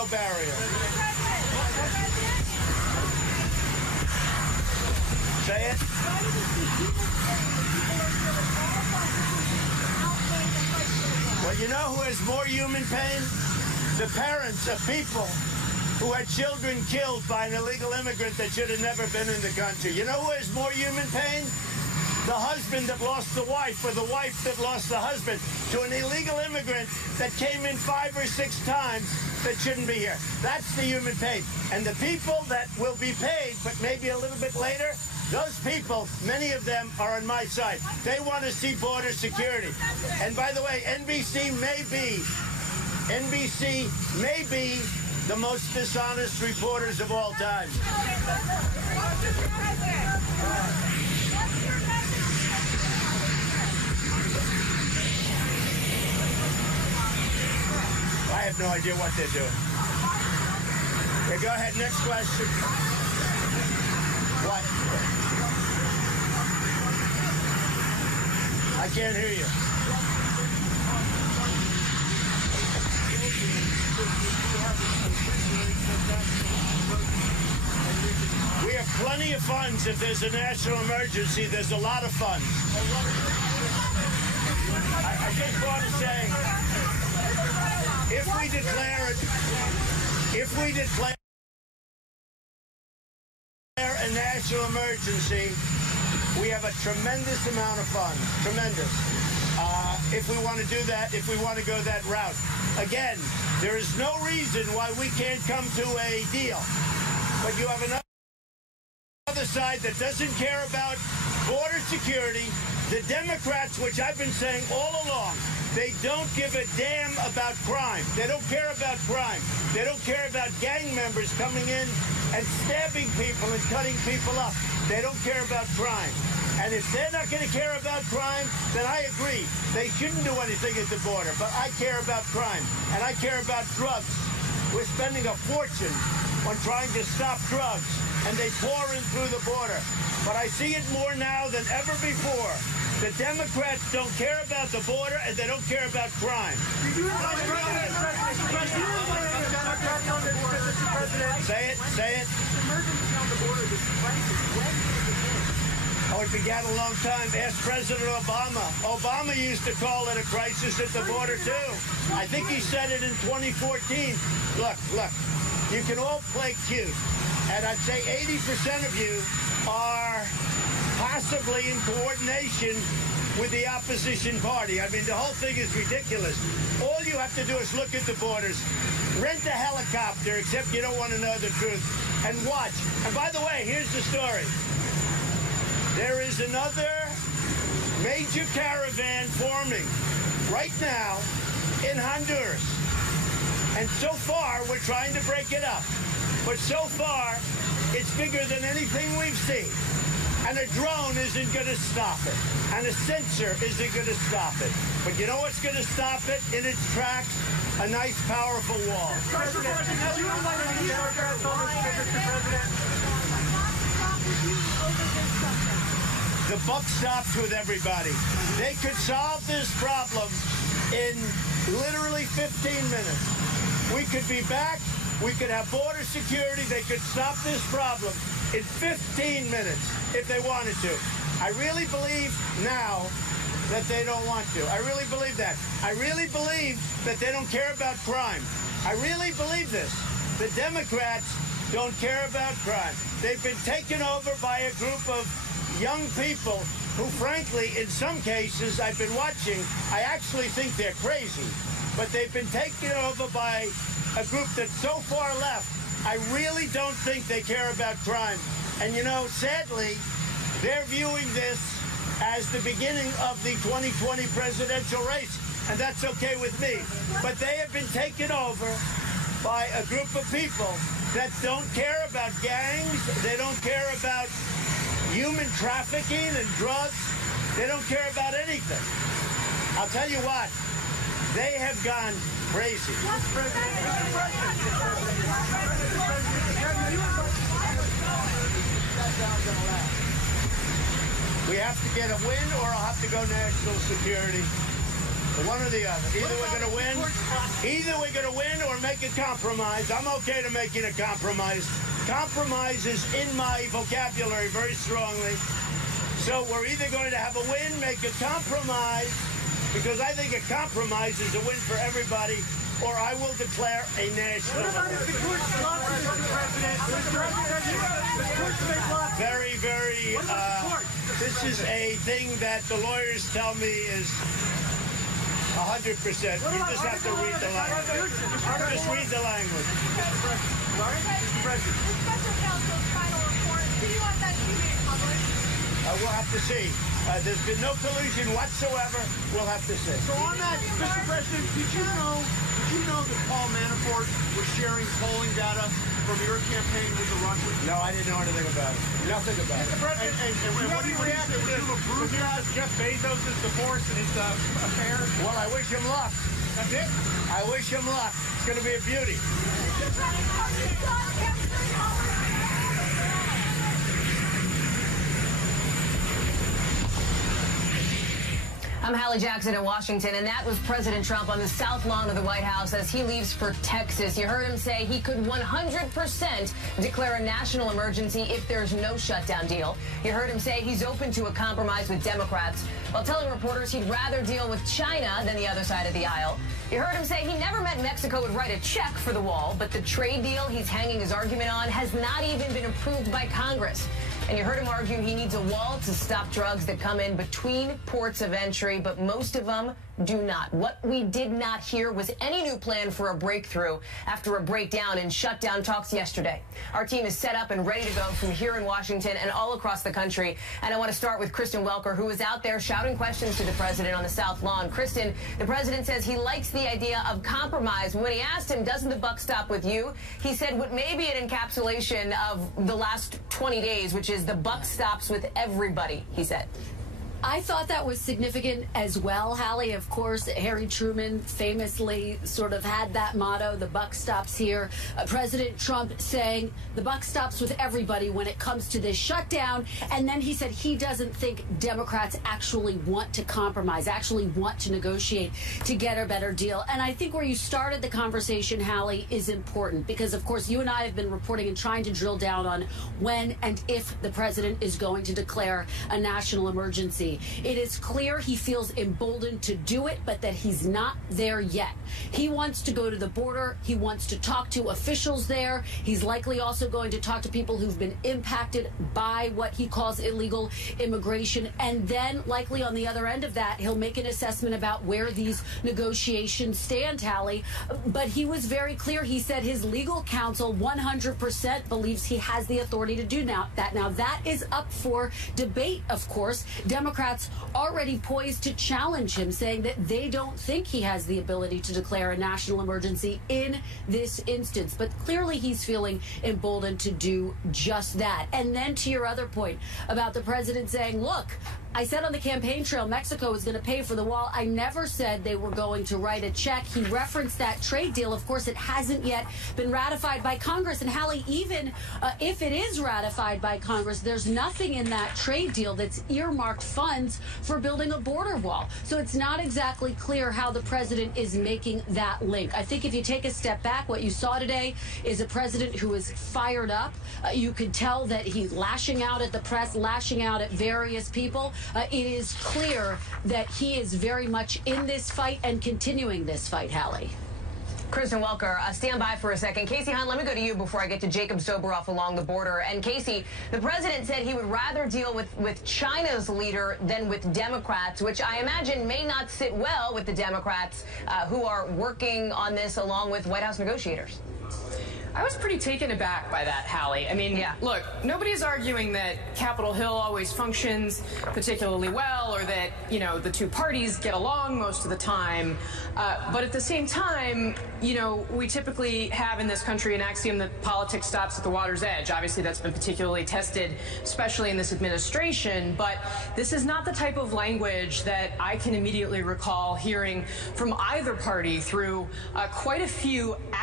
no barrier. Say it. Well, you know who has more human pain? The parents of people who had children killed by an illegal immigrant that should have never been in the country. You know who has more human pain? The husband that lost the wife, or the wife that lost the husband to an illegal immigrant that came in 5 or 6 times that shouldn't be here. That's the human pain. And the people that will be paid, but maybe a little bit later, those people, many of them are on my side. They want to see border security. And by the way, NBC may be the most dishonest reporters of all time. I have no idea what they're doing. Okay, go ahead. Next question. What? I can't hear you. We have plenty of funds. If there's a national emergency, there's a lot of funds. I just want to say, if we declare a national emergency, we have a tremendous amount of funds. Tremendous. If we want to do that, if we want to go that route. Again, there is no reason why we can't come to a deal. But you have another side that doesn't care about border security. The Democrats, which I've been saying all along, they don't give a damn about crime. They don't care about crime. They don't care about gang members coming in and stabbing people and cutting people up. They don't care about crime. And if they're not going to care about crime, then I agree. They shouldn't do anything at the border. But I care about crime. And I care about drugs. We're spending a fortune on trying to stop drugs. And they pour in through the border. But I see it more now than ever before. The Democrats don't care about the border, and they don't care about crime. Say it. Say it. Oh, it began a long time. Ask President Obama. Obama used to call it a crisis at the border, too. I think he said it in 2014. Look. You can all play cute. And I'd say 80% of you are possibly in coordination with the opposition party. I mean, the whole thing is ridiculous. All you have to do is look at the borders, rent a helicopter, except you don't want to know the truth, and watch. And by the way, here's the story. There is another major caravan forming right now in Honduras. And so far, we're trying to break it up. But so far, it's bigger than anything we've seen. And a drone isn't going to stop it. And a sensor isn't going to stop it. But you know what's going to stop it in its tracks? A nice, powerful wall. The buck stops with everybody. They could solve this problem in literally 15 minutes. We could be back. We could have border security. They could stop this problem in 15 minutes if they wanted to. I really believe now that they don't want to. I really believe that. I really believe that they don't care about crime. I really believe this. The Democrats don't care about crime. They've been taken over by a group of young people who, frankly, in some cases I've been watching, I actually think they're crazy. But they've been taken over by a group that's so far left, I really don't think they care about crime. And, you know, sadly, they're viewing this as the beginning of the 2020 presidential race, and that's okay with me. But they have been taken over by a group of people that don't care about gangs. They don't care about human trafficking and drugs. They don't care about anything. I'll tell you what, they have gone crazy. We have to get a win, or I'll have to go national security. One or the other. Either we're going to win. Either we're going to win or make a compromise. I'm okay to making a compromise. Compromise is in my vocabulary very strongly. So we're either going to have a win, make a compromise, because I think a compromise is a win for everybody, or I will declare a national. What about if the courts block Mr. President? Very, very, this is a thing that the lawyers tell me is 100%. You just have to read the language. Just read the language. Sorry? Mr. President. The special counsel's final report, do you want that to be made public? We'll have to see. There's been no collusion whatsoever. We'll have to see. So on that, Mr. President, did you know that Paul Manafort was sharing polling data from your campaign with the Russians? No, I didn't know anything about it. Nothing about it. And what do you react to? Would you approve that? Jeff Bezos' divorce and his affair? Well, I wish him luck. That's it? I wish him luck. It's going to be a beauty. I'm Hallie Jackson in Washington, and that was President Trump on the South Lawn of the White House as he leaves for Texas. You heard him say he could 100% declare a national emergency if there's no shutdown deal. You heard him say he's open to a compromise with Democrats, while telling reporters he'd rather deal with China than the other side of the aisle. You heard him say he never meant Mexico would write a check for the wall, but the trade deal he's hanging his argument on has not even been approved by Congress. And you heard him argue he needs a wall to stop drugs that come in between ports of entry, but most of them do not. What we did not hear was any new plan for a breakthrough after a breakdown in shutdown talks yesterday. Our team is set up and ready to go from here in Washington and all across the country. And I want to start with Kristen Welker, who is out there shouting questions to the president on the South Lawn. Kristen, the president says he likes the idea of compromise. When he asked him, doesn't the buck stop with you? He said what may be an encapsulation of the last 20 days, which is the buck stops with everybody, he said. I thought that was significant as well, Hallie. Of course, Harry Truman famously sort of had that motto, the buck stops here. President Trump saying the buck stops with everybody when it comes to this shutdown. And then he said he doesn't think Democrats actually want to compromise, actually want to negotiate to get a better deal. And I think where you started the conversation, Hallie, is important because, of course, you and I have been reporting and trying to drill down on when and if the president is going to declare a national emergency. It is clear he feels emboldened to do it, but that he's not there yet. He wants to go to the border. He wants to talk to officials there. He's likely also going to talk to people who've been impacted by what he calls illegal immigration. And then likely on the other end of that, he'll make an assessment about where these negotiations stand, Hallie. But he was very clear. He said his legal counsel 100% believes he has the authority to do that. Now, that is up for debate, of course. Democrats already poised to challenge him, saying that they don't think he has the ability to declare a national emergency in this instance. But clearly he's feeling emboldened to do just that. And then to your other point about the president saying, look, I said on the campaign trail Mexico is going to pay for the wall. I never said they were going to write a check. He referenced that trade deal. Of course, it hasn't yet been ratified by Congress. And Hallie, even if it is ratified by Congress, there's nothing in that trade deal that's earmarked funds for building a border wall. So it's not exactly clear how the president is making that link. I think if you take a step back, what you saw today is a president who is fired up. You could tell that he's lashing out at the press, lashing out at various people. It is clear that he is very much in this fight and continuing this fight, Hallie. Kristen Welker, stand by for a second. Casey Hunt, let me go to you before I get to Jacob Soboroff along the border. And Casey, the president said he would rather deal with China's leader than with Democrats, which I imagine may not sit well with the Democrats who are working on this along with White House negotiators. I was pretty taken aback by that, Hallie. I mean, look, nobody's arguing that Capitol Hill always functions particularly well or that, you know, the two parties get along most of the time. But at the same time, you know, we typically have in this country an axiom that politics stops at the water's edge. Obviously, that's been particularly tested, especially in this administration. But this is not the type of language that I can immediately recall hearing from either party through quite a few active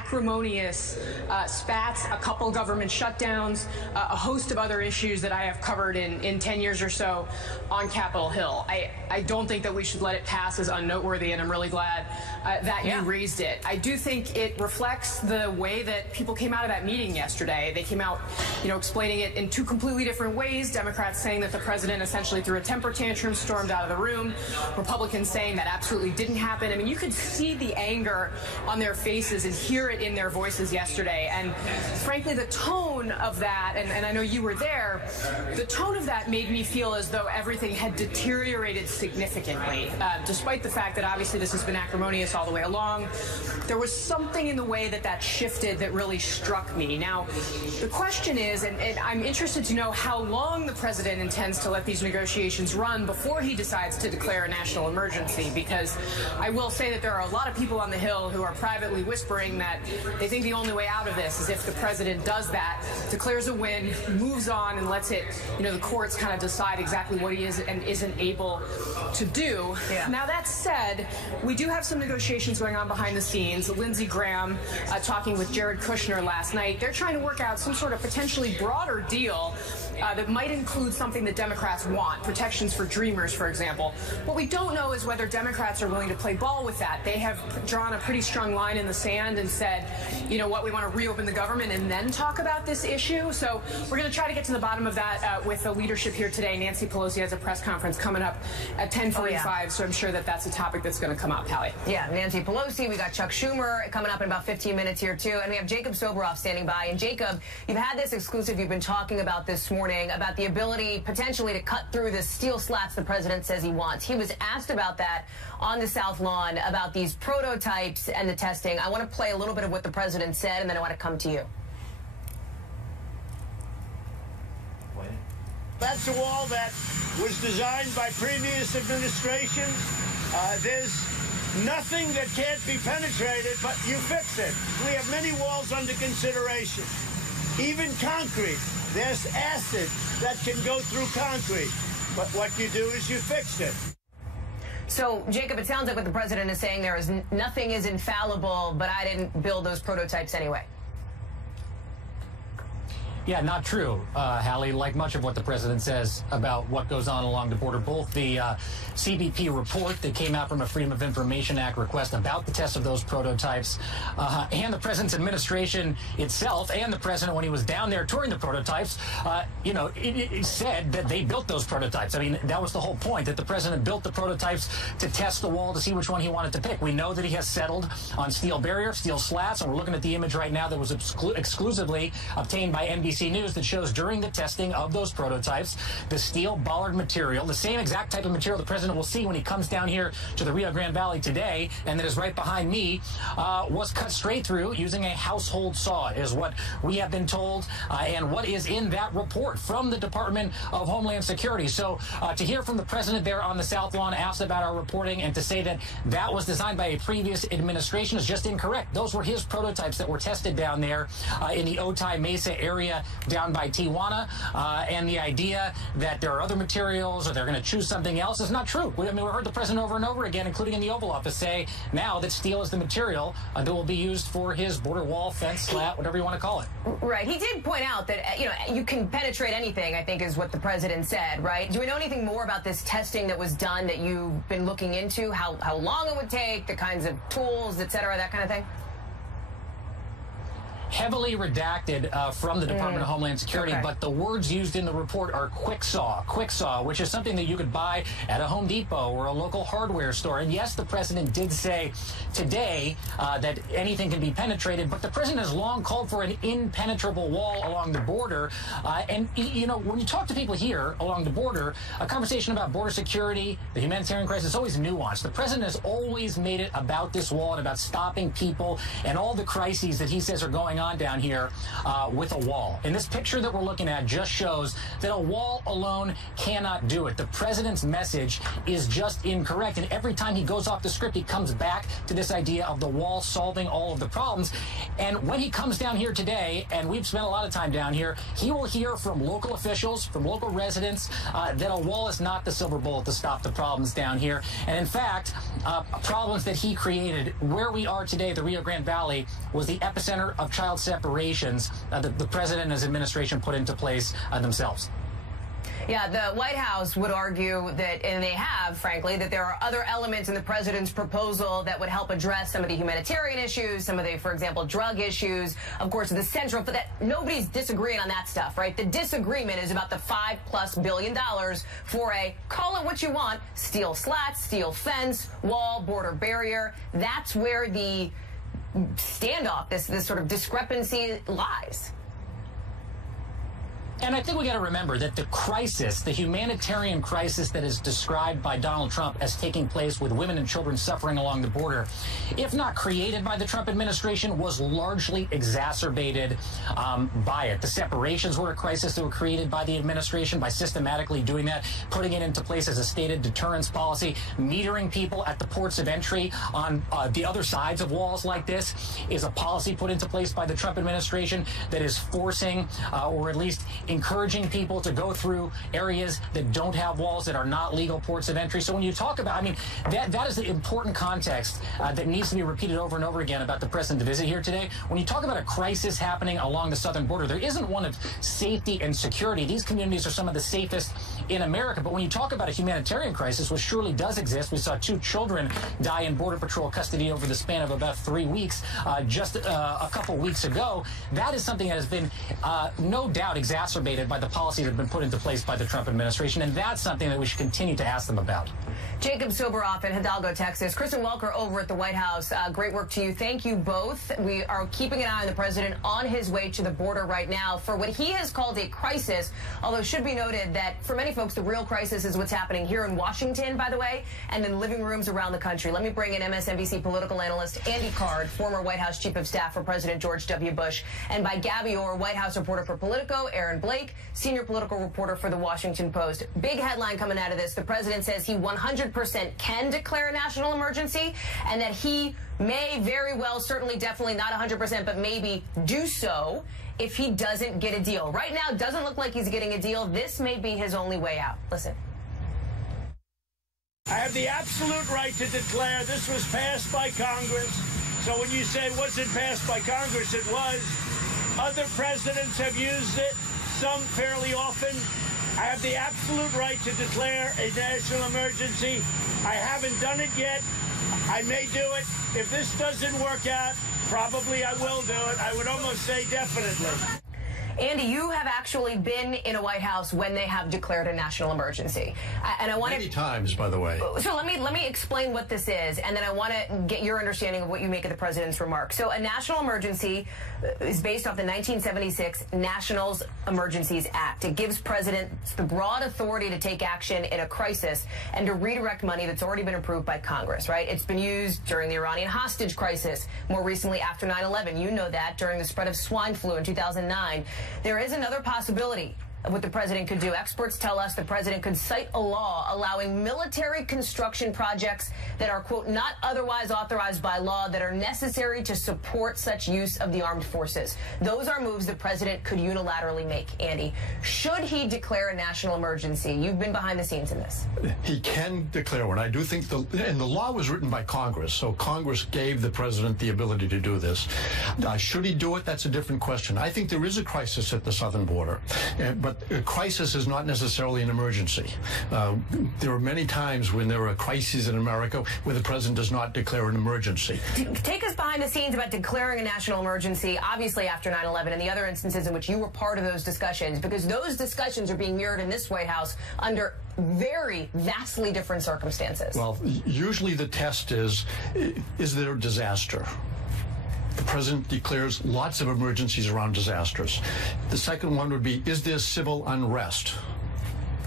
acrimonious spats, a couple government shutdowns, a host of other issues that I have covered in 10 years or so on Capitol Hill. I don't think that we should let it pass as unnoteworthy, and I'm really glad that you raised it. I do think it reflects the way that people came out of that meeting yesterday. They came out, explaining it in two completely different ways. Democrats saying that the president essentially threw a temper tantrum, stormed out of the room. Republicans saying that absolutely didn't happen. I mean, you could see the anger on their faces and hear it in their voices yesterday. And frankly, the tone of that, and I know you were there, the tone of that made me feel as though everything had deteriorated significantly. Despite the fact that obviously this has been acrimonious all the way along, there was something in the way that shifted that really struck me. Now, the question is, and I'm interested to know how long the president intends to let these negotiations run before he decides to declare a national emergency, because I will say that there are a lot of people on the Hill who are privately whispering that they think the only way out of this is if the president does that, declares a win, moves on, and lets it, the courts kind of decide exactly what he is and isn't able to do. Yeah. Now, that said, we do have some negotiations going on behind the scenes. Lindsey Graham talking with Jared Kushner last night. They're trying to work out some sort of potentially broader deal that might include something that Democrats want, protections for dreamers, for example. What we don't know is whether Democrats are willing to play ball with that. They have drawn a pretty strong line in the sand and said, you know what, we want to reopen the government and then talk about this issue. So we're going to try to get to the bottom of that with the leadership here today. Nancy Pelosi has a press conference coming up at 10:45, so I'm sure that that's a topic that's going to come up, Hallie. Yeah, Nancy Pelosi, we got Chuck Schumer coming up in about 15 minutes here, too, and we have Jacob Soboroff standing by. And Jacob, you've had this exclusive you've been talking about this morning, about the ability potentially to cut through the steel slats the president says he wants. He was asked about that on the South Lawn, about these prototypes and the testing. I want to play a little bit of what the president said, and then I want to come to you. That's a wall that was designed by previous administration. There's nothing that can't be penetrated, but you fix it. We have many walls under consideration. Even concrete. There's acid that can go through concrete. But what you do is you fix it. So, Jacob, it sounds like what the president is saying there is nothing is infallible, but I didn't build those prototypes anyway. Yeah, not true, Hallie. Like much of what the president says about what goes on along the border, both the CBP report that came out from a Freedom of Information Act request about the test of those prototypes, and the president's administration itself, and the president, when he was down there touring the prototypes, it said that they built those prototypes. I mean, that was the whole point, that the president built the prototypes to test the wall to see which one he wanted to pick. We know that he has settled on steel barrier, steel slats, and we're looking at the image right now that was exclusively obtained by NBC News that shows during the testing of those prototypes, the steel bollard material, the same exact type of material the president will see when he comes down here to the Rio Grande Valley today, and that is right behind me, was cut straight through using a household saw, is what we have been told, and what is in that report from the Department of Homeland Security. So to hear from the president there on the South Lawn, asked about our reporting, and to say that that was designed by a previous administration is just incorrect. Those were his prototypes that were tested down there in the Otay Mesa area down by Tijuana, and the idea that there are other materials or they're going to choose something else is not true. We heard the president over and over again, including in the Oval Office, say now that steel is the material that will be used for his border wall, fence, slat, whatever you want to call it. Right. He did point out that, you can penetrate anything, I think is what the president said, right? Do we know anything more about this testing that was done that you've been looking into, how long it would take, the kinds of tools, et cetera, that kind of thing? Heavily redacted from the Department of Homeland Security, but the words used in the report are quick saw, which is something that you could buy at a Home Depot or a local hardware store. And yes, the president did say today that anything can be penetrated, but the president has long called for an impenetrable wall along the border. And, when you talk to people here along the border, a conversation about border security, the humanitarian crisis, is always nuanced. The president has always made it about this wall and about stopping people and all the crises that he says are going on on down here with a wall. And this picture that we're looking at just shows that a wall alone cannot do it. The president's message is just incorrect. And every time he goes off the script, he comes back to this idea of the wall solving all of the problems. And when he comes down here today, and we've spent a lot of time down here, he will hear from local officials, from local residents, that a wall is not the silver bullet to stop the problems down here. And in fact, problems that he created, where we are today, the Rio Grande Valley, was the epicenter of child separations that the president and his administration put into place themselves. Yeah, the White House would argue that, and they have, frankly, that there are other elements in the president's proposal that would help address some of the humanitarian issues, some of the, for example, drug issues. Of course, the central, but that nobody's disagreeing on that stuff, right? The disagreement is about the $5+ billion for a, call it what you want, steel slats, steel fence, wall, border barrier. That's where the standoff, this sort of discrepancy lies. And I think we got to remember that the crisis, the humanitarian crisis that is described by Donald Trump as taking place with women and children suffering along the border, if not created by the Trump administration, was largely exacerbated by it. The separations were a crisis that were created by the administration by systematically doing that, putting it into place as a stated deterrence policy, metering people at the ports of entry on the other sides of walls like this is a policy put into place by the Trump administration that is forcing or at least encouraging people to go through areas that don't have walls, that are not legal ports of entry. So when you talk about, I mean, that is the important context that needs to be repeated over and over again about the president's visit here today. When you talk about a crisis happening along the southern border, there isn't one of safety and security. These communities are some of the safest in America. But when you talk about a humanitarian crisis, which surely does exist, we saw 2 children die in Border Patrol custody over the span of about 3 weeks just a couple weeks ago. That is something that has been no doubt exacerbated by the policies that have been put into place by the Trump administration, and that's something that we should continue to ask them about. Jacob Soboroff in Hidalgo, Texas. Kristen Welker over at the White House. Great work to you. Thank you both. We are keeping an eye on the president on his way to the border right now for what he has called a crisis, although it should be noted that for many folks, the real crisis is what's happening here in Washington, by the way, and in living rooms around the country. Let me bring in MSNBC political analyst Andy Card, former White House chief of staff for President George W. Bush, and by Gabby Orr, White House reporter for Politico, Aaron Blake, senior political reporter for the Washington Post. Big headline coming out of this. The president says he 100% can declare a national emergency and that he may very well, certainly, definitely not 100%, but maybe do so if he doesn't get a deal. Right now, it doesn't look like he's getting a deal. This may be his only way out. Listen. I have the absolute right to declare this was passed by Congress. So when you say it wasn't passed by Congress, it was. Other presidents have used it, some fairly often. I have the absolute right to declare a national emergency. I haven't done it yet. I may do it. If this doesn't work out, probably I will do it. I would almost say definitely. Andy, you have actually been in a White House when they have declared a national emergency. And I want many times, by the way. So let me explain what this is, and then I want to get your understanding of what you make of the president's remarks. So a national emergency is based off the 1976 National Emergencies Act. It gives presidents the broad authority to take action in a crisis and to redirect money that's already been approved by Congress, right? It's been used during the Iranian hostage crisis, more recently after 9/11. You know that, during the spread of swine flu in 2009. There is another possibility of what the president could do. Experts tell us the president could cite a law allowing military construction projects that are, quote, not otherwise authorized by law that are necessary to support such use of the armed forces. Those are moves the president could unilaterally make. Andy, should he declare a national emergency? You've been behind the scenes in this. He can declare one. I do think and the law was written by Congress, so Congress gave the president the ability to do this. Should he do it? That's a different question. I think there is a crisis at the southern border, but a crisis is not necessarily an emergency. There are many times when there are crises in America where the president does not declare an emergency. Take us behind the scenes about declaring a national emergency, obviously after 9/11, and the other instances in which you were part of those discussions, because those discussions are being mirrored in this White House under very vastly different circumstances. Well, usually the test is there a disaster? The president declares lots of emergencies around disasters. The second one would be, is there civil unrest?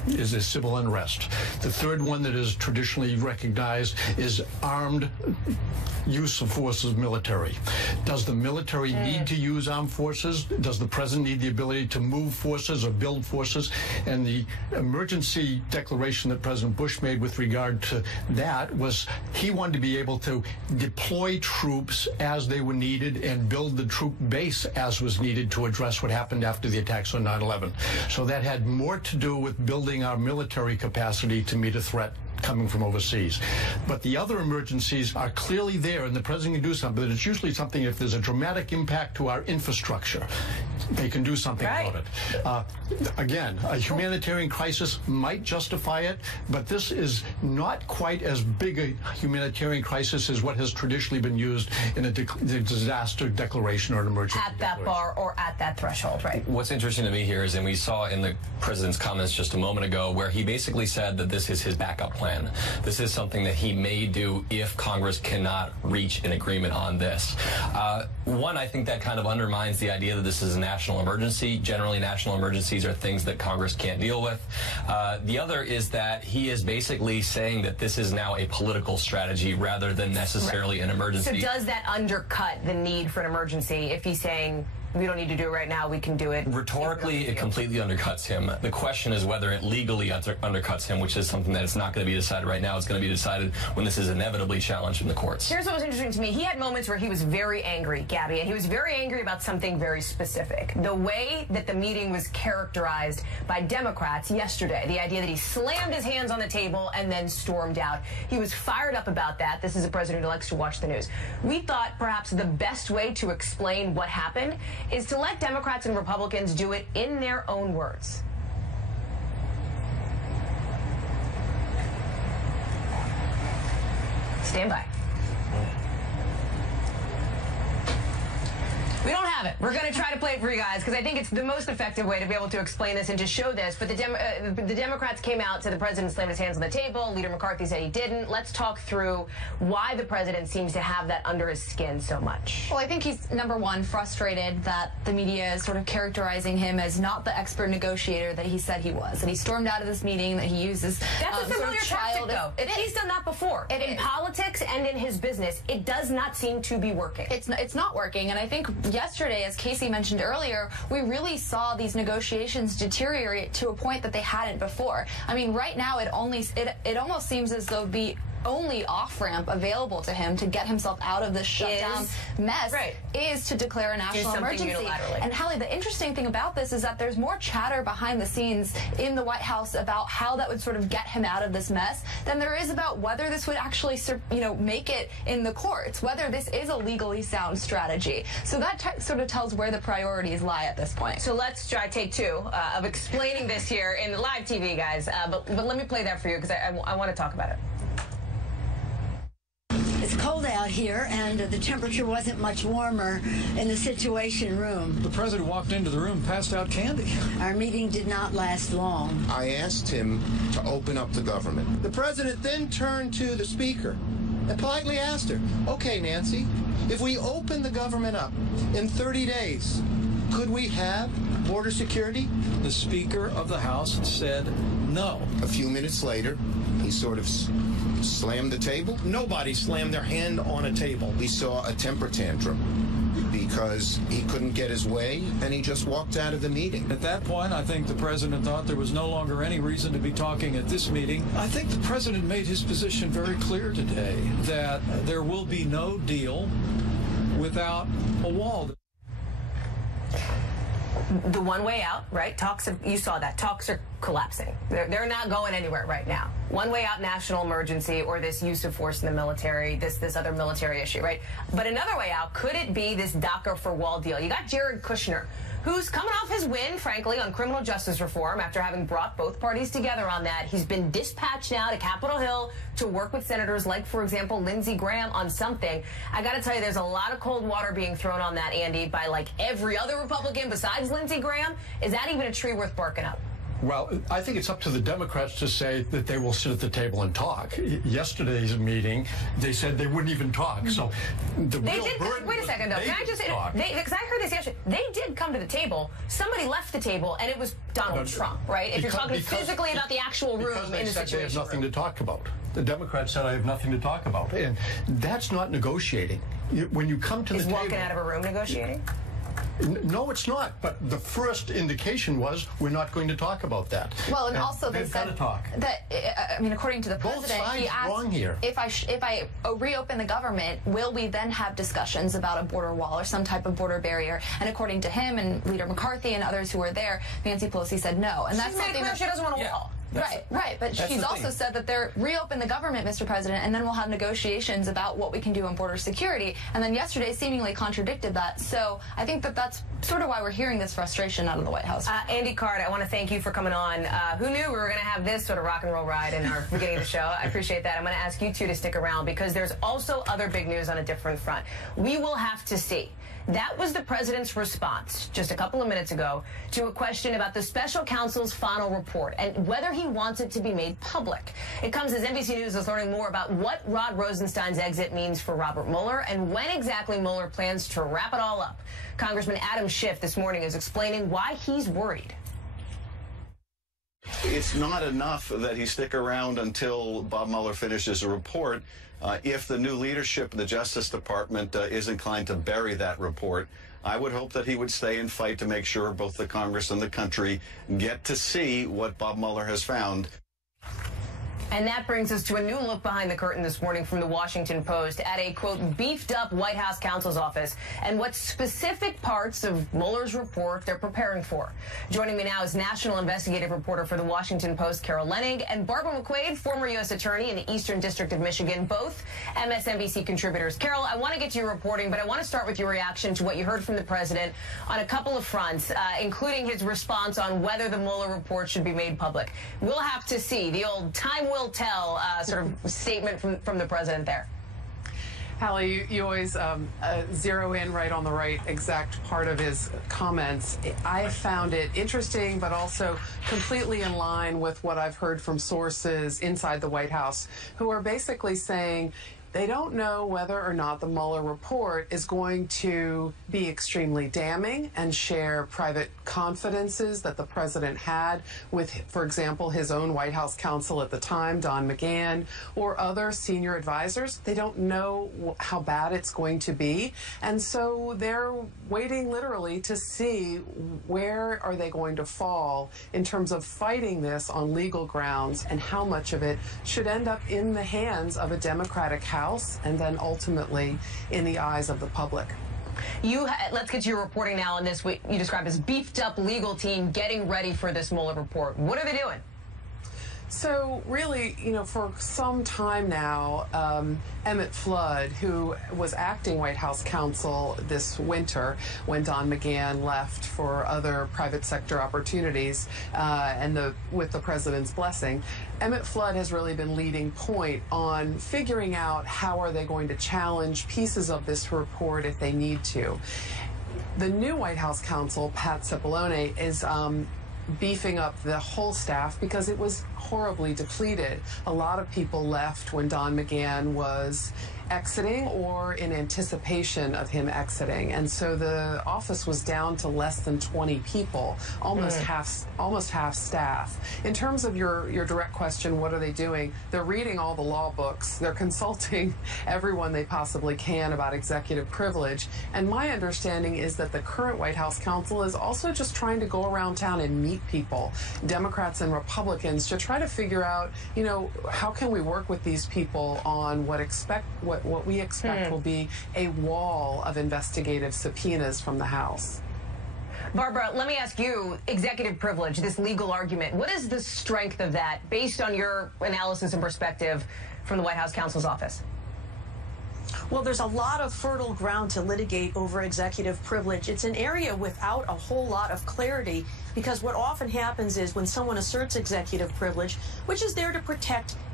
is a civil unrest. The third one that is traditionally recognized is armed use of forces military. Does the military need to use armed forces? Does the president need the ability to move forces or build forces? And the emergency declaration that President Bush made with regard to that was he wanted to be able to deploy troops as they were needed and build the troop base as was needed to address what happened after the attacks on 9/11. So that had more to do with building our military capacity to meet a threat coming from overseas. But the other emergencies are clearly there, and the president can do something. But it's usually something, if there's a dramatic impact to our infrastructure, they can do something about it. Again, a humanitarian crisis might justify it, but this is not quite as big a humanitarian crisis as what has traditionally been used in a disaster declaration or an emergency at that bar or at that threshold, right? What's interesting to me here is, and we saw in the president's comments just a moment ago, where he basically said that this is his backup plan. This is something that he may do if Congress cannot reach an agreement on this. One, I think that kind of undermines the idea that this is a national emergency. Generally, national emergencies are things that Congress can't deal with. The other is that he is basically saying that this is now a political strategy rather than necessarily an emergency. So does that undercut the need for an emergency if he's saying, we don't need to do it right now, we can do it? Rhetorically, it completely undercuts him. The question is whether it legally undercuts him, which is something that it's not going to be decided right now. It's going to be decided when this is inevitably challenged in the courts. Here's what was interesting to me. He had moments where he was very angry, Gabby, and he was very angry about something very specific. The way that the meeting was characterized by Democrats yesterday, the idea that he slammed his hands on the table and then stormed out. He was fired up about that. This is a president who likes to watch the news. We thought perhaps the best way to explain what happened is to let Democrats and Republicans do it in their own words. Stand by. We don't have it. We're going to try to play it for you guys because I think it's the most effective way to be able to explain this and to show this. But the Democrats came out, said the president slammed his hands on the table. Leader McCarthy said he didn't. Let's talk through why the president seems to have that under his skin so much. Well, I think he's, number one, frustrated that the media is sort of characterizing him as not the expert negotiator that he said he was. That he stormed out of this meeting, that he uses That's a familiar tactic, though. He's done that before. In politics and in his business, it does not seem to be working. It's not working, and I think yesterday, as Casey mentioned earlier, we really saw these negotiations deteriorate to a point that they hadn't before. I mean, right now it almost seems as though the only off-ramp available to him to get himself out of this shutdown mess is to declare a national emergency. And Hallie, the interesting thing about this is that there's more chatter behind the scenes in the White House about how that would sort of get him out of this mess than there is about whether this would actually, make it in the courts, whether this is a legally sound strategy. So that sort of tells where the priorities lie at this point. So let's try take two of explaining this here in live TV, guys. But let me play that for you because I want to talk about it. It's cold out here, and the temperature wasn't much warmer in the Situation Room. The president walked into the room, passed out candy. Our meeting did not last long. I asked him to open up the government. The president then turned to the speaker and politely asked her, okay, Nancy, if we open the government up in 30 days, could we have border security? The Speaker of the House said no. A few minutes later, he sort of slammed the table. Nobody slammed their hand on a table. We saw a temper tantrum because he couldn't get his way, and he just walked out of the meeting. At that point, I think the president thought there was no longer any reason to be talking at this meeting. I think the president made his position very clear today that there will be no deal without a wall. The one way out, right? You saw that. Talks are collapsing. They're not going anywhere right now. One way out, national emergency, or this use of force in the military, this other military issue, right? But another way out, could it be this DACA for wall deal? You got Jared Kushner, who's coming off his win, frankly, on criminal justice reform after having brought both parties together on that. He's been dispatched now to Capitol Hill to work with senators like, for example, Lindsey Graham on something. I got to tell you, there's a lot of cold water being thrown on that, Andy, by like every other Republican besides Lindsey Graham. Is that even a tree worth barking up? Well, I think it's up to the Democrats to say that they will sit at the table and talk. Yesterday's meeting, they said they wouldn't even talk. So the real burden. Wait a second, though. Can I just? Because I heard this yesterday. They did come to the table. Somebody left the table, and it was Donald Trump, right? If you're talking physically about the actual room in the situation. They have nothing to talk about. The Democrats said I have nothing to talk about, and that's not negotiating. When you come to the table, walking out of a room negotiating. No, it's not. But the first indication was we're not going to talk about that. Well, and also they said talk. that, I mean, according to the president, he asked if I reopen the government, will we then have discussions about a border wall or some type of border barrier? And according to him and Leader McCarthy and others who were there, Nancy Pelosi said no. And that's something that she doesn't want a wall. Right. But she's also said that they're reopen the government, Mr. President, and then we'll have negotiations about what we can do on border security. And then yesterday seemingly contradicted that. So I think that that's sort of why we're hearing this frustration out of the White House. Andy Card, I want to thank you for coming on. Who knew we were going to have this sort of rock and roll ride in our beginning of the show? I appreciate that. I'm going to ask you two to stick around because there's also other big news on a different front. We will have to see. That was the president's response just a couple of minutes ago to a question about the special counsel's final report and whether he wants it to be made public. It comes as NBC News is learning more about what Rod Rosenstein's exit means for Robert Mueller and when exactly Mueller plans to wrap it all up. Congressman Adam Schiff this morning is explaining why he's worried. It's not enough that he stick around until Bob Mueller finishes a report. If the new leadership of the Justice Department is inclined to bury that report, I would hope that he would stay and fight to make sure both the Congress and the country get to see what Bob Mueller has found. And that brings us to a new look behind the curtain this morning from the Washington Post at a, quote, beefed up White House counsel's office and what specific parts of Mueller's report they're preparing for. Joining me now is national investigative reporter for the Washington Post, Carol Leonnig, and Barbara McQuaid, former U.S. attorney in the Eastern District of Michigan, both MSNBC contributors. Carol, I want to get to your reporting, but I want to start with your reaction to what you heard from the president on a couple of fronts, including his response on whether the Mueller report should be made public. We'll have to see. The old time will tell sort of statement from the president there. Hallie, you always zero in right on the right exact part of his comments. I found it interesting, but also completely in line with what I've heard from sources inside the White House who are basically saying they don't know whether or not the Mueller report is going to be extremely damning and share private confidences that the president had with, for example, his own White House counsel at the time, Don McGahn, or other senior advisors. They don't know how bad it's going to be. And so they're waiting literally to see where are they going to fall in terms of fighting this on legal grounds and how much of it should end up in the hands of a Democratic House and then ultimately in the eyes of the public. Let's get to your reporting now on this. You described as beefed up legal team getting ready for this Mueller report. What are they doing? So really, for some time now, Emmett Flood, who was acting White House counsel this winter when Don McGahn left for other private sector opportunities and with the president's blessing, Emmett Flood has really been leading point on figuring out how are they going to challenge pieces of this report if they need to. The new White House counsel, Pat Cipollone, is beefing up the whole staff because it was horribly depleted. A lot of people left when Don McGahn was exiting or in anticipation of him exiting. And so the office was down to less than 20 people, almost half staff. In terms of your direct question, what are they doing? They're reading all the law books. They're consulting everyone they possibly can about executive privilege. And my understanding is that the current White House counsel is also just trying to go around town and meet people, Democrats and Republicans, to try to figure out, how can we work with these people on what we expect will be a wall of investigative subpoenas from the House. Barbara, let me ask you, executive privilege, this legal argument, what is the strength of that based on your analysis and perspective from the White House counsel's office? Well, there's a lot of fertile ground to litigate over executive privilege. It's an area without a whole lot of clarity because what often happens is when someone asserts executive privilege, which is there to protect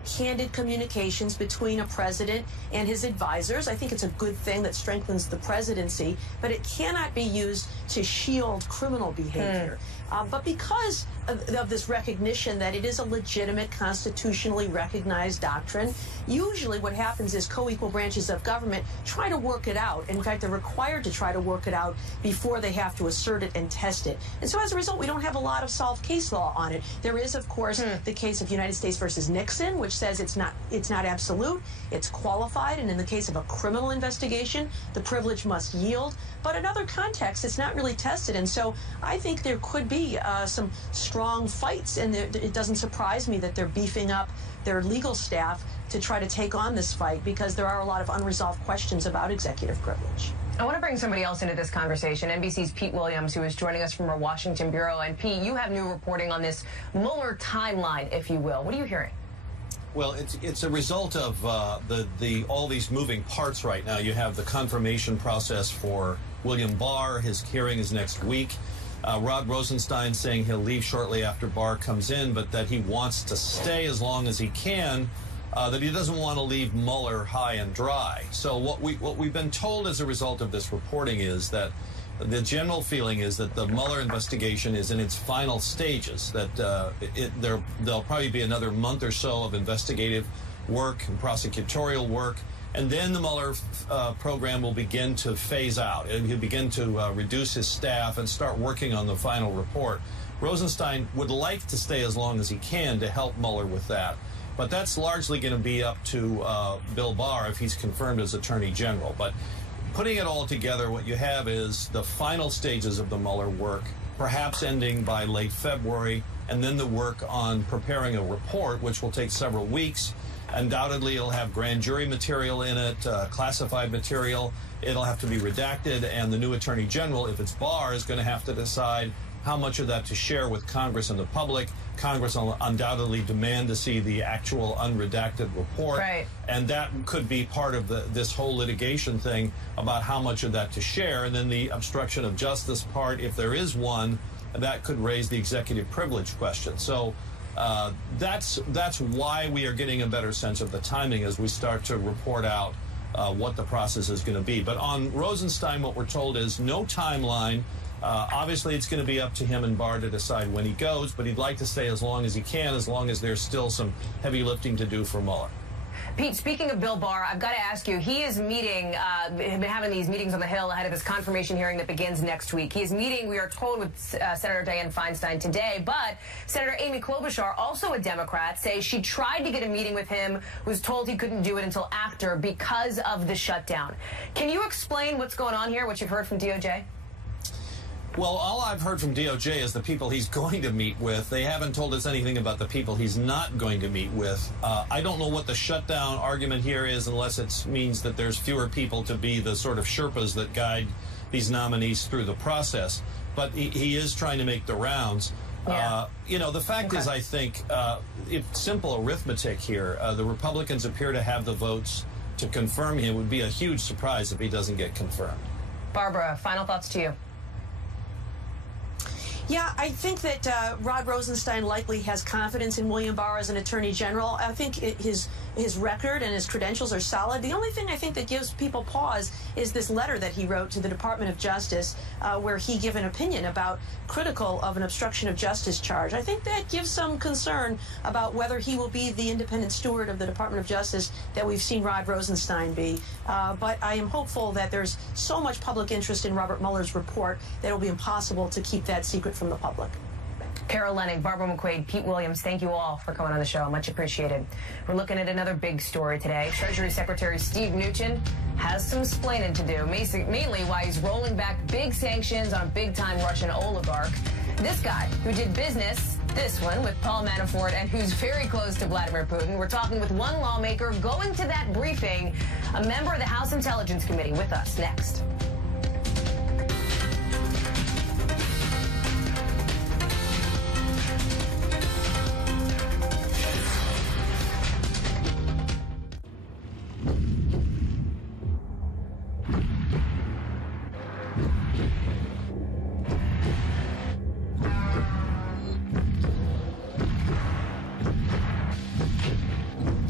candid communications between a president and his advisors. I think it's a good thing that strengthens the presidency, but it cannot be used to shield criminal behavior. But because of this recognition that it is a legitimate, constitutionally recognized doctrine, usually what happens is co-equal branches of government try to work it out. In fact, they're required to try to work it out before they have to assert it and test it. And so as a result, we don't have a lot of solved case law on it. There is, of course, the case of United States versus Nixon, which says it's not absolute, it's qualified, and in the case of a criminal investigation, the privilege must yield. But in other contexts, it's not really tested. And so I think there could be some strong fights, and it doesn't surprise me that they're beefing up their legal staff to try to take on this fight, because there are a lot of unresolved questions about executive privilege. I want to bring somebody else into this conversation, NBC's Pete Williams, who is joining us from our Washington bureau. And Pete, you have new reporting on this Mueller timeline, if you will. What are you hearing? Well, it's a result of all these moving parts right now. You have the confirmation process for William Barr. His hearing is next week. Rod Rosenstein saying he'll leave shortly after Barr comes in, but that he wants to stay as long as he can, that he doesn't want to leave Mueller high and dry. So what we've been told as a result of this reporting is that the general feeling is that the Mueller investigation is in its final stages, that there'll probably be another month or so of investigative work and prosecutorial work, and then the Mueller program will begin to phase out. He'll begin to reduce his staff and start working on the final report. Rosenstein would like to stay as long as he can to help Mueller with that. But that's largely going to be up to Bill Barr if he's confirmed as Attorney General. But putting it all together, what you have is the final stages of the Mueller work, perhaps ending by late February, and then the work on preparing a report, which will take several weeks. Undoubtedly, it'll have grand jury material in it, classified material. It'll have to be redacted, and the new Attorney General, if it's Barr, is going to have to decide how much of that to share with Congress and the public. Congress will undoubtedly demand to see the actual unredacted report. Right. And that could be part of this whole litigation thing about how much of that to share. And then the obstruction of justice part, if there is one, that could raise the executive privilege question. So that's why we are getting a better sense of the timing as we start to report out what the process is going to be. But on Rosenstein, what we're told is no timeline. Obviously, it's going to be up to him and Barr to decide when he goes, but he'd like to stay as long as he can, as long as there's still some heavy lifting to do for Mueller. Pete, speaking of Bill Barr, I've got to ask you, he is meeting, been having these meetings on the Hill ahead of his confirmation hearing that begins next week. He is meeting, we are told, with Senator Dianne Feinstein today, but Senator Amy Klobuchar, also a Democrat, says she tried to get a meeting with him, was told he couldn't do it until after because of the shutdown. Can you explain what's going on here, what you've heard from DOJ? Well, all I've heard from DOJ is the people he's going to meet with. They haven't told us anything about the people he's not going to meet with. I don't know what the shutdown argument here is, unless it means that there's fewer people to be the sort of Sherpas that guide these nominees through the process. But he is trying to make the rounds. Yeah. You know, the fact is, I think, it's simple arithmetic here. The Republicans appear to have the votes to confirm him. It would be a huge surprise if he doesn't get confirmed. Barbara, final thoughts to you. Yeah, I think that Rod Rosenstein likely has confidence in William Barr as an Attorney General. I think his record and his credentials are solid. The only thing I think that gives people pause is this letter that he wrote to the Department of Justice where he gave an opinion about critical of an obstruction of justice charge. I think that gives some concern about whether he will be the independent steward of the Department of Justice that we've seen Rod Rosenstein be. But I am hopeful that there's so much public interest in Robert Mueller's report that it will be impossible to keep that secret from the public. Carol Leonnig, Barbara McQuaid, Pete Williams, thank you all for coming on the show. Much appreciated. We're looking at another big story today. Treasury Secretary Steve Mnuchin has some splaining to do, mainly why he's rolling back big sanctions on a big-time Russian oligarch. This guy who did business, this one, with Paul Manafort and who's very close to Vladimir Putin. We're talking with one lawmaker going to that briefing, a member of the House Intelligence Committee, with us next.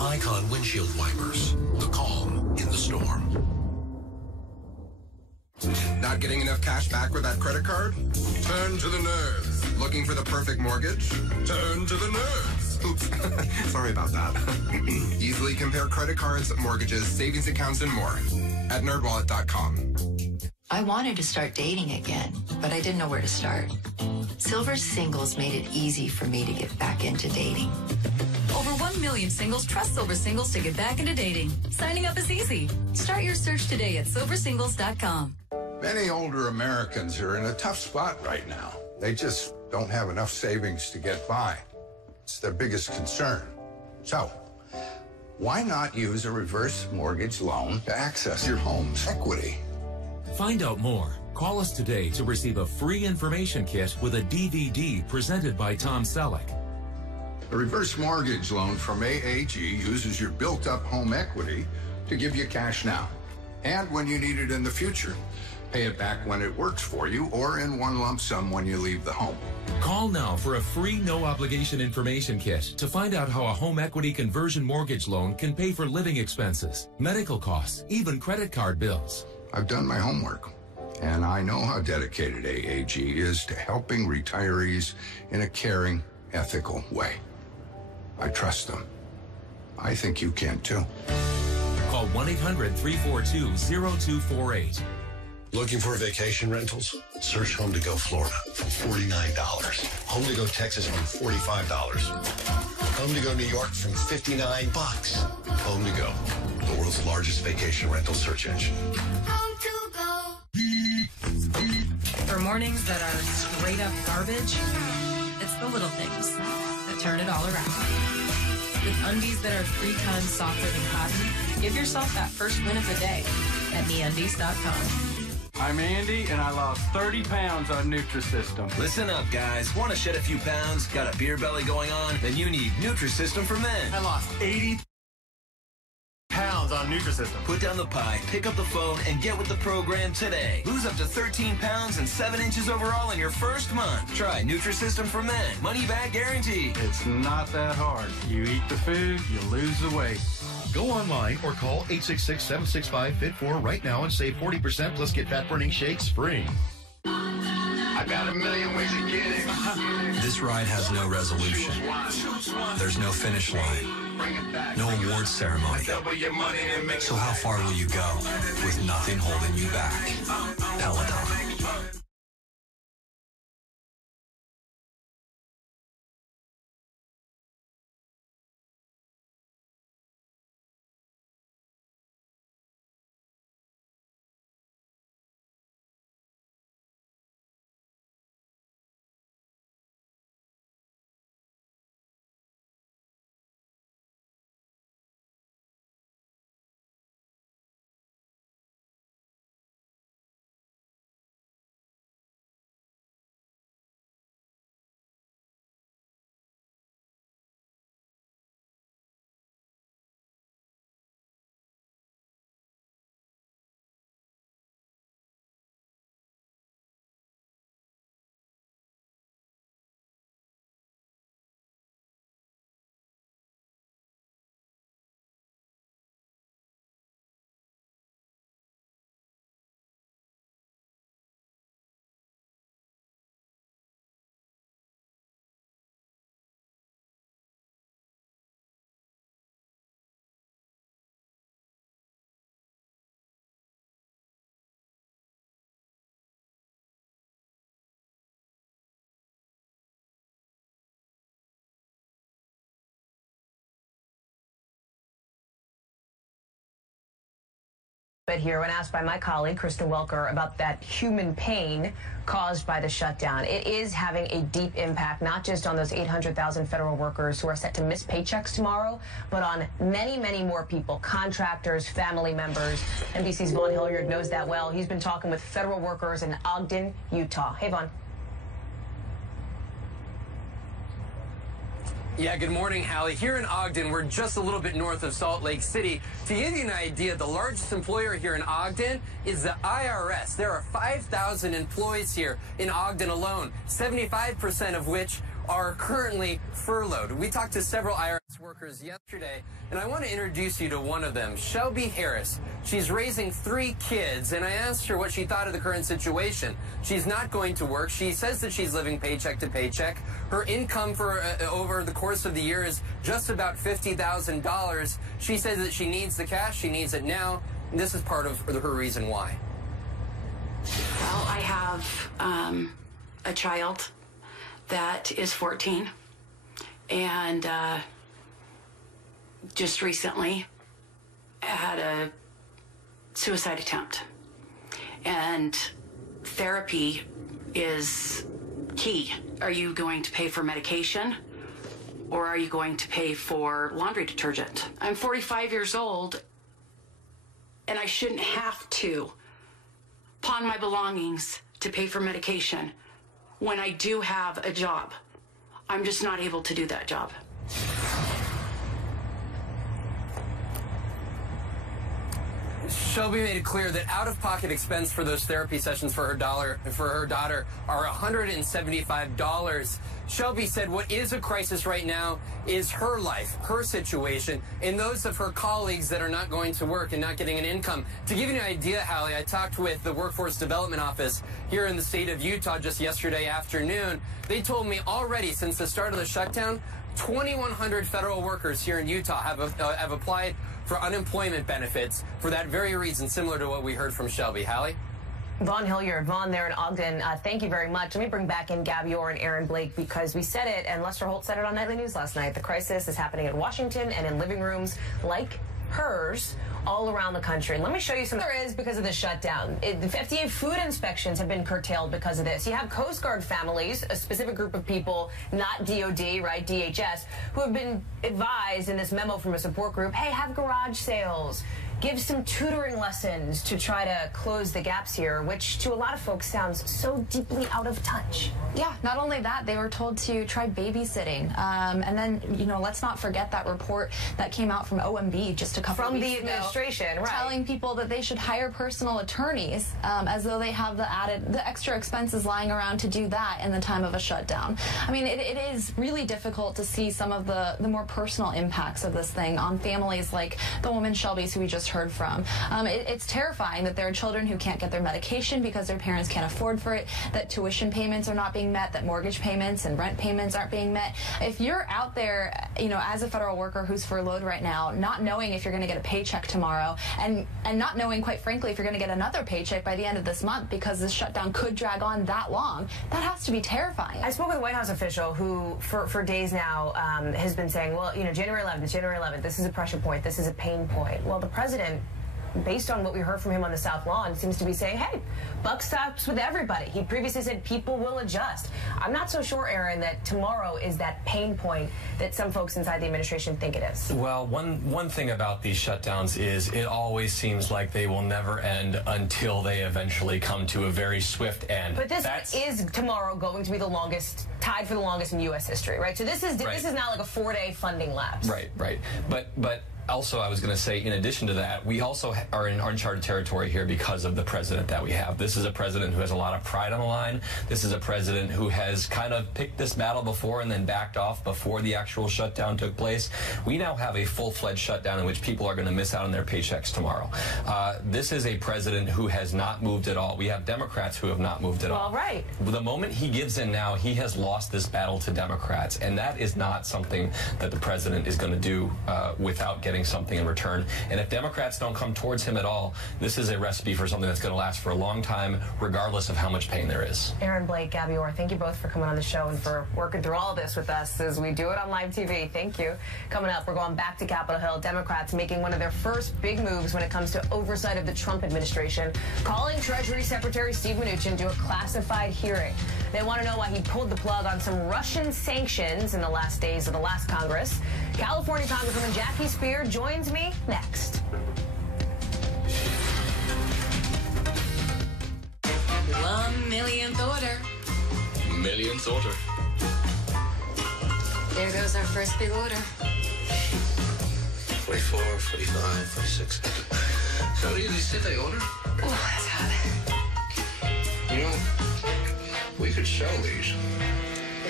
Icon windshield wipers. The calm in the storm. Not getting enough cash back with that credit card? Turn to the nerds. Looking for the perfect mortgage? Turn to the nerds. Oops, sorry about that. Easily compare credit cards, mortgages, savings accounts, and more at nerdwallet.com. I wanted to start dating again, but I didn't know where to start. Silver Singles made it easy for me to get back into dating. Over 1 million singles trust Silver Singles to get back into dating. Signing up is easy. Start your search today at silversingles.com. Many older Americans are in a tough spot right now. They just don't have enough savings to get by. It's their biggest concern. So, why not use a reverse mortgage loan to access your home's equity? Find out more. Call us today to receive a free information kit with a DVD presented by Tom Selleck. A reverse mortgage loan from AAG uses your built-up home equity to give you cash now. And when you need it in the future, pay it back when it works for you or in one lump sum when you leave the home. Call now for a free no-obligation information kit to find out how a home equity conversion mortgage loan can pay for living expenses, medical costs, even credit card bills. I've done my homework, and I know how dedicated AAG is to helping retirees in a caring, ethical way. I trust them. I think you can too. Call 1-800-342-0248. Looking for vacation rentals? Search Home to Go Florida for $49. Home to Go Texas from $45. Home to Go New York from $59. Home to Go, the world's largest vacation rental search engine. Home to go. For mornings that are straight up garbage, it's the little things that turn it all around. With undies that are 3 times softer than cotton, give yourself that first win of the day at MeUndies.com. I'm Andy, and I lost 30 pounds on Nutrisystem. Listen up, guys. Want to shed a few pounds? Got a beer belly going on? Then you need Nutrisystem for men. I lost 80 pounds on Nutrisystem. Put down the pie, pick up the phone, and get with the program today. Lose up to 13 pounds and 7 inches overall in your first month. Try Nutrisystem for men. Money back guarantee. It's not that hard. You eat the food, you lose the weight. Go online or call 866-765-FIT4 right now and save 40% plus get fat-burning shakes free. I got a million ways to get it. This ride has no resolution. There's no finish line. No award ceremony. So how far will you go with nothing holding you back? Peloton. Here, when asked by my colleague, Kristen Welker, about that human pain caused by the shutdown. It is having a deep impact, not just on those 800,000 federal workers who are set to miss paychecks tomorrow, but on many, many more people, contractors, family members. NBC's Vaughn Hilliard knows that well. He's been talking with federal workers in Ogden, Utah. Hey, Vaughn. Yeah, good morning, Hallie. Here in Ogden, we're just a little bit north of Salt Lake City. To give you an idea, the largest employer here in Ogden is the IRS. There are 5,000 employees here in Ogden alone, 75% of which are currently furloughed. We talked to several IRS workers yesterday, and I want to introduce you to one of them, Shelby Harris. She's raising 3 kids, and I asked her what she thought of the current situation. She's not going to work. She says that she's living paycheck to paycheck. Her income for over the course of the year is just about $50,000. She says that she needs the cash. She needs it now. And this is part of her reason why. Well, I have a child that is 14 and just recently had a suicide attempt. And therapy is key. Are you going to pay for medication or are you going to pay for laundry detergent? I'm 45 years old and I shouldn't have to pawn my belongings to pay for medication when I do have a job. I'm just not able to do that job. Shelby made it clear that out-of-pocket expense for those therapy sessions for her daughter are $175. Shelby said what is a crisis right now is her life, her situation, and those of her colleagues that are not going to work and not getting an income. To give you an idea, Hallie, I talked with the Workforce Development Office here in the state of Utah just yesterday afternoon. They told me already since the start of the shutdown, 2,100 federal workers here in Utah have applied for unemployment benefits for that very reason, similar to what we heard from Shelby. Hallie? Vaughn Hilliard, Vaughn there in Ogden, thank you very much. Let me bring back in Gabby Orr and Aaron Blake because we said it, and Lester Holt said it on Nightly News last night. The crisis is happening in Washington and in living rooms like hers all around the country. And let me show you some there is because of the shutdown. The FDA food inspections have been curtailed because of this. You have Coast Guard families, a specific group of people, not DOD, right, DHS, who have been advised in this memo from a support group, hey, have garage sales. Give some tutoring lessons to try to close the gaps here, which to a lot of folks sounds so deeply out of touch. Yeah, not only that, they were told to try babysitting. And then, you know, let's not forget that report that came out from OMB just a couple of weeks ago. From the administration, right. Telling people that they should hire personal attorneys as though they have the extra expenses lying around to do that in the time of a shutdown. I mean, it is really difficult to see some of the more personal impacts of this thing on families like the woman Shelby's who we just heard from. It's terrifying that there are children who can't get their medication because their parents can't afford for it, that tuition payments are not being met, that mortgage payments and rent payments aren't being met. If you're out there, you know, as a federal worker who's furloughed right now, not knowing if you're going to get a paycheck tomorrow and not knowing, quite frankly, if you're going to get another paycheck by the end of this month because this shutdown could drag on that long, that has to be terrifying. I spoke with a White House official who, for days now, has been saying, well, you know, January 11th, this is a pressure point, this is a pain point. Well, the president, based on what we heard from him on the South Lawn, seems to be saying, hey, buck stops with everybody. He previously said people will adjust. I'm not so sure, Aaron, that tomorrow is that pain point that some folks inside the administration think it is. Well, one thing about these shutdowns is it always seems like they will never end until they eventually come to a very swift end. But this is tomorrow going to be the longest, tied for the longest in U.S. history, right? So this is not like a 4-day funding lapse. Right. But also, I was going to say, in addition to that, we also are in uncharted territory here because of the president that we have. This is a president who has a lot of pride on the line. This is a president who has kind of picked this battle before and then backed off before the actual shutdown took place. We now have a full-fledged shutdown in which people are going to miss out on their paychecks tomorrow. This is a president who has not moved at all. We have Democrats who have not moved at all. All right. The moment he gives in now, he has lost this battle to Democrats, and that is not something that the president is going to do without getting something in return. And if Democrats don't come towards him at all, this is a recipe for something that's going to last for a long time, regardless of how much pain there is. Aaron Blake, Gabby Orr, thank you both for coming on the show and for working through all this with us as we do it on live TV. Thank you. Coming up, we're going back to Capitol Hill. Democrats making one of their first big moves when it comes to oversight of the Trump administration, calling Treasury Secretary Steve Mnuchin to a classified hearing. They want to know why he pulled the plug on some Russian sanctions in the last days of the last Congress. California Congresswoman Jackie Speer joins me next. 1 millionth order. Millionth order. There goes our first big order. 44, 45, 46. How many of these did they order? Oh, that's hot. You know, we could sell these.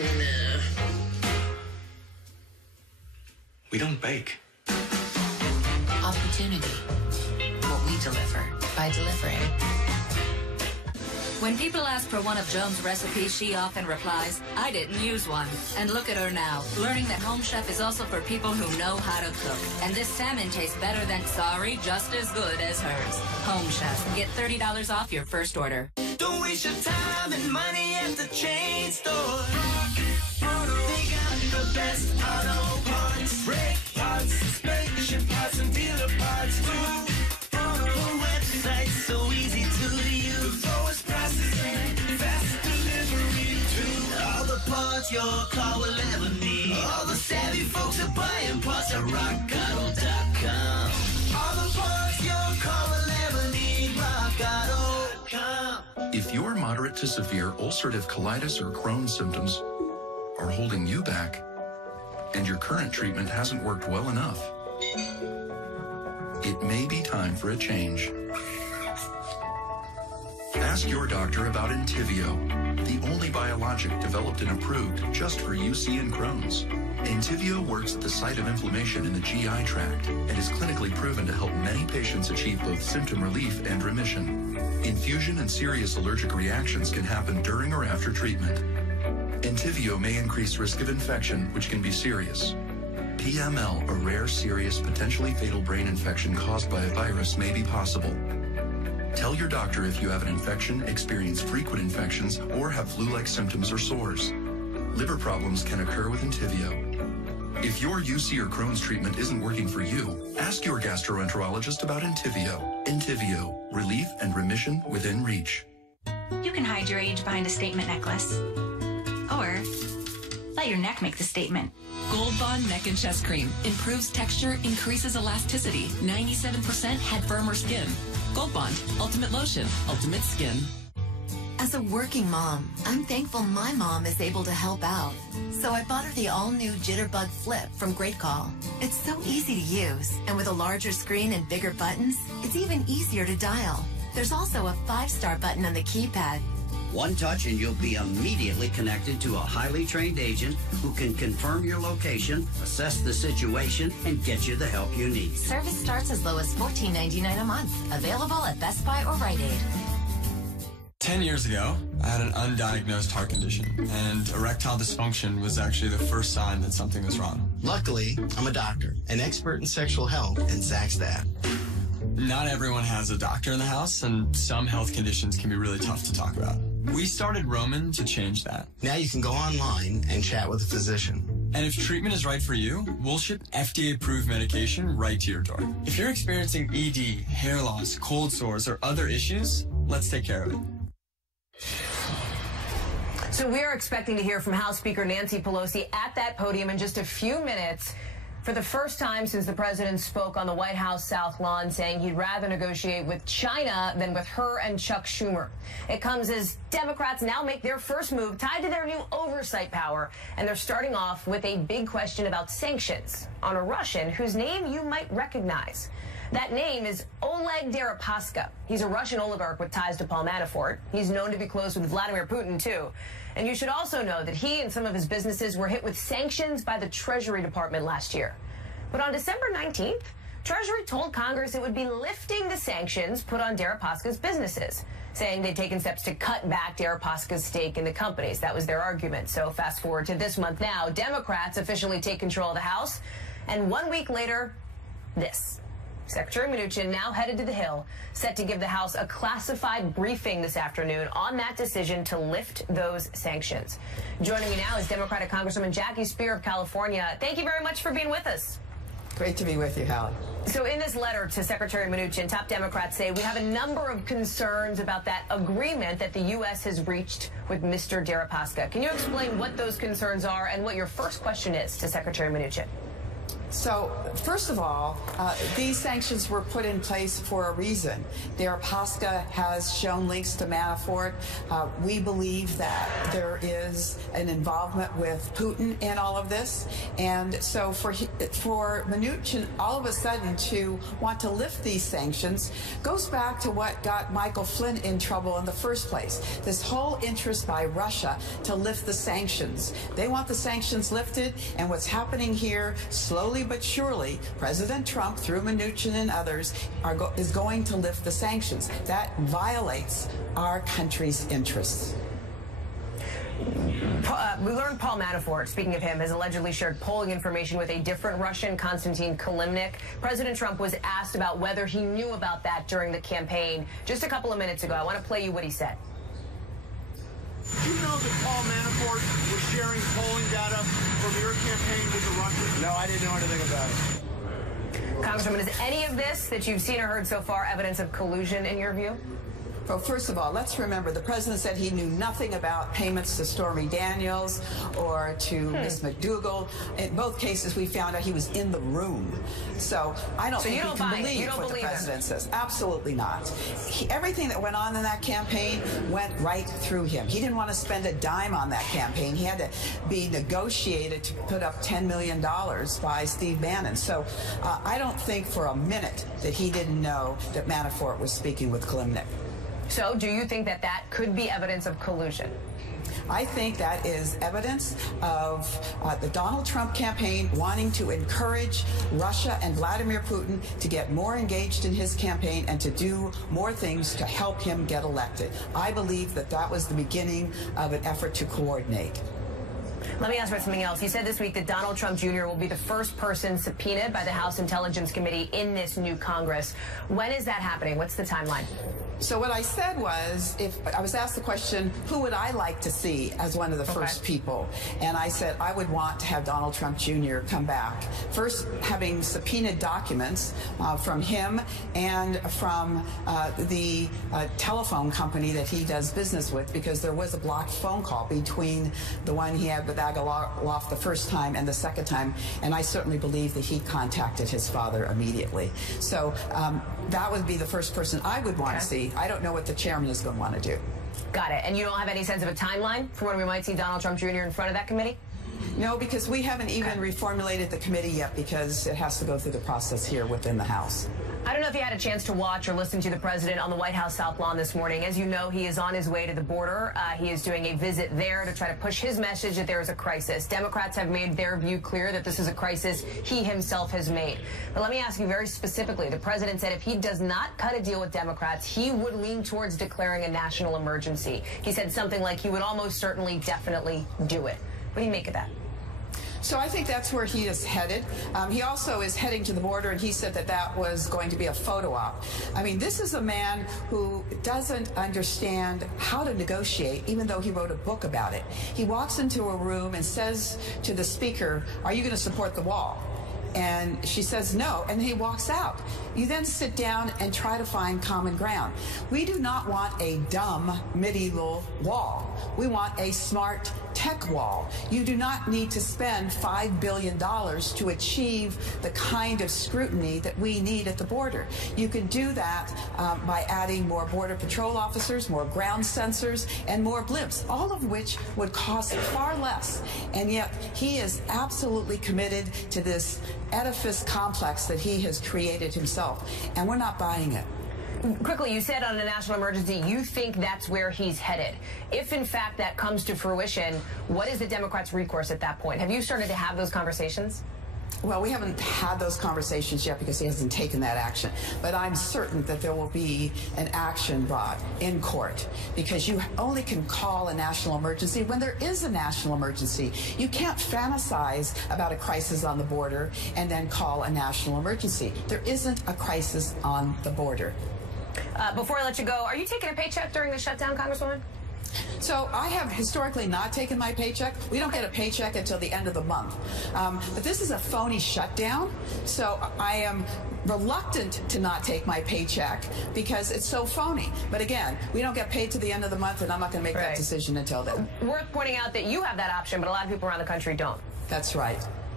We don't bake. Opportunity. What we deliver by delivering. When people ask for one of Joan's recipes, she often replies, I didn't use one. And look at her now, learning that Home Chef is also for people who know how to cook. And this salmon tastes better than, sorry, just as good as hers. Home Chef. Get $30 off your first order. Don't waste your time and money at the chain store. They got the best auto parts. Brake parts, suspension parts, and dealer parts too. The website's so easy to use. Lowest prices and fast delivery too. All the parts your car will ever need. All the savvy folks are buying parts at rockauto.com. All the parts your car will ever need. rockauto.com. If your moderate to severe ulcerative colitis or Crohn's symptoms are holding you back, and your current treatment hasn't worked well enough, it may be time for a change. Ask your doctor about Entyvio, the only biologic developed and approved just for UC and Crohn's. Entyvio works at the site of inflammation in the GI tract and is clinically proven to help many patients achieve both symptom relief and remission. Infusion and serious allergic reactions can happen during or after treatment. Entyvio may increase risk of infection, which can be serious. PML, a rare, serious, potentially fatal brain infection caused by a virus, may be possible. Tell your doctor if you have an infection, experience frequent infections, or have flu-like symptoms or sores. Liver problems can occur with Entyvio. If your UC or Crohn's treatment isn't working for you, ask your gastroenterologist about Entyvio. Entyvio, relief and remission within reach. You can hide your age behind a statement necklace. Or let your neck make the statement. Gold Bond Neck and Chest Cream improves texture, increases elasticity. 97% had firmer skin. Gold Bond, Ultimate Lotion, Ultimate Skin. As a working mom, I'm thankful my mom is able to help out. So I bought her the all-new Jitterbug Flip from Great Call. It's so easy to use, and with a larger screen and bigger buttons, it's even easier to dial. There's also a 5-star button on the keypad. One touch and you'll be immediately connected to a highly trained agent who can confirm your location, assess the situation, and get you the help you need. Service starts as low as $14.99 a month. Available at Best Buy or Rite Aid. 10 years ago, I had an undiagnosed heart condition, and erectile dysfunction was actually the first sign that something was wrong. Luckily, I'm a doctor, an expert in sexual health, and Zach's dad. Not everyone has a doctor in the house, and some health conditions can be really tough to talk about. We started Roman to change that. Now you can go online and chat with a physician. And if treatment is right for you, we'll ship FDA-approved medication right to your door. If you're experiencing ED, hair loss, cold sores, or other issues, let's take care of it. So we are expecting to hear from House Speaker Nancy Pelosi at that podium in just a few minutes. For the first time since the president spoke on the White House South Lawn, saying he'd rather negotiate with China than with her and Chuck Schumer. It comes as Democrats now make their first move tied to their new oversight power, and they're starting off with a big question about sanctions on a Russian whose name you might recognize. That name is Oleg Deripaska. He's a Russian oligarch with ties to Paul Manafort. He's known to be close with Vladimir Putin, too. And you should also know that he and some of his businesses were hit with sanctions by the Treasury Department last year. But on December 19th, Treasury told Congress it would be lifting the sanctions put on Deripaska's businesses, saying they'd taken steps to cut back Deripaska's stake in the companies. That was their argument. So fast forward to this month now, Democrats officially take control of the House. And 1 week later, this. Secretary Mnuchin now headed to the Hill, set to give the House a classified briefing this afternoon on that decision to lift those sanctions. Joining me now is Democratic Congresswoman Jackie Speer of California. Thank you very much for being with us. Great to be with you, Howard. So in this letter to Secretary Mnuchin, top Democrats say we have a number of concerns about that agreement that the U.S. has reached with Mr. Deripaska. Can you explain what those concerns are and what your first question is to Secretary Mnuchin? So, first of all, these sanctions were put in place for a reason. Deripaska has shown links to Manafort. We believe that there is an involvement with Putin in all of this. And so for Mnuchin all of a sudden to want to lift these sanctions goes back to what got Michael Flynn in trouble in the first place. This whole interest by Russia to lift the sanctions. They want the sanctions lifted, and what's happening here, slowly but surely, President Trump, through Mnuchin and others, is going to lift the sanctions. That violates our country's interests. We learned Paul Manafort, speaking of him, has allegedly shared polling information with a different Russian, Konstantin Kilimnik. President Trump was asked about whether he knew about that during the campaign just a couple of minutes ago. I want to play you what he said. Do you know that Paul Manafort was sharing polling data from your campaign with the Russians? No, I didn't know anything about it. Congresswoman, is any of this that you've seen or heard so far evidence of collusion in your view? Well, first of all, let's remember the president said he knew nothing about payments to Stormy Daniels or to Ms. McDougal. In both cases, we found out he was in the room. So I don't think we can believe what the president says. Absolutely not. Everything that went on in that campaign went right through him. He didn't want to spend a dime on that campaign. He had to be negotiated to put up $10 million by Steve Bannon. So I don't think for a minute that he didn't know that Manafort was speaking with Kilimnik. So do you think that that could be evidence of collusion? I think that is evidence of the Donald Trump campaign wanting to encourage Russia and Vladimir Putin to get more engaged in his campaign and to do more things to help him get elected. I believe that that was the beginning of an effort to coordinate. Let me ask about something else. You said this week that Donald Trump Jr. will be the first person subpoenaed by the House Intelligence Committee in this new Congress. When is that happening? What's the timeline? So what I said was, if I was asked the question, who would I like to see as one of the first people? And I said I would want to have Donald Trump Jr. come back. First, having subpoenaed documents from him and from the telephone company that he does business with, because there was a blocked phone call between the one he had with Agaloff the first time and the second time, and I certainly believe that he contacted his father immediately. So that would be the first person I would want to see. I don't know what the chairman is going to want to do. Got it. And you don't have any sense of a timeline for when we might see Donald Trump Jr. in front of that committee? No, because we haven't even reformulated the committee yet, because it has to go through the process here within the House. I don't know if you had a chance to watch or listen to the president on the White House South Lawn this morning. As you know, he is on his way to the border. He is doing a visit there to try to push his message that there is a crisis. Democrats have made their view clear that this is a crisis he himself has made. But let me ask you very specifically. The president said if he does not cut a deal with Democrats, he would lean towards declaring a national emergency. He said something like he would almost certainly, definitely do it. What do you make of that? So I think that's where he is headed. He also is heading to the border, and he said that that was going to be a photo op. I mean, this is a man who doesn't understand how to negotiate, even though he wrote a book about it. He walks into a room and says to the speaker, "Are you going to support the wall?" And she says no, and he walks out. You then sit down and try to find common ground. We do not want a dumb medieval wall. We want a smart tech wall. You do not need to spend $5 billion to achieve the kind of scrutiny that we need at the border. You can do that by adding more Border Patrol officers, more ground sensors, and more blimps, all of which would cost far less. And yet he is absolutely committed to this edifice complex that he has created himself, and we're not buying it. Quickly, you said on a national emergency, you think that's where he's headed. If, in fact, that comes to fruition, what is the Democrats' recourse at that point? Have you started to have those conversations? Well, we haven't had those conversations yet because he hasn't taken that action. But I'm certain that there will be an action brought in court, because you only can call a national emergency when there is a national emergency. You can't fantasize about a crisis on the border and then call a national emergency. There isn't a crisis on the border. Before I let you go, are you taking a paycheck during the shutdown, Congresswoman? So I have historically not taken my paycheck. We don't get a paycheck until the end of the month. But this is a phony shutdown, so I am reluctant to not take my paycheck because it's so phony. But again, we don't get paid to the end of the month, and I'm not going to make that decision until then. Worth pointing out that you have that option, but a lot of people around the country don't. That's right.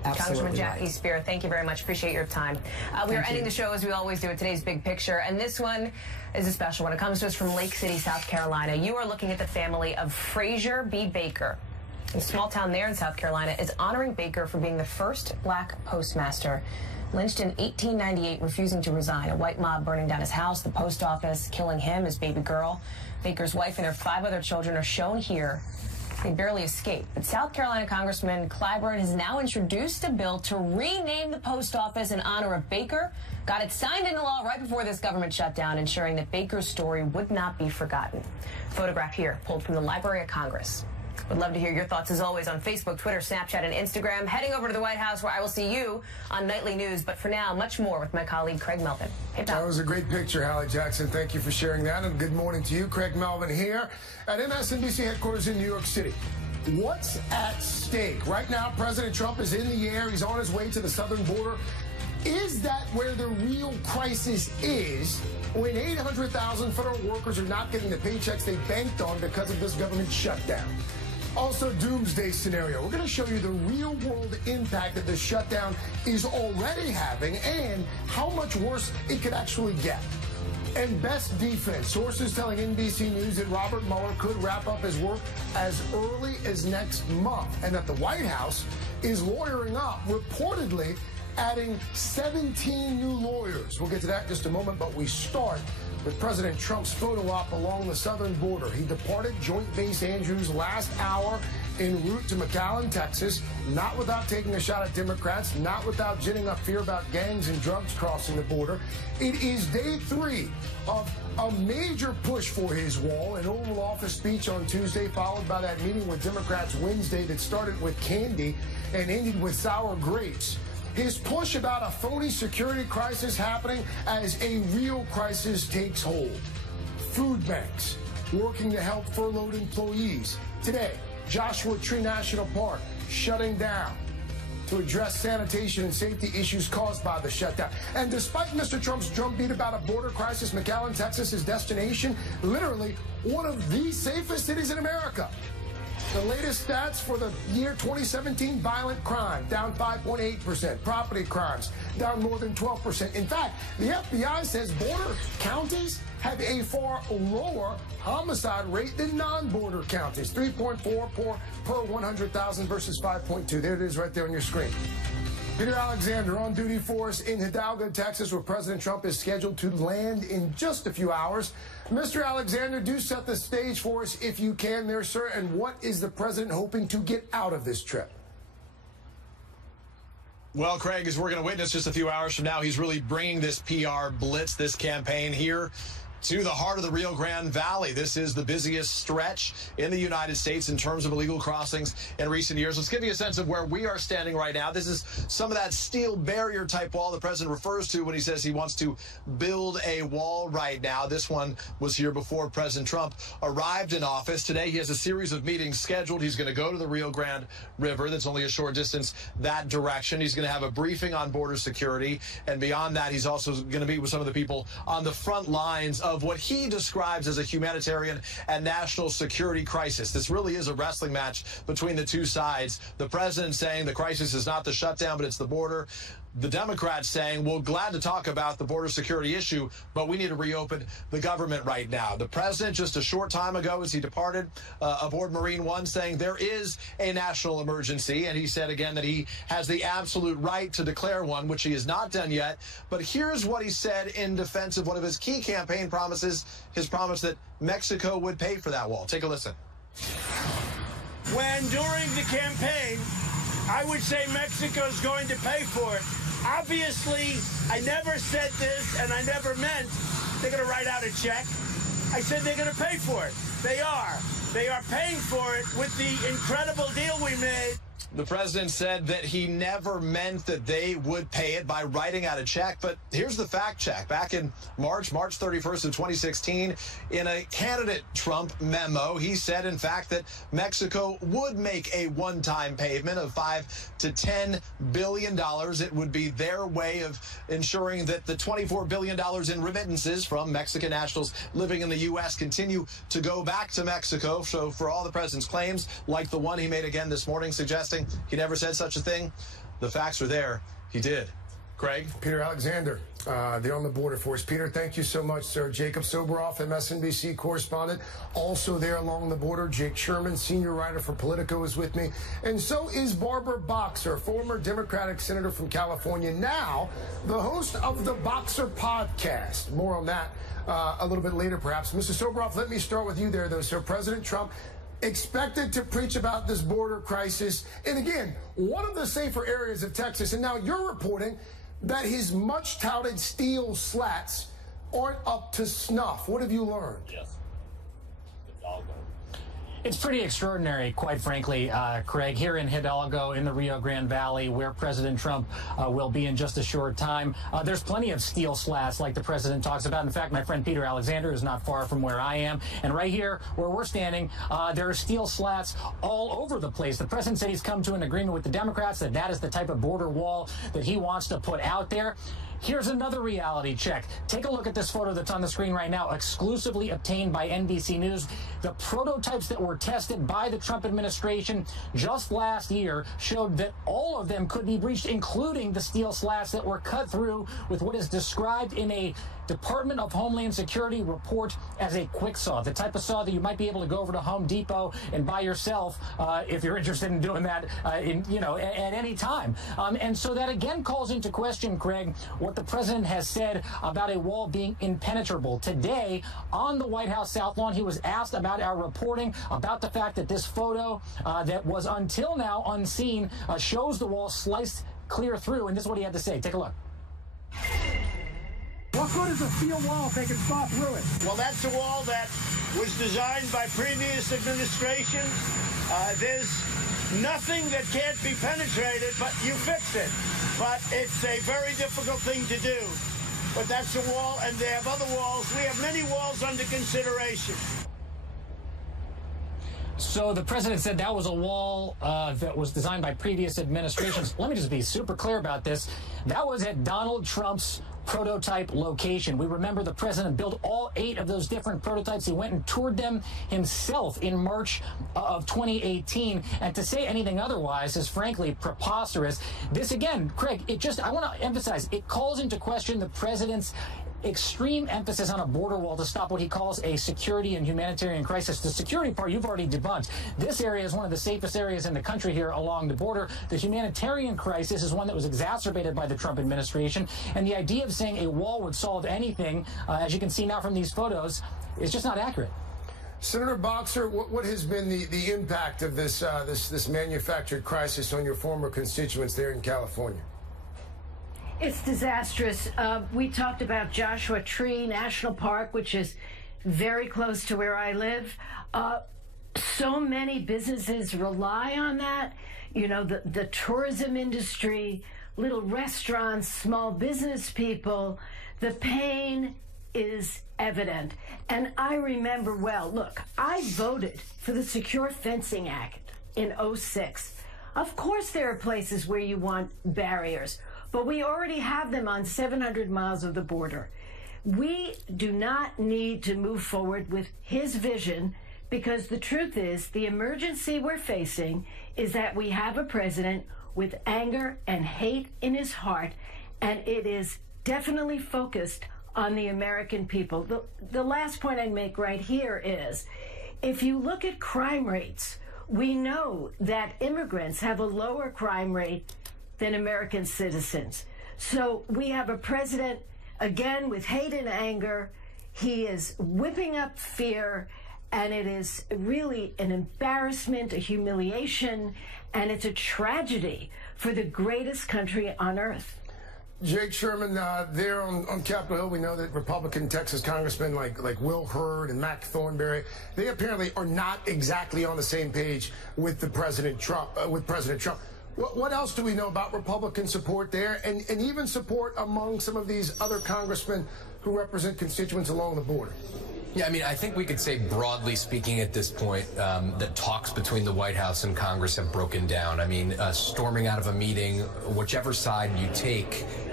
Congresswoman Jackie Spear, thank you very much. Appreciate your time. We are ending the show as we always do at today's Big Picture, and this one is a special one. It comes to us from Lake City, South Carolina. You are looking at the family of Frazier B. Baker. A small town there in South Carolina is honoring Baker for being the first black postmaster. Lynched in 1898, refusing to resign. A white mob burning down his house, the post office, killing him, his baby girl. Baker's wife and her 5 other children are shown here. They barely escaped. But South Carolina Congressman Clyburn has now introduced a bill to rename the post office in honor of Baker. Got it signed into law right before this government shutdown, ensuring that Baker's story would not be forgotten. Photograph here, pulled from the Library of Congress. Would love to hear your thoughts, as always, on Facebook, Twitter, Snapchat, and Instagram. Heading over to the White House, where I will see you on Nightly News. But for now, much more with my colleague, Craig Melvin. Hey, pal. That was a great picture, Hallie Jackson. Thank you for sharing that. And good morning to you, Craig Melvin, here at MSNBC headquarters in New York City. What's at stake? Right now, President Trump is in the air. He's on his way to the southern border. Is that where the real crisis is, when 800,000 federal workers are not getting the paychecks they banked on because of this government shutdown? Also, doomsday scenario. We're going to show you the real-world impact that the shutdown is already having and how much worse it could actually get. And best defense. Sources telling NBC News that Robert Mueller could wrap up his work as early as next month, and that the White House is lawyering up, reportedly adding 17 new lawyers. We'll get to that in just a moment, but we start with President Trump's photo op along the southern border. He departed Joint Base Andrews last hour en route to McAllen, Texas, not without taking a shot at Democrats, not without ginning up fear about gangs and drugs crossing the border. It is day 3 of a major push for his wall, an Oval Office speech on Tuesday, followed by that meeting with Democrats Wednesday that started with candy and ended with sour grapes. His push about a phony security crisis happening as a real crisis takes hold. Food banks working to help furloughed employees. Today, Joshua Tree National Park shutting down to address sanitation and safety issues caused by the shutdown. And despite Mr. Trump's drumbeat about a border crisis, McAllen, Texas, his destination, literally one of the safest cities in America. The latest stats for the year 2017, violent crime down 5.8%, property crimes down more than 12%. In fact, the FBI says border counties have a far lower homicide rate than non-border counties, 3.4 per 100,000 versus 5.2. There it is right there on your screen. Peter Alexander on duty for us in Hidalgo, Texas, where President Trump is scheduled to land in just a few hours. Mr. Alexander, do set the stage for us if you can there, sir. And what is the president hoping to get out of this trip? Well, Craig, as we're going to witness just a few hours from now, he's really bringing this PR blitz, this campaign here to the heart of the Rio Grande Valley. This is the busiest stretch in the United States in terms of illegal crossings in recent years. Let's give you a sense of where we are standing right now. This is some of that steel barrier type wall the president refers to when he says he wants to build a wall right now. This one was here before President Trump arrived in office. Today he has a series of meetings scheduled. He's going to go to the Rio Grande River. That's only a short distance that direction. He's going to have a briefing on border security. And beyond that, he's also going to meet with some of the people on the front lines of what he describes as a humanitarian and national security crisis. This really is a wrestling match between the two sides. The president saying the crisis is not the shutdown, but it's the border. The Democrats saying, well, glad to talk about the border security issue, but we need to reopen the government right now. The president, just a short time ago as he departed aboard Marine One, saying there is a national emergency. And he said again that he has the absolute right to declare one, which he has not done yet. But here's what he said in defense of one of his key campaign promises, his promise that Mexico would pay for that wall. Take a listen. When during the campaign, I would say Mexico's going to pay for it. Obviously, I never said this, and I never meant they're going to write out a check. I said they're going to pay for it. They are. They are paying for it with the incredible deal we made. The president said that he never meant that they would pay it by writing out a check. But here's the fact check. Back in March 31st of 2016, in a candidate Trump memo, he said, in fact, that Mexico would make a one-time payment of $5 to $10 billion. It would be their way of ensuring that the $24 billion in remittances from Mexican nationals living in the U.S. continue to go back to Mexico. So for all the president's claims, like the one he made again this morning suggesting he never said such a thing, the facts are there. He did. Craig? Peter Alexander, there on the border for us. Peter, thank you so much, sir. Jacob Soboroff, MSNBC correspondent, also there along the border. Jake Sherman, senior writer for Politico, is with me. And so is Barbara Boxer, former Democratic senator from California, now the host of the Boxer podcast. More on that a little bit later, perhaps. Mr. Soboroff, let me start with you there, though, sir. President Trump expected to preach about this border crisis. And again, one of the safer areas of Texas. And now you're reporting that his much-touted steel slats aren't up to snuff. What have you learned? Yes. It's all good. It's pretty extraordinary, quite frankly, Craig, here in Hidalgo in the Rio Grande Valley, where President Trump will be in just a short time. There's plenty of steel slats like the president talks about. In fact, my friend Peter Alexander is not far from where I am. And right here where we're standing, there are steel slats all over the place. The president said he's come to an agreement with the Democrats that that is the type of border wall that he wants to put out there. Here's another reality check. Take a look at this photo that's on the screen right now, exclusively obtained by NBC News. The prototypes that were tested by the Trump administration just last year showed that all of them could be breached, including the steel slats that were cut through with what is described in a Department of Homeland Security report as a quick saw, the type of saw that you might be able to go over to Home Depot and buy yourself if you're interested in doing that at any time. And so that again calls into question, Craig, what the president has said about a wall being impenetrable. Today, on the White House South Lawn, he was asked about our reporting about the fact that this photo that was until now unseen shows the wall sliced clear through. And this is what he had to say. Take a look. What good is a steel wall if they can saw through it? Well, that's a wall that was designed by previous administrations. There's nothing that can't be penetrated, but you fix it. But it's a very difficult thing to do. But that's a wall, and they have other walls. We have many walls under consideration. So the president said that was a wall that was designed by previous administrations. Let me just be super clear about this. That was at Donald Trump's prototype location. We remember the president built all 8 of those different prototypes. He went and toured them himself in March of 2018. And to say anything otherwise is frankly preposterous. This again, Craig, I want to emphasize, it calls into question the president's extreme emphasis on a border wall to stop what he calls a security and humanitarian crisis. The security part you've already debunked. This area is one of the safest areas in the country here along the border. The humanitarian crisis is one that was exacerbated by the Trump administration. And the idea of saying a wall would solve anything, as you can see now from these photos, is just not accurate. Senator Boxer, what has been the impact of this manufactured crisis on your former constituents there in California? It's disastrous. We talked about Joshua Tree National Park, which is very close to where I live. So many businesses rely on that. You know, the tourism industry, little restaurants, small business people. The pain is evident. And I remember well, look, I voted for the Secure Fencing Act in '06. Of course there are places where you want barriers, but we already have them on 700 miles of the border. We do not need to move forward with his vision, because the truth is the emergency we're facing is that we have a president with anger and hate in his heart, and it is definitely focused on the American people. The last point I'd make right here is, if you look at crime rates, we know that immigrants have a lower crime rate than American citizens. So we have a president, again, with hate and anger. He is whipping up fear, and it is really an embarrassment, a humiliation, and it's a tragedy for the greatest country on earth. Jake Sherman, there on Capitol Hill, we know that Republican Texas congressmen like Will Hurd and Mac Thornberry, they apparently are not exactly on the same page with President Trump. What else do we know about Republican support there, and even support among some of these other congressmen who represent constituents along the border? Yeah, I mean, I think we could say, broadly speaking at this point, that talks between the White House and Congress have broken down. I mean, storming out of a meeting, whichever side you take,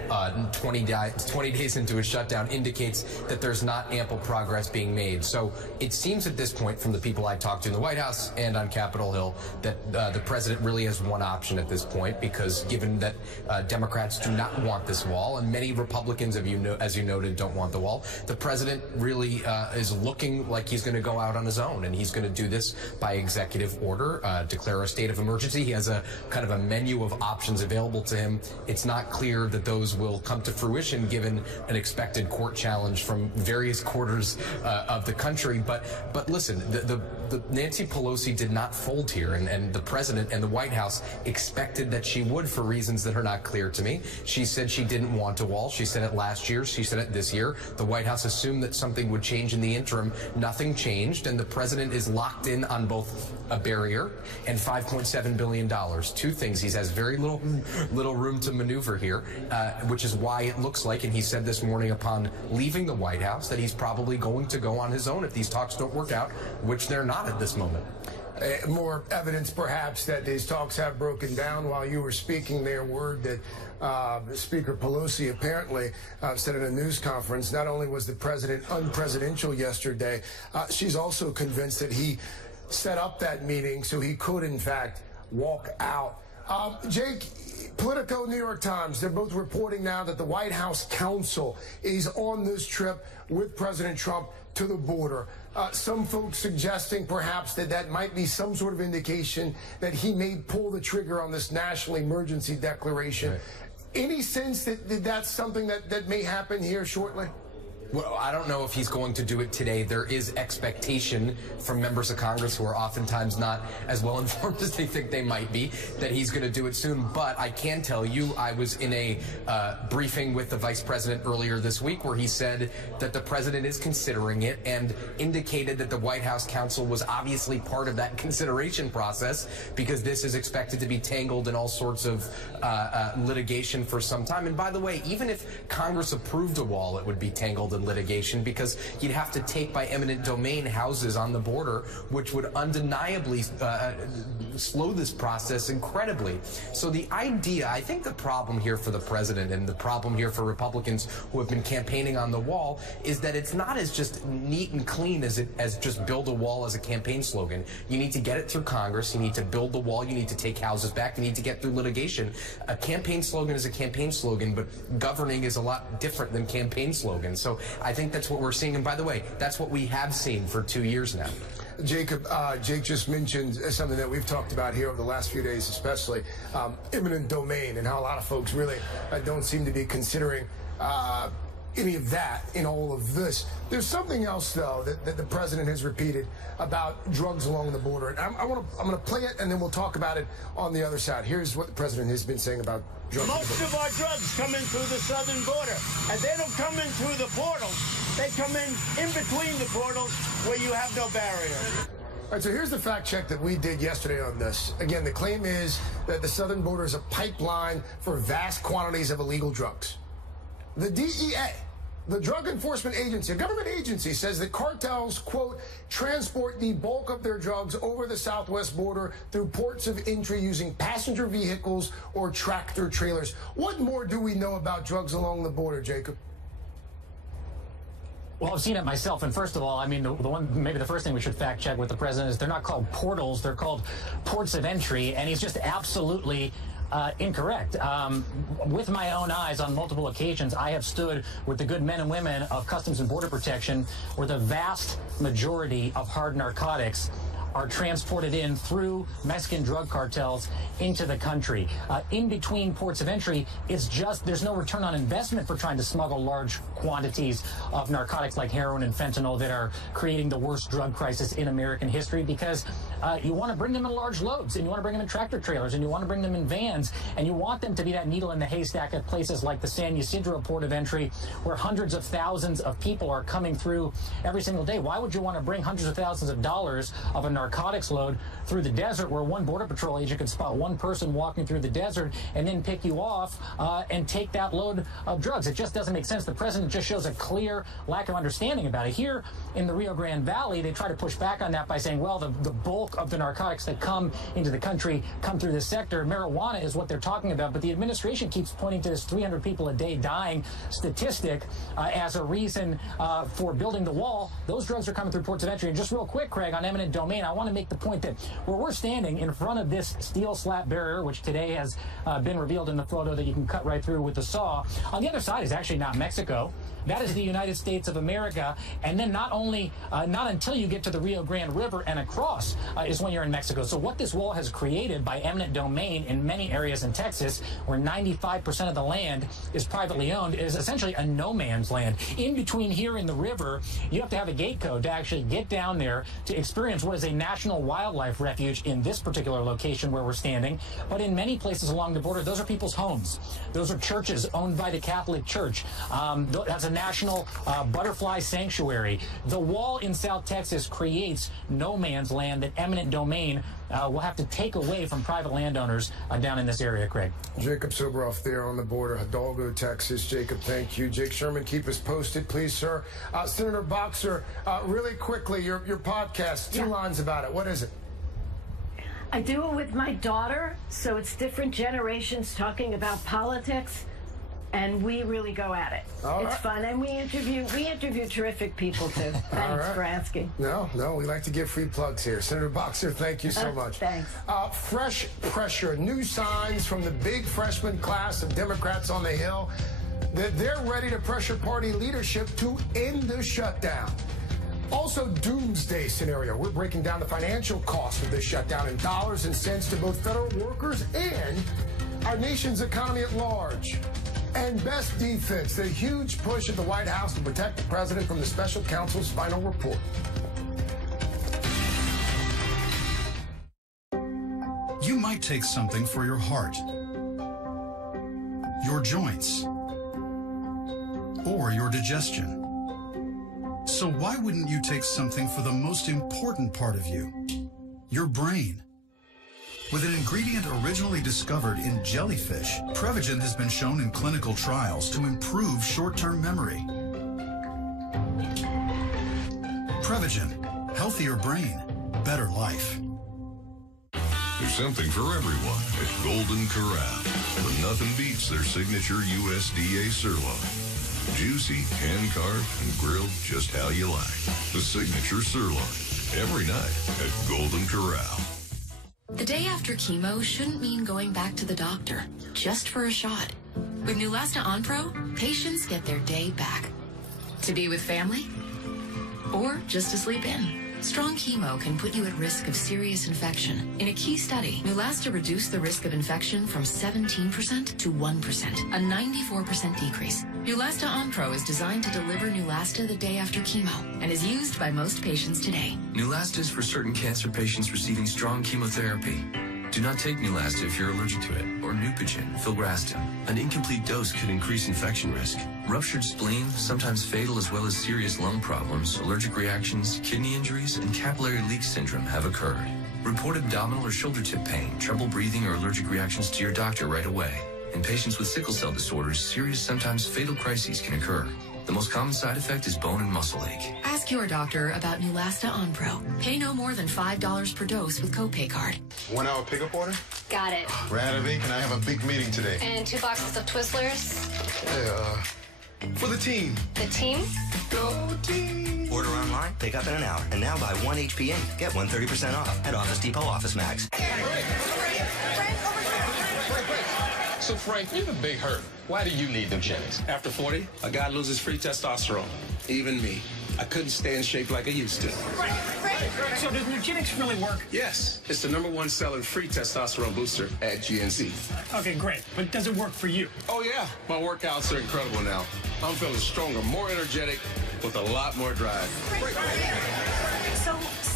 20 days into a shutdown indicates that there's not ample progress being made. So it seems at this point from the people I talked to in the White House and on Capitol Hill that the president really has one option at this point, because given that Democrats do not want this wall and many Republicans, as you noted, don't want the wall, the president really is looking like he's going to go out on his own, and he's going to do this by executive order, declare a state of emergency. He has a kind of a menu of options available to him. It's not clear that those will come to fruition given an expected court challenge from various quarters of the country. But listen, the Nancy Pelosi did not fold here, and the president and the White House expected that she would for reasons that are not clear to me. She said she didn't want a wall. She said it last year. She said it this year. The White House assumed that something would change in the interim. Nothing changed, and the president is locked in on both a barrier and $5.7 billion. Two things. He has very little room to maneuver here, which is why it looks like, and he said this morning upon leaving the White House, that he's probably going to go on his own if these talks don't work out, which they're not at this moment. More evidence, perhaps, that these talks have broken down. While you were speaking there, word that Speaker Pelosi apparently said in a news conference, not only was the president unpresidential yesterday, she's also convinced that he set up that meeting so he could, in fact, walk out. Jake, Politico, New York Times, they're both reporting now that the White House counsel is on this trip with President Trump to the border. Some folks suggesting perhaps that might be some sort of indication that he may pull the trigger on this national emergency declaration. Right. Any sense that that's something that may happen here shortly? Well, I don't know if he's going to do it today. There is expectation from members of Congress who are oftentimes not as well informed as they think they might be that he's going to do it soon. But I can tell you, I was in a briefing with the vice president earlier this week where he said that the president is considering it and indicated that the White House counsel was obviously part of that consideration process, because this is expected to be tangled in all sorts of litigation for some time. And by the way, even if Congress approved a wall, it would be tangled in litigation, because you'd have to take by eminent domain houses on the border, which would undeniably slow this process incredibly. So the idea, I think the problem here for the president and the problem here for Republicans who have been campaigning on the wall is that it's not as just neat and clean as just build a wall as a campaign slogan. You need to get it through Congress. You need to build the wall. You need to take houses back. You need to get through litigation. A campaign slogan is a campaign slogan, but governing is a lot different than campaign slogans. So I think that's what we're seeing. And by the way, that's what we have seen for 2 years now. Jacob, Jake just mentioned something that we've talked about here over the last few days, especially eminent domain, and how a lot of folks really don't seem to be considering any of that in all of this. There's something else, though, that the president has repeated about drugs along the border. And I'm going to play it, and then we'll talk about it on the other side. Here's what the president has been saying about drugs. Most of our drugs come in through the southern border, and they don't come in through the portals. They come in between the portals where you have no barrier. All right, so here's the fact check that we did yesterday on this. Again, the claim is that the southern border is a pipeline for vast quantities of illegal drugs. The DEA, the Drug Enforcement Agency, a government agency, says that cartels, quote, transport the bulk of their drugs over the southwest border through ports of entry using passenger vehicles or tractor trailers. What more do we know about drugs along the border, Jacob? Well, I've seen it myself, and first of all, I mean, maybe the first thing we should fact check with the president is they're not called portals, they're called ports of entry, and he's just absolutely incorrect. With my own eyes, on multiple occasions, I have stood with the good men and women of Customs and Border Protection, where the vast majority of hard narcotics are transported in through Mexican drug cartels into the country. In between ports of entry, it's just, there's no return on investment for trying to smuggle large quantities of narcotics like heroin and fentanyl that are creating the worst drug crisis in American history, because you want to bring them in large loads, and you want to bring them in tractor trailers, and you want to bring them in vans, and you want them to be that needle in the haystack at places like the San Ysidro port of entry, where hundreds of thousands of people are coming through every single day. Why would you want to bring hundreds of thousands of dollars of a narcotics load through the desert, where one Border Patrol agent could spot one person walking through the desert and then pick you off and take that load of drugs. It just doesn't make sense. The president just shows a clear lack of understanding about it. Here in the Rio Grande Valley, they try to push back on that by saying, well, the bulk of the narcotics that come into the country come through this sector. Marijuana is what they're talking about, but the administration keeps pointing to this 300 people a day dying statistic as a reason for building the wall. Those drugs are coming through ports of entry. And just real quick, Craig, on eminent domain, I want to make the point that where we're standing in front of this steel slat barrier, which today has been revealed in the photo that you can cut right through with the saw, on the other side is actually not Mexico. That is the United States of America. And then not until you get to the Rio Grande River and across is when you're in Mexico. So what this wall has created by eminent domain in many areas in Texas, where 95% of the land is privately owned, is essentially a no man's land. In between here and the river, you have to have a gate code to actually get down there to experience what is a national wildlife refuge in this particular location where we're standing. But in many places along the border, those are people's homes. Those are churches owned by the Catholic Church. That's a national butterfly sanctuary. The wall in South Texas creates no man's land that eminent domain will have to take away from private landowners down in this area, Craig. Jacob Sobroff there on the border, Hidalgo, Texas. Jacob, thank you. Jake Sherman, keep us posted, please, sir. Senator Boxer, really quickly, your podcast, two lines about it. What is it? I do it with my daughter, so it's different generations talking about politics. And we really go at it. It's fun, and we interview terrific people too. Thanks for asking. No, we like to give free plugs here. Senator Boxer, thank you so much. Thanks. Fresh pressure, new signs from the big freshman class of Democrats on the Hill that they're ready to pressure party leadership to end the shutdown. Also, doomsday scenario. We're breaking down the financial cost of this shutdown in dollars and cents to both federal workers and our nation's economy at large. And best defense, the huge push at the White House to protect the president from the special counsel's final report. You might take something for your heart, your joints, or your digestion. So why wouldn't you take something for the most important part of you, your brain? With an ingredient originally discovered in jellyfish, Prevagen has been shown in clinical trials to improve short-term memory. Prevagen, healthier brain, better life. There's something for everyone at Golden Corral, but nothing beats their signature USDA sirloin. Juicy, hand-carved, and grilled just how you like. The signature sirloin, every night at Golden Corral. The day after chemo shouldn't mean going back to the doctor just for a shot. With Neulasta Onpro, patients get their day back. To be with family or just to sleep in. Strong chemo can put you at risk of serious infection. In a key study, Neulasta reduced the risk of infection from 17% to 1%, a 94% decrease. Neulasta Onpro is designed to deliver Neulasta the day after chemo and is used by most patients today. Neulasta is for certain cancer patients receiving strong chemotherapy. Do not take Neulasta if you're allergic to it, or Neupogen, filgrastim. An incomplete dose could increase infection risk. Ruptured spleen, sometimes fatal, as well as serious lung problems, allergic reactions, kidney injuries, and capillary leak syndrome have occurred. Report abdominal or shoulder tip pain, trouble breathing, or allergic reactions to your doctor right away. In patients with sickle cell disorders, serious, sometimes fatal crises can occur. The most common side effect is bone and muscle ache. Ask your doctor about Neulasta Onpro. Pay no more than $5 per dose with copay card. 1 hour pickup order? Got it. Radovik, and I have a big meeting today. And 2 boxes of Twizzlers. For the team. The team? Go team. Order online, pick up in an hour, and now buy 1 HPA, get 1 30% off at Office Depot Office Max. So, Frank, you have a big hurt. Why do you need Nugenics? After 40, a guy loses free testosterone. Even me. I couldn't stay in shape like I used to. So does Nugenics really work? Yes. It's the #1 selling free testosterone booster at GNC. Okay, great. But does it work for you? Oh, yeah. My workouts are incredible now. I'm feeling stronger, more energetic, with a lot more drive. So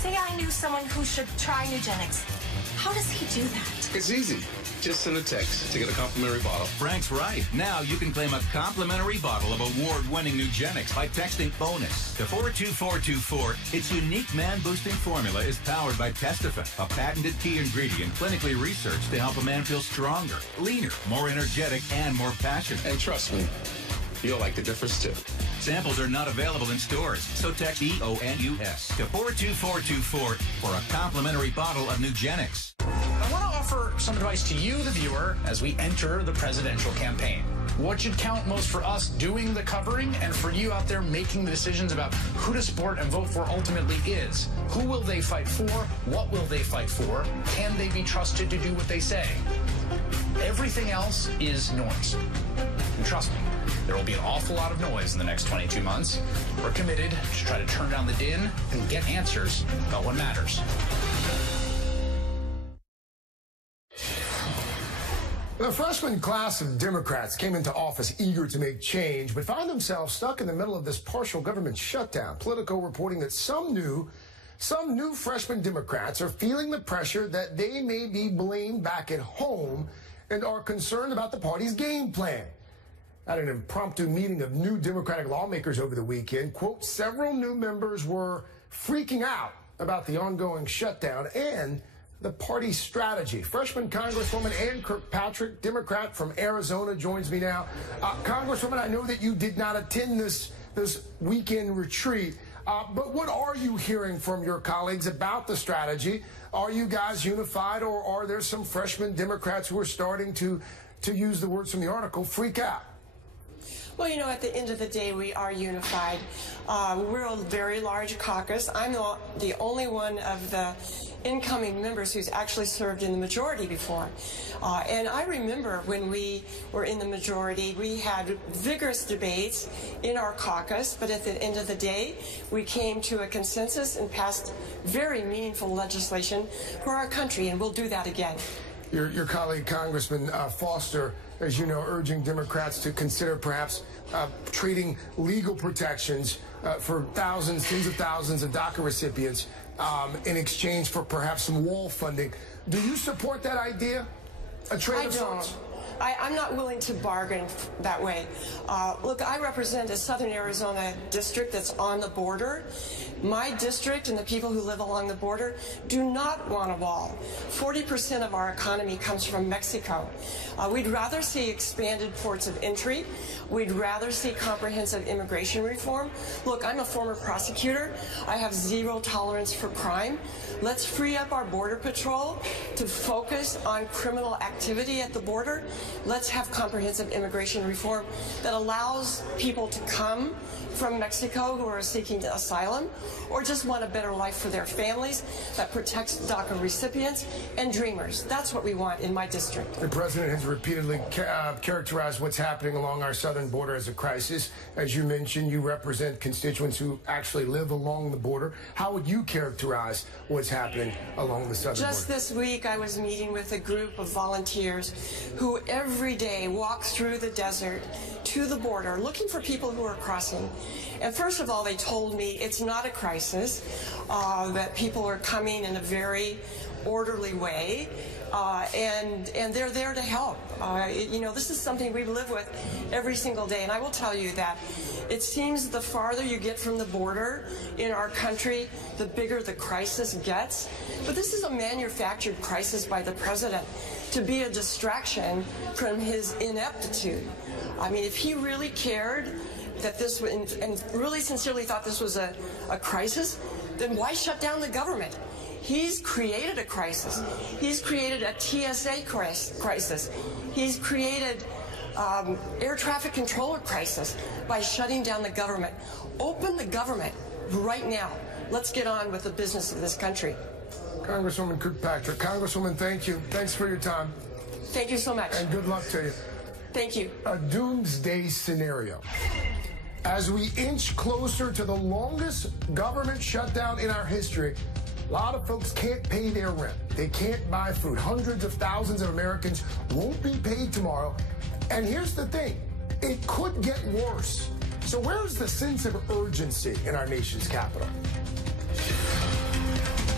Say I knew someone who should try Nugenics. How does he do that? It's easy. Just send a text to get a complimentary bottle. Frank's right. Now you can claim a complimentary bottle of award-winning Nugenics by texting BONUS to 42424. Its unique man-boosting formula is powered by Testofen, a patented key ingredient clinically researched to help a man feel stronger, leaner, more energetic, and more passionate. And trust me, you'll like the difference too. Samples are not available in stores, so text BONUS to 42424 for a complimentary bottle of Nugenics. I want to offer some advice to you, the viewer, as we enter the presidential campaign. What should count most for us doing the covering and for you out there making the decisions about who to support and vote for ultimately is who will they fight for? What will they fight for? Can they be trusted to do what they say? Everything else is noise. And trust me, there will be an awful lot of noise in the next 22 months. We're committed to try to turn down the din and get answers about what matters. The freshman class of Democrats came into office eager to make change, but found themselves stuck in the middle of this partial government shutdown. Politico reporting that some new freshman Democrats are feeling the pressure that they may be blamed back at home and are concerned about the party's game plan. At an impromptu meeting of new Democratic lawmakers over the weekend, quote, several new members were freaking out about the ongoing shutdown and the party's strategy. Freshman Congresswoman Ann Kirkpatrick, Democrat from Arizona, joins me now. Congresswoman, I know that you did not attend this weekend retreat, but what are you hearing from your colleagues about the strategy? Are you guys unified, or are there some freshman Democrats who are starting to use the words from the article, freak out? Well, you know, at the end of the day, we are unified. We're a very large caucus. I'm the only one of the incoming members who's actually served in the majority before. And I remember when we were in the majority, we had vigorous debates in our caucus, but at the end of the day, we came to a consensus and passed very meaningful legislation for our country, and we'll do that again. Your colleague, Congressman Foster, as you know, urging Democrats to consider perhaps trading legal protections for thousands, tens of thousands of DACA recipients in exchange for perhaps some wall funding. Do you support that idea? A trade of sorts? I'm not willing to bargain that way. Look, I represent a southern Arizona district that's on the border. My district and the people who live along the border do not want a wall. 40% of our economy comes from Mexico. We'd rather see expanded ports of entry. We'd rather see comprehensive immigration reform. Look, I'm a former prosecutor. I have zero tolerance for crime. Let's free up our Border Patrol to focus on criminal activity at the border. Let's have comprehensive immigration reform that allows people to come from Mexico who are seeking asylum or just want a better life for their families, that protects DACA recipients and dreamers. That's what we want in my district. The president has repeatedly characterized what's happening along our southern border as a crisis. As you mentioned, you represent constituents who actually live along the border. How would you characterize what's happening along the southern border? Just this week, I was meeting with a group of volunteers who every day walk through the desert to the border looking for people who are crossing. And first of all, they told me it's not a crisis, that people are coming in a very orderly way, and they're there to help. You know, this is something we live with every single day, and I will tell you that it seems the farther you get from the border in our country, the bigger the crisis gets. But this is a manufactured crisis by the president to be a distraction from his ineptitude. I mean, if he really cared that this, and really sincerely thought this was a crisis, then why shut down the government? He's created a crisis. He's created a TSA crisis. He's created air traffic controller crisis by shutting down the government. Open the government right now. Let's get on with the business of this country. Congresswoman Kirkpatrick. Congresswoman, thank you. Thanks for your time. Thank you so much. And good luck to you. Thank you. A doomsday scenario. As we inch closer to the longest government shutdown in our history, a lot of folks can't pay their rent. They can't buy food. Hundreds of thousands of Americans won't be paid tomorrow. And here's the thing, it could get worse. So where's the sense of urgency in our nation's capital?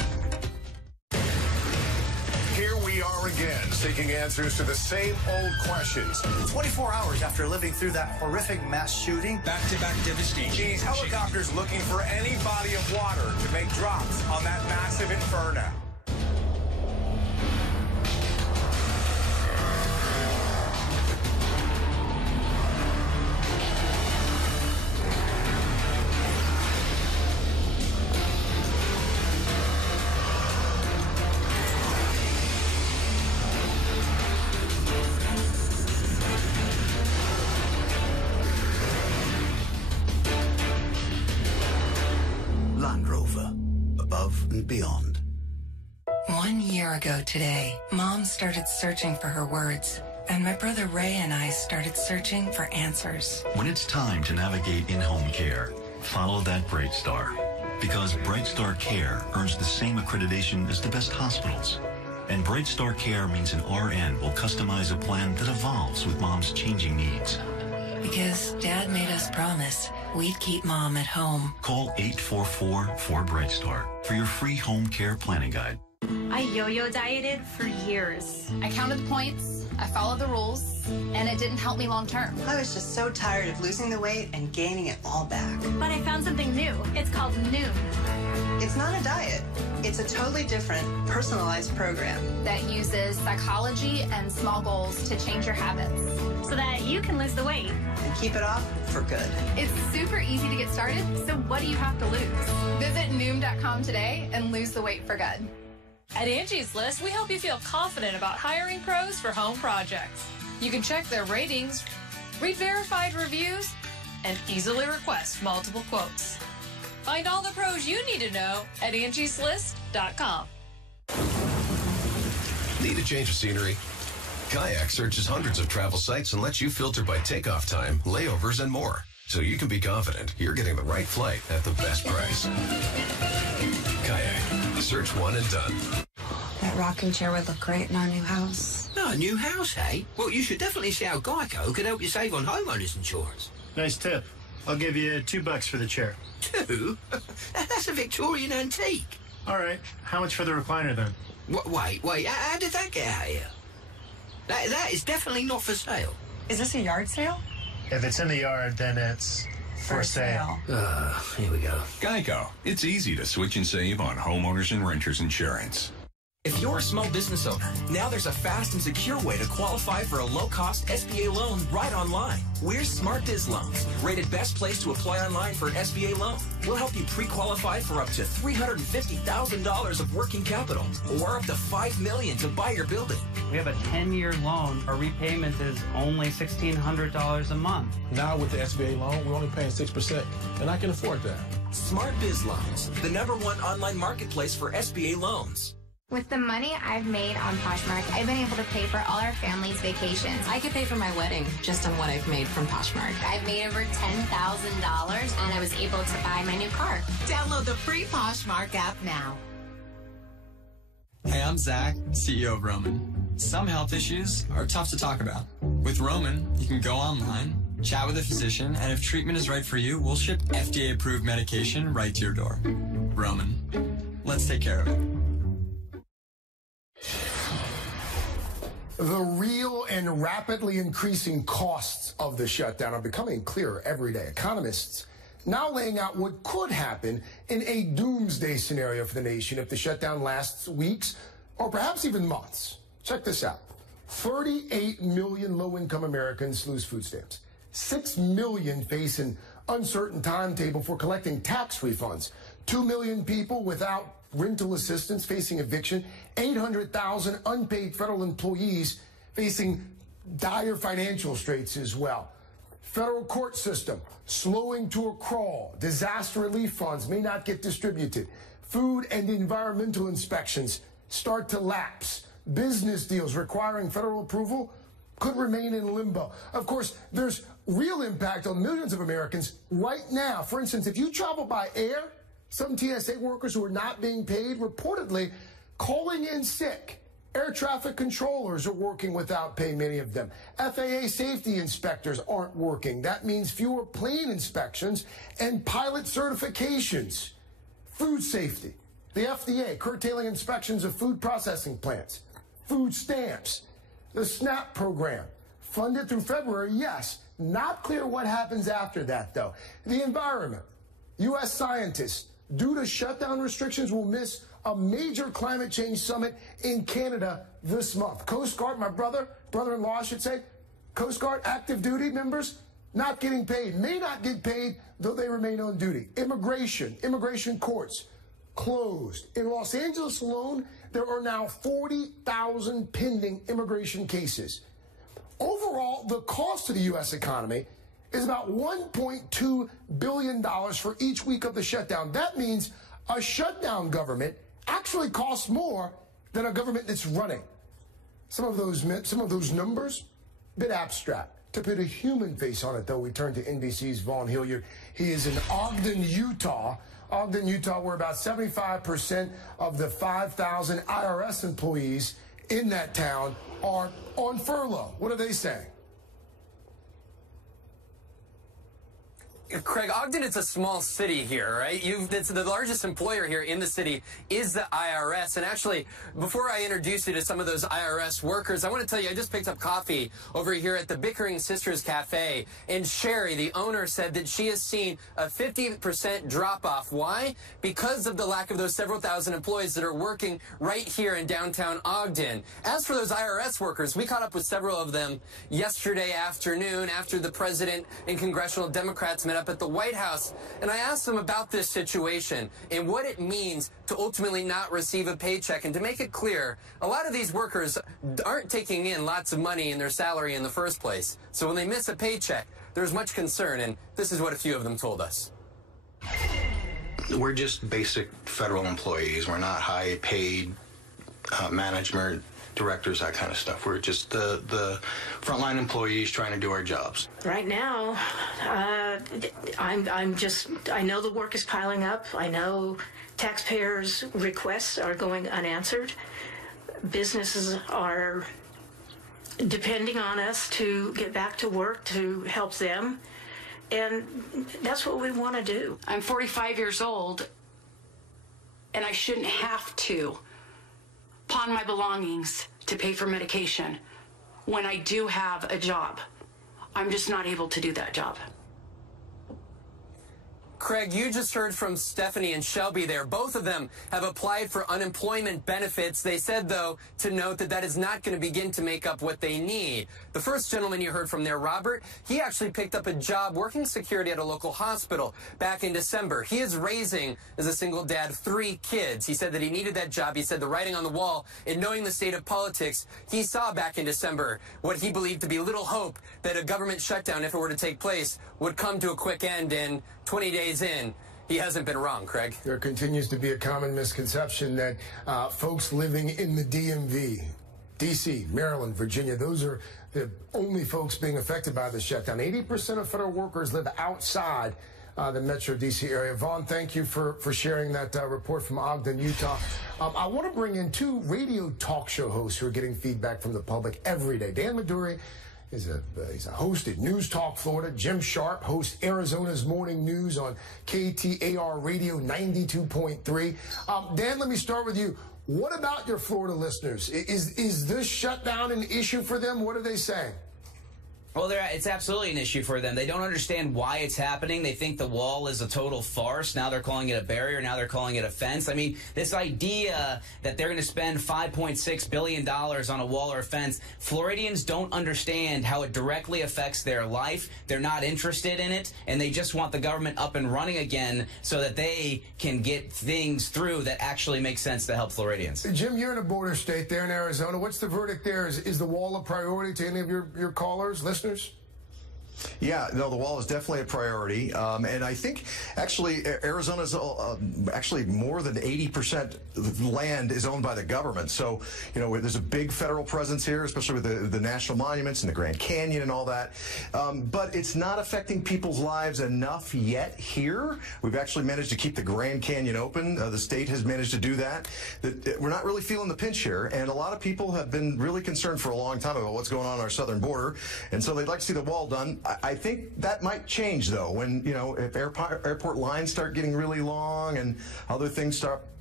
again, seeking answers to the same old questions. 24 hours after living through that horrific mass shooting. Back-to-back devastation. These helicopters looking for any body of water to make drops on that massive inferno. Land Rover, above and beyond. 1 year ago today, Mom started searching for her words, and my brother Ray and I started searching for answers. When it's time to navigate in-home care, follow that Bright Star. Because Bright Star Care earns the same accreditation as the best hospitals. And Bright Star Care means an RN will customize a plan that evolves with Mom's changing needs. Because Dad made us promise we'd keep Mom at home. Call 844-4BRIGHT STAR for your free home care planning guide. I yo-yo dieted for years. I counted the points, I followed the rules, and it didn't help me long term. I was just so tired of losing the weight and gaining it all back. But I found something new. It's called Noom. It's not a diet. It's a totally different, personalized program that uses psychology and small goals to change your habits. So that you can lose the weight. And keep it off for good. It's super easy to get started, so what do you have to lose? Visit Noom.com today and lose the weight for good. At Angie's List, we help you feel confident about hiring pros for home projects. You can check their ratings, read verified reviews, and easily request multiple quotes. Find all the pros you need to know at angieslist.com. Need a change of scenery? Kayak searches hundreds of travel sites and lets you filter by takeoff time, layovers, and more. So you can be confident you're getting the right flight at the best price. Kayak. Search one and done. That rocking chair would look great in our new house. Oh, a new house, eh? Well, you should definitely see how Geico could help you save on homeowners insurance. Nice tip. I'll give you $2 for the chair. 2? That's a Victorian antique. All right. How much for the recliner, then? Wait. How did that get out here? That is definitely not for sale. Is this a yard sale? If it's in the yard, then it's for sale. Here we go. Geico. It's easy to switch and save on homeowners and renters insurance. If you're a small business owner, now there's a fast and secure way to qualify for a low-cost SBA loan right online. We're Smart Biz Loans, rated best place to apply online for an SBA loan. We'll help you pre-qualify for up to $350,000 of working capital or up to $5 million to buy your building. We have a 10-year loan. Our repayment is only $1,600 a month. Now with the SBA loan, we're only paying 6%, and I can afford that. Smart Biz Loans, the #1 online marketplace for SBA loans. With the money I've made on Poshmark, I've been able to pay for all our family's vacations. I could pay for my wedding just on what I've made from Poshmark. I've made over $10,000 and I was able to buy my new car. Download the free Poshmark app now. Hey, I'm Zach, CEO of Roman. Some health issues are tough to talk about. With Roman, you can go online, chat with a physician, and if treatment is right for you, we'll ship FDA-approved medication right to your door. Roman, let's take care of it. The real and rapidly increasing costs of the shutdown are becoming clearer every day. Economists now laying out what could happen in a doomsday scenario for the nation if the shutdown lasts weeks or perhaps even months. Check this out. 38 million low-income Americans lose food stamps. 6 million face an uncertain timetable for collecting tax refunds. 2 million people without rental assistance facing eviction, 800,000 unpaid federal employees facing dire financial straits as well. Federal court system slowing to a crawl. Disaster relief funds may not get distributed. Food and environmental inspections start to lapse. Business deals requiring federal approval could remain in limbo. Of course, there's real impact on millions of Americans right now. For instance, if you travel by air, some TSA workers who are not being paid reportedly calling in sick. Air traffic controllers are working without pay, many of them. FAA safety inspectors aren't working. That means fewer plane inspections and pilot certifications. Food safety. The FDA curtailing inspections of food processing plants. food stamps, the SNAP program, funded through February, yes. Not clear what happens after that, though. The environment. U.S. scientists, due to shutdown restrictions, will miss a major climate change summit in Canada this month. Coast Guard, my brother-in-law, I should say, Coast Guard active duty members not getting paid, may not get paid, though they remain on duty. Immigration courts closed. In Los Angeles alone, there are now 40,000 pending immigration cases. Overall, the cost to the U.S. economy is about $1.2 billion for each week of the shutdown. That means a shutdown government actually costs more than a government that's running. Some of those numbers, a bit abstract. To put a human face on it, though, we turn to NBC's Vaughn Hilliard. He is in Ogden, Utah. Ogden, Utah, where about 75% of the 5,000 IRS employees in that town are on furlough. What are they saying? Craig, Ogden is a small city here, right? It's the largest employer here in the city is the IRS. And actually, before I introduce you to some of those IRS workers, I want to tell you, I just picked up coffee over here at the Bickering Sisters Cafe. And Sherry, the owner, said that she has seen a 50% drop-off. Why? Because of the lack of those several thousand employees that are working right here in downtown Ogden. As for those IRS workers, we caught up with several of them yesterday afternoon after the president and congressional Democrats met up at the White House, and I asked them about this situation and what it means to ultimately not receive a paycheck. And to make it clear, a lot of these workers aren't taking in lots of money in their salary in the first place. So when they miss a paycheck, there's much concern, and this is what a few of them told us. We're just basic federal employees. We're not high-paid management, directors, that kind of stuff. We're just the frontline employees trying to do our jobs. Right now, I know the work is piling up. I know taxpayers' requests are going unanswered. Businesses are depending on us to get back to work to help them. And that's what we want to do. I'm 45 years old, and I shouldn't have to pawn my belongings to pay for medication when I do have a job. I'm just not able to do that job. Craig, you just heard from Stephanie and Shelby there. Both of them have applied for unemployment benefits. They said, though, to note that that is not going to begin to make up what they need. The first gentleman you heard from there, Robert, he actually picked up a job working security at a local hospital back in December. He is raising, as a single dad, 3 kids. He said that he needed that job. He said the writing on the wall, and knowing the state of politics, he saw back in December what he believed to be little hope that a government shutdown, if it were to take place, would come to a quick end in 20 days in. He hasn't been wrong, Craig. There continues to be a common misconception that folks living in the DMV, D.C., Maryland, Virginia, those are the only folks being affected by the shutdown. 80% of federal workers live outside the Metro D.C. area. Vaughn, thank you for sharing that report from Ogden, Utah. I want to bring in 2 radio talk show hosts who are getting feedback from the public every day. Dan Maduri he's a host at News Talk Florida. Jim Sharp hosts Arizona's Morning News on KTAR Radio 92.3. Dan, let me start with you. What about your Florida listeners? Is this shutdown an issue for them? What are they saying? Well, it's absolutely an issue for them. They don't understand why it's happening. They think the wall is a total farce. Now they're calling it a barrier. Now they're calling it a fence. I mean, this idea that they're going to spend $5.6 billion on a wall or a fence, Floridians don't understand how it directly affects their life. They're not interested in it, and they just want the government up and running again so that they can get things through that actually make sense to help Floridians. Jim, you're in a border state there in Arizona. What's the verdict there? Is the wall a priority to any of your callers, listeners? Yeah, no, the wall is definitely a priority. And I think, actually, Arizona's actually more than 80% of land is owned by the government. So, you know, there's a big federal presence here, especially with the national monuments and the Grand Canyon and all that. But it's not affecting people's lives enough yet here. We've actually managed to keep the Grand Canyon open. The state has managed to do that. We're not really feeling the pinch here. And a lot of people have been really concerned for a long time about what's going on our southern border. And so they'd like to see the wall done. I think that might change, though, when, you know, if airport lines start getting really long and other things start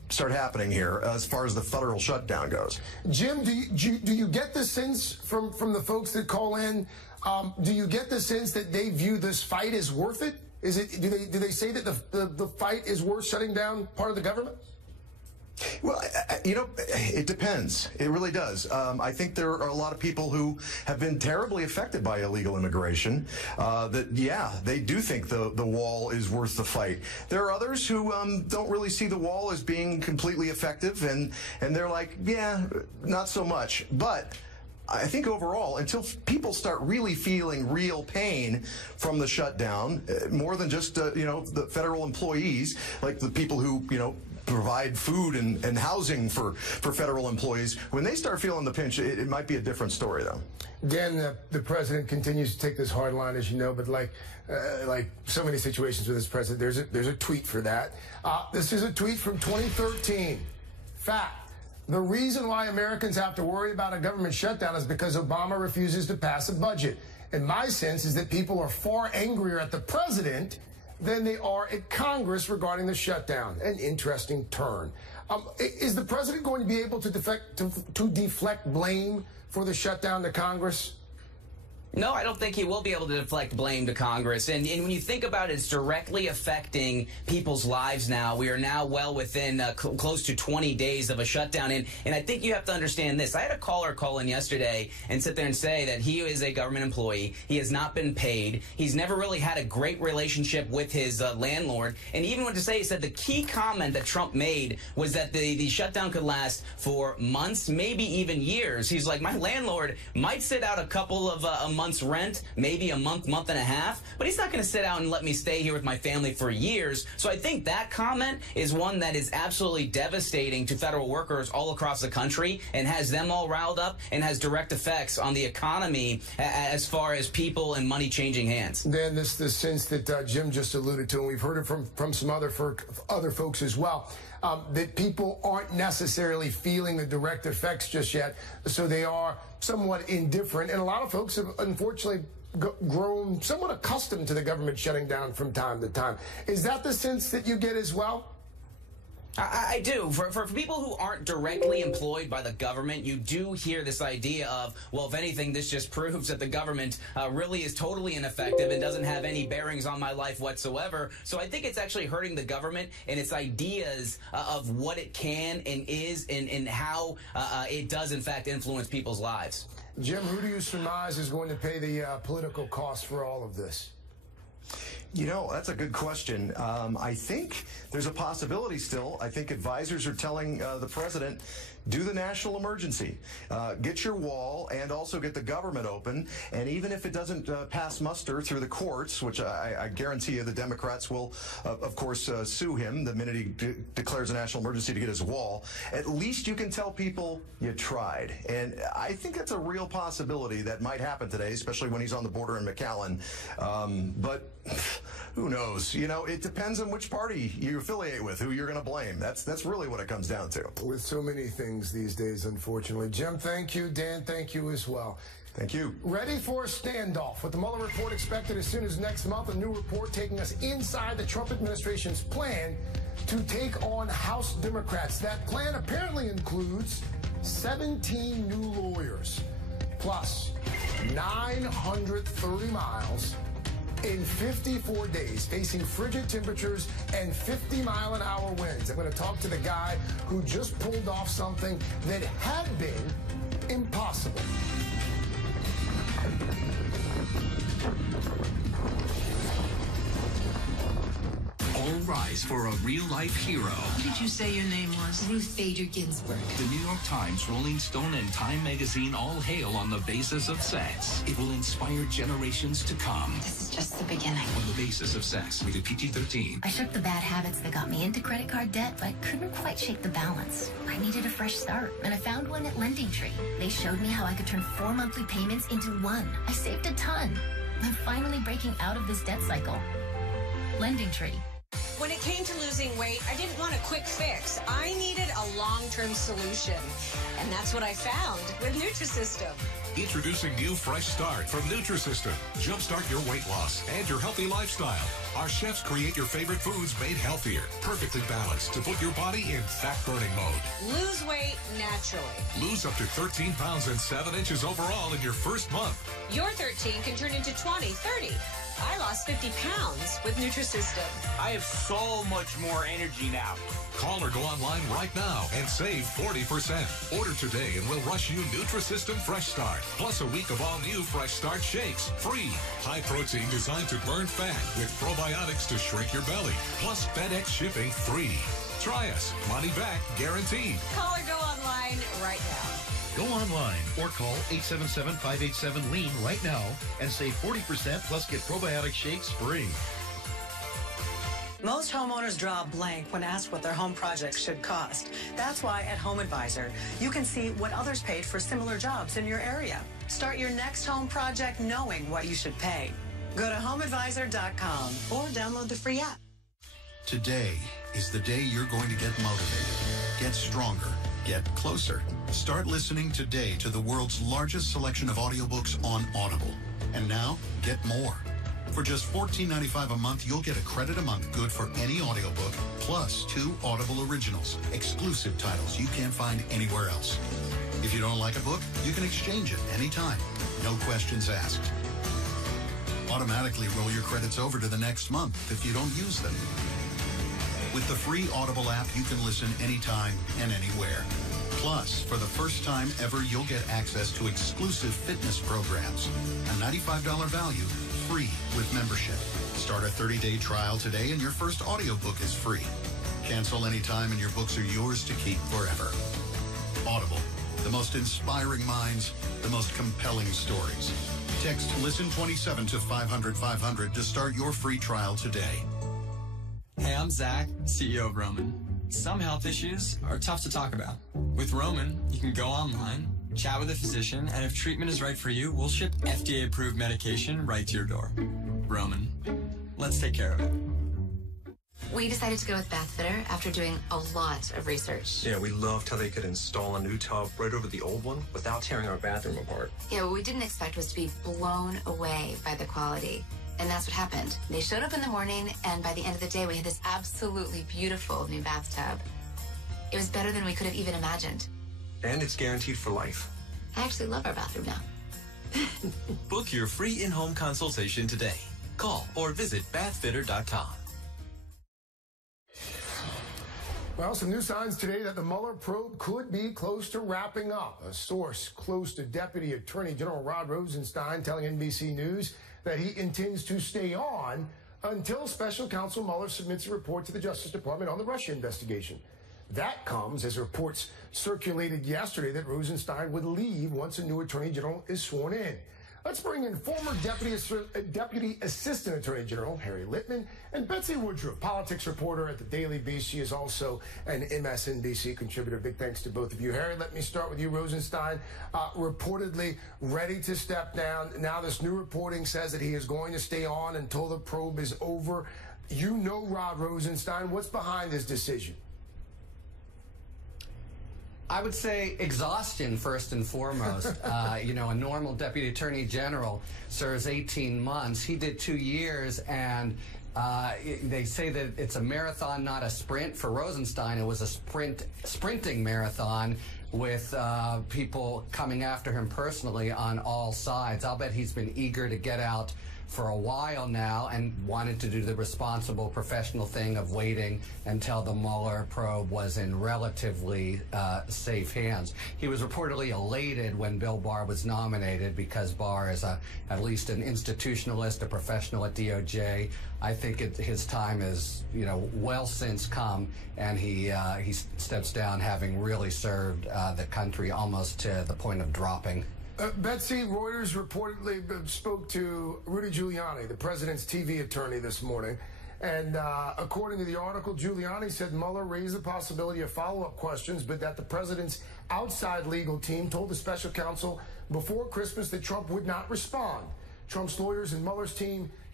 start happening here as far as the federal shutdown goes. Jim, do you get the sense from the folks that call in? Do you get the sense that they view this fight as worth it? Do they say that the fight is worth shutting down part of the government? Well, it depends. It really does. I think there are a lot of people who have been terribly affected by illegal immigration they do think the wall is worth the fight. There are others who don't really see the wall as being completely effective, and they're like, yeah, not so much. But I think overall, until people start really feeling real pain from the shutdown, more than just, the federal employees, like the people who, provide food and housing for federal employees, when they start feeling the pinch, it might be a different story, though. Dan, the president continues to take this hard line, as you know, but like so many situations with this president, there's a tweet for that. This is a tweet from 2013. Fact: the reason why Americans have to worry about a government shutdown is because Obama refuses to pass a budget. And my sense is that people are far angrier at the president than they are at Congress regarding the shutdown. An interesting turn. Is the president going to be able to deflect blame for the shutdown to Congress? No, I don't think he will be able to deflect blame to Congress. And when you think about it, it's directly affecting people's lives now. We are now well within close to 20 days of a shutdown. And I think you have to understand this. I had a caller call in yesterday and sit there and say that he is a government employee. He has not been paid. He's never really had a great relationship with his landlord. And even when to say, he said the key comment that Trump made was that the shutdown could last for months, maybe even years. He's like, my landlord might sit out a couple of months rent, maybe a month and a half, but he's not going to sit out and let me stay here with my family for years. So I think that comment is one that is absolutely devastating to federal workers all across the country and has them all riled up and has direct effects on the economy as far as people and money changing hands. Then this sense that Jim just alluded to, and we've heard it from some other folks as well, that people aren't necessarily feeling the direct effects just yet, so they are somewhat indifferent. And a lot of folks have unfortunately grown somewhat accustomed to the government shutting down from time to time. Is that the sense that you get as well? I do. For people who aren't directly employed by the government, you do hear this idea of, well, if anything, this just proves that the government really is totally ineffective and doesn't have any bearings on my life whatsoever. So I think it's actually hurting the government and its ideas of what it can and is and how it does, in fact, influence people's lives. Jim, who do you surmise is going to pay the political cost for all of this? That's a good question. I think there's a possibility still. I think advisors are telling the president, do the national emergency. Get your wall and also get the government open. And even if it doesn't pass muster through the courts, which I guarantee you the Democrats will, of course, sue him the minute he declares a national emergency to get his wall, at least you can tell people you tried. And I think that's a real possibility that might happen today, especially when he's on the border in McAllen. But who knows? It depends on which party you affiliate with, who you're going to blame. That's really what it comes down to. With so many things these days, unfortunately. Jim, thank you. Dan, thank you as well. Thank you. Ready for a standoff. With the Mueller report expected as soon as next month, a new report taking us inside the Trump administration's plan to take on House Democrats. That plan apparently includes 17 new lawyers, plus 930 miles in 54 days, facing frigid temperatures and 50-mile-an-hour winds. I'm going to talk to the guy who just pulled off something that had been impossible. All rise for a real-life hero. What did you say your name was? Ruth Bader Ginsburg. The New York Times, Rolling Stone, and Time Magazine all hail on the basis of sex. It will inspire generations to come. This is just the beginning. On the basis of sex, rated PG-13. I shook the bad habits that got me into credit card debt, but couldn't quite shake the balance. I needed a fresh start, and I found one at LendingTree. They showed me how I could turn 4 monthly payments into 1. I saved a ton. I'm finally breaking out of this debt cycle. LendingTree. When it came to losing weight, I didn't want a quick fix. I needed a long-term solution. And that's what I found with Nutrisystem. Introducing new Fresh Start from Nutrisystem. Jumpstart your weight loss and your healthy lifestyle. Our chefs create your favorite foods made healthier, perfectly balanced to put your body in fat-burning mode. Lose weight naturally. Lose up to 13 pounds and 7 inches overall in your first month. Your 13 can turn into 20, 30. I lost 50 pounds with Nutrisystem. I have so much more energy now. Call or go online right now and save 40%. Order today and we'll rush you Nutrisystem Fresh Start. Plus a week of all new Fresh Start shakes. Free. High protein designed to burn fat with probiotics to shrink your belly. Plus FedEx shipping free. Try us. Money back guaranteed. Call or go online right now. Go online or call 877-587-LEAN right now and save 40% plus get probiotic shakes free. Most homeowners draw a blank when asked what their home projects should cost. That's why at Home Advisor, you can see what others paid for similar jobs in your area. Start your next home project knowing what you should pay. Go to homeadvisor.com or download the free app. Today is the day you're going to get motivated, get stronger, get closer. Start listening today to the world's largest selection of audiobooks on Audible. And now, get more. For just $14.95 a month, you'll get a credit a month good for any audiobook, plus 2 Audible originals, exclusive titles you can't find anywhere else. If you don't like a book, you can exchange it anytime. No questions asked. Automatically roll your credits over to the next month if you don't use them. With the free Audible app, you can listen anytime and anywhere. Plus, for the first time ever, you'll get access to exclusive fitness programs. A $95 value, free with membership. Start a 30-day trial today and your first audiobook is free. Cancel anytime and your books are yours to keep forever. Audible, the most inspiring minds, the most compelling stories. Text LISTEN27 to 500-500 to start your free trial today. Hey, I'm Zach, CEO of Roman. Some health issues are tough to talk about. With Roman, you can go online, chat with a physician, and if treatment is right for you, we'll ship FDA-approved medication right to your door. Roman, let's take care of it. We decided to go with Bath Fitter after doing a lot of research. Yeah, we loved how they could install a new tub right over the old one without tearing our bathroom apart. Yeah, what we didn't expect was to be blown away by the quality. And that's what happened. They showed up in the morning, and by the end of the day, we had this absolutely beautiful new bathtub. It was better than we could have even imagined. And it's guaranteed for life. I actually love our bathroom now. Book your free in-home consultation today. Call or visit bathfitter.com. Well, some new signs today that the Mueller probe could be close to wrapping up. A source close to Deputy Attorney General Rod Rosenstein telling NBC News that he intends to stay on until Special Counsel Mueller submits a report to the Justice Department on the Russia investigation. That comes as reports circulated yesterday that Rosenstein would leave once a new Attorney General is sworn in. Let's bring in former Deputy Assistant Attorney General Harry Litman and Betsy Woodruff, politics reporter at the Daily Beast. She is also an MSNBC contributor. Big thanks to both of you. Harry, let me start with you. Rosenstein reportedly ready to step down. Now this new reporting says that he is going to stay on until the probe is over. You know Rod Rosenstein. What's behind this decision? I would say exhaustion, first and foremost. You know, a normal deputy attorney general serves 18 months. He did 2 years, and they say that it's a marathon, not a sprint. For Rosenstein, it was a sprinting marathon with people coming after him personally on all sides. I'll bet he's been eager to get out for a while now and wanted to do the responsible professional thing of waiting until the Mueller probe was in relatively safe hands. He was reportedly elated when Bill Barr was nominated because Barr is at least an institutionalist, a professional at DOJ. I think his time is, you know, well since come, and he steps down having really served the country almost to the point of dropping. Betsy, Reuters reportedly spoke to Rudy Giuliani, the president's TV attorney, this morning. And according to the article, Giuliani said Mueller raised the possibility of follow-up questions, but that the president's outside legal team told the special counsel before Christmas that Trump would not respond. Trump's lawyers and Mueller's team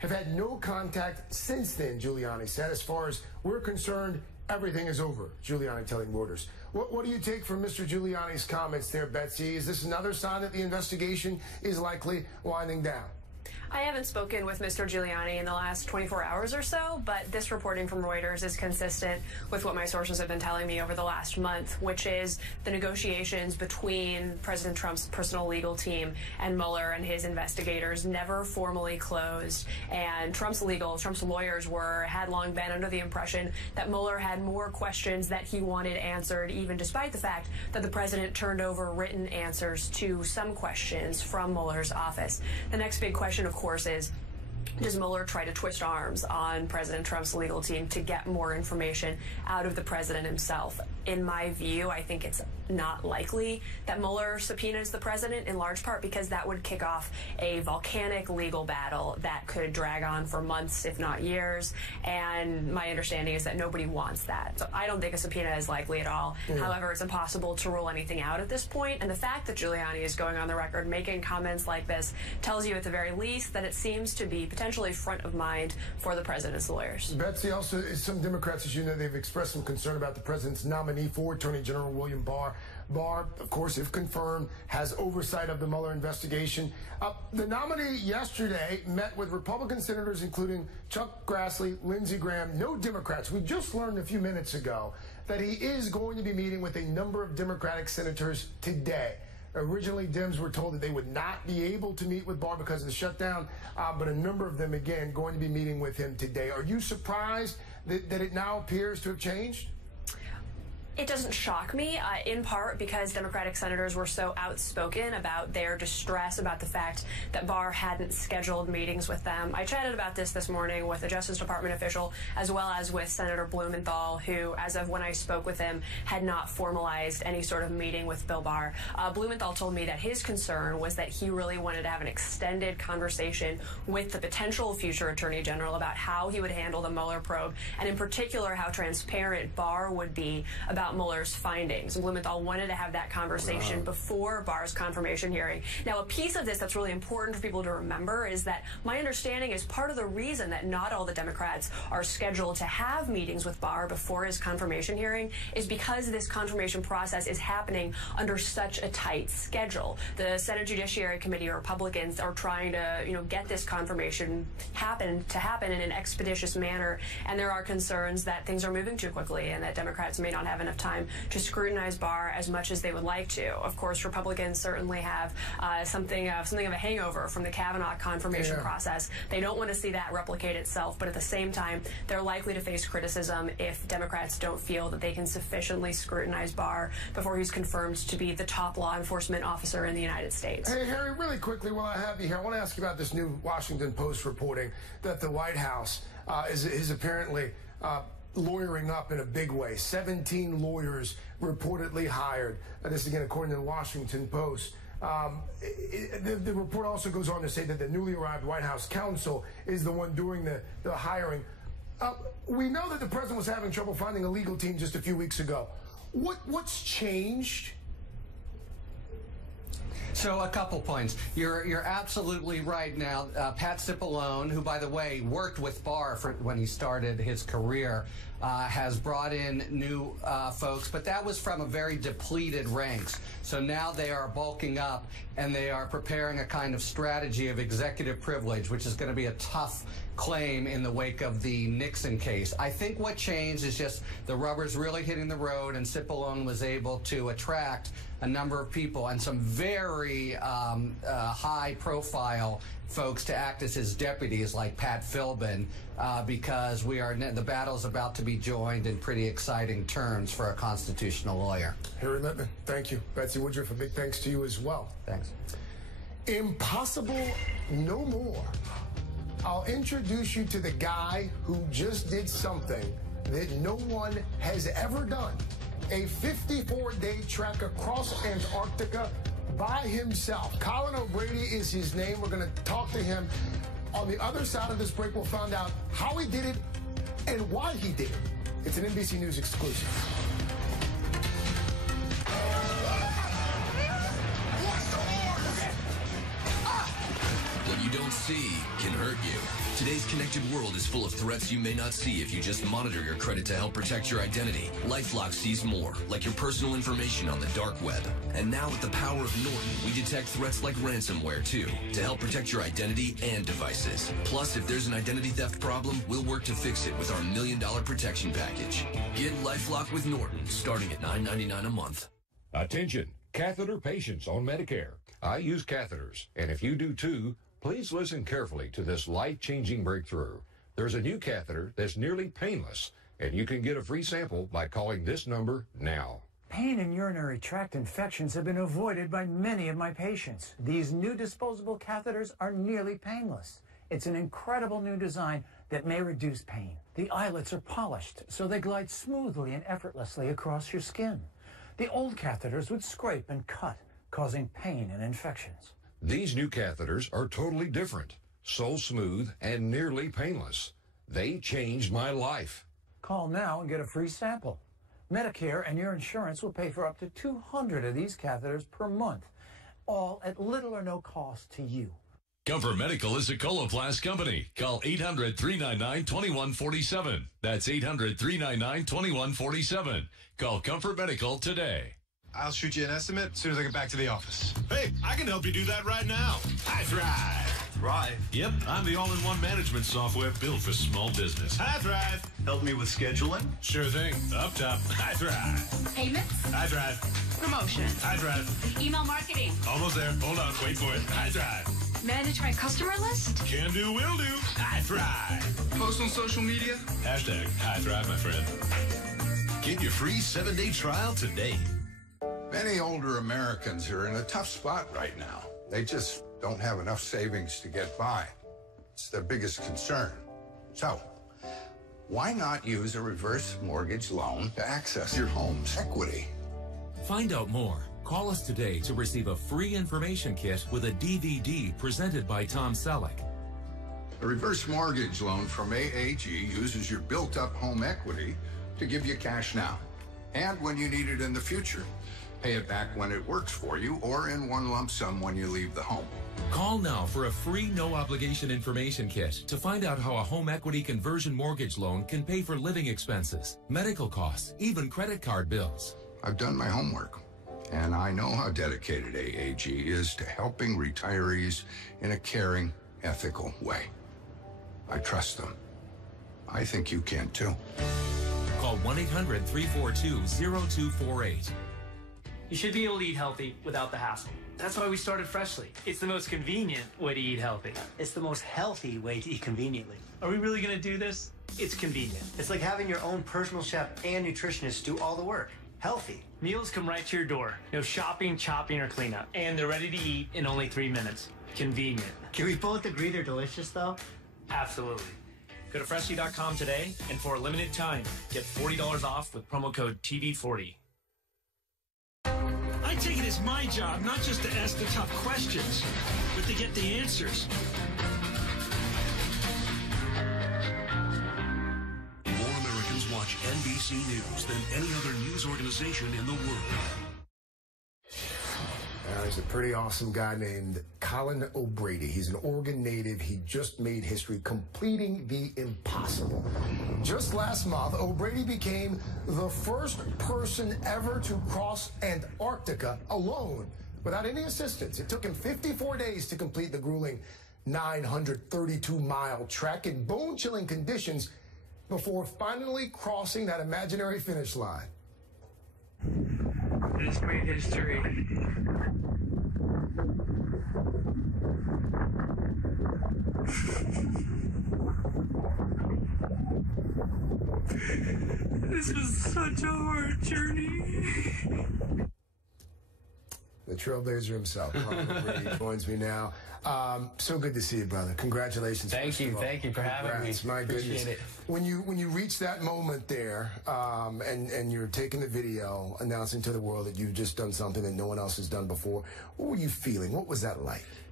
have had no contact since then, Giuliani said. As far as we're concerned, everything is over, Giuliani telling Reuters. What do you take from Mr. Giuliani's comments there, Betsy? Is this another sign that the investigation is likely winding down? I haven't spoken with Mr. Giuliani in the last 24 hours or so, but this reporting from Reuters is consistent with what my sources have been telling me over the last month, which is the negotiations between President Trump's personal legal team and Mueller and his investigators never formally closed. And Trump's lawyers had long been under the impression that Mueller had more questions that he wanted answered, even despite the fact that the president turned over written answers to some questions from Mueller's office. The next big question, of course, is, does Mueller try to twist arms on President Trump's legal team to get more information out of the president himself? In my view, I think it's not likely that Mueller subpoenas the president, in large part because that would kick off a volcanic legal battle that could drag on for months, if not years. And my understanding is that nobody wants that. So I don't think a subpoena is likely at all. However, it's impossible to rule anything out at this point. And the fact that Giuliani is going on the record making comments like this tells you at the very least that it seems to be potentially front of mind for the president's lawyers. Betsy, also, some Democrats, as you know, they've expressed some concern about the president's nominee for Attorney General William Barr. Barr, of course, if confirmed, has oversight of the Mueller investigation. The nominee yesterday met with Republican senators, including Chuck Grassley, Lindsey Graham, no Democrats. We just learned a few minutes ago that he is going to be meeting with a number of Democratic senators today. Originally, Dems were told that they would not be able to meet with Barr because of the shutdown, but a number of them, again, going to be meeting with him today. Are you surprised that it now appears to have changed? It doesn't shock me, in part because Democratic senators were so outspoken about their distress about the fact that Barr hadn't scheduled meetings with them. I chatted about this morning with a Justice Department official as well as with Senator Blumenthal, who, as of when I spoke with him, had not formalized any sort of meeting with Bill Barr. Blumenthal told me that his concern was that he really wanted to have an extended conversation with the potential future Attorney General about how he would handle the Mueller probe, and in particular how transparent Barr would be about Mueller's findings. And Blumenthal wanted to have that conversation before Barr's confirmation hearing. Now, a piece of this that's really important for people to remember is that my understanding is part of the reason that not all the Democrats are scheduled to have meetings with Barr before his confirmation hearing is because this confirmation process is happening under such a tight schedule. The Senate Judiciary Committee Republicans are trying to, get this confirmation happen in an expeditious manner, and there are concerns that things are moving too quickly and that Democrats may not have enough time to scrutinize Barr as much as they would like to. Of course, Republicans certainly have something of a hangover from the Kavanaugh confirmation process. They don't want to see that replicate itself, but at the same time, they're likely to face criticism if Democrats don't feel that they can sufficiently scrutinize Barr before he's confirmed to be the top law enforcement officer in the United States. Hey, Harry, really quickly, while I have you here, I want to ask you about this new Washington Post reporting that the White House is apparently lawyering up in a big way. 17 lawyers reportedly hired. This, again, according to the Washington Post. The report also goes on to say that the newly arrived White House counsel is the one doing the hiring. We know that the president was having trouble finding a legal team just a few weeks ago. What's changed? So a couple points. You're absolutely right. Now, Pat Cipollone, who, by the way, worked with Barr when he started his career, has brought in new folks, but that was from a very depleted ranks. So now they are bulking up, and they are preparing a kind of strategy of executive privilege, which is going to be a tough claim in the wake of the Nixon case. I think what changed is just the rubber's really hitting the road, and Cipollone was able to attract a number of people and some very high-profile folks to act as his deputies, like Pat Philbin, because the battle's about to be joined in pretty exciting terms for a constitutional lawyer. Harry Litman, thank you. Betsy Woodruff, a big thanks to you as well. Thanks. Impossible no more. I'll introduce you to the guy who just did something that no one has ever done. A 54-day trek across Antarctica by himself. Colin O'Brady is his name. We're going to talk to him. On the other side of this break, we'll find out how he did it and why he did it. It's an NBC News exclusive. What you don't see can hurt you. Today's connected world is full of threats you may not see if you just monitor your credit to help protect your identity. LifeLock sees more, like your personal information on the dark web. And now with the power of Norton, we detect threats like ransomware too, to help protect your identity and devices. Plus, if there's an identity theft problem, we'll work to fix it with our $1 Million Protection Package. Get LifeLock with Norton, starting at $9.99 a month. Attention, catheter patients on Medicare. I use catheters, and if you do too, please listen carefully to this life-changing breakthrough. There's a new catheter that's nearly painless, and you can get a free sample by calling this number now. Pain and urinary tract infections have been avoided by many of my patients. These new disposable catheters are nearly painless. It's an incredible new design that may reduce pain. The eyelets are polished, so they glide smoothly and effortlessly across your skin. The old catheters would scrape and cut, causing pain and infections. These new catheters are totally different, so smooth and nearly painless. They changed my life. Call now and get a free sample. Medicare and your insurance will pay for up to 200 of these catheters per month, all at little or no cost to you. Comfort Medical is a Coloplast company. Call 800-399-2147. That's 800-399-2147. Call Comfort Medical today. I'll shoot you an estimate as soon as I get back to the office. Hey, I can help you do that right now. Hi, Thrive. Thrive? Yep, I'm the all-in-one management software built for small business. Hi, Thrive. Help me with scheduling? Sure thing. Up top. Hi, Thrive. Payments? Hi, Thrive. Promotions? Hi, Thrive. Email marketing? Almost there. Hold on. Wait for it. Hi, Thrive. Manage my customer list? Can do, will do. Hi, Thrive. Post on social media? Hashtag Hi, Thrive, my friend. Get your free 7-day trial today. Many older Americans are in a tough spot right now. They just don't have enough savings to get by. It's their biggest concern. So, why not use a reverse mortgage loan to access your home's equity? Find out more. Call us today to receive a free information kit with a DVD presented by Tom Selleck. A reverse mortgage loan from AAG uses your built-up home equity to give you cash now, and when you need it in the future. Pay it back when it works for you, or in one lump sum when you leave the home. Call now for a free no-obligation information kit to find out how a home equity conversion mortgage loan can pay for living expenses, medical costs, even credit card bills. I've done my homework, and I know how dedicated AAG is to helping retirees in a caring, ethical way. I trust them. I think you can too. Call 1-800-342-0248. You should be able to eat healthy without the hassle. That's why we started Freshly. It's the most convenient way to eat healthy. It's the most healthy way to eat conveniently. Are we really going to do this? It's convenient. It's like having your own personal chef and nutritionist do all the work. Healthy. Meals come right to your door. No shopping, chopping, or cleanup. And they're ready to eat in only 3 minutes. Convenient. Can we both agree they're delicious, though? Absolutely. Go to Freshly.com today, and for a limited time, get $40 off with promo code TV40. I take it as my job not just to ask the tough questions, but to get the answers. More Americans watch NBC News than any other news organization in the world. There's a pretty awesome guy named Colin O'Brady. He's an Oregon native. He just made history completing the impossible. Just last month, O'Brady became the first person ever to cross Antarctica alone without any assistance. It took him 54 days to complete the grueling 932-mile trek in bone-chilling conditions before finally crossing that imaginary finish line. It's great history. This was such a hard journey. The trailblazer himself, Colin O'Brady, joins me now. So good to see you, brother. Congratulations. Thank you for having me. My Appreciate goodness. it. When you reach that moment there, and you're taking the video, announcing to the world that you've just done something that no one else has done before, what were you feeling? What was that like?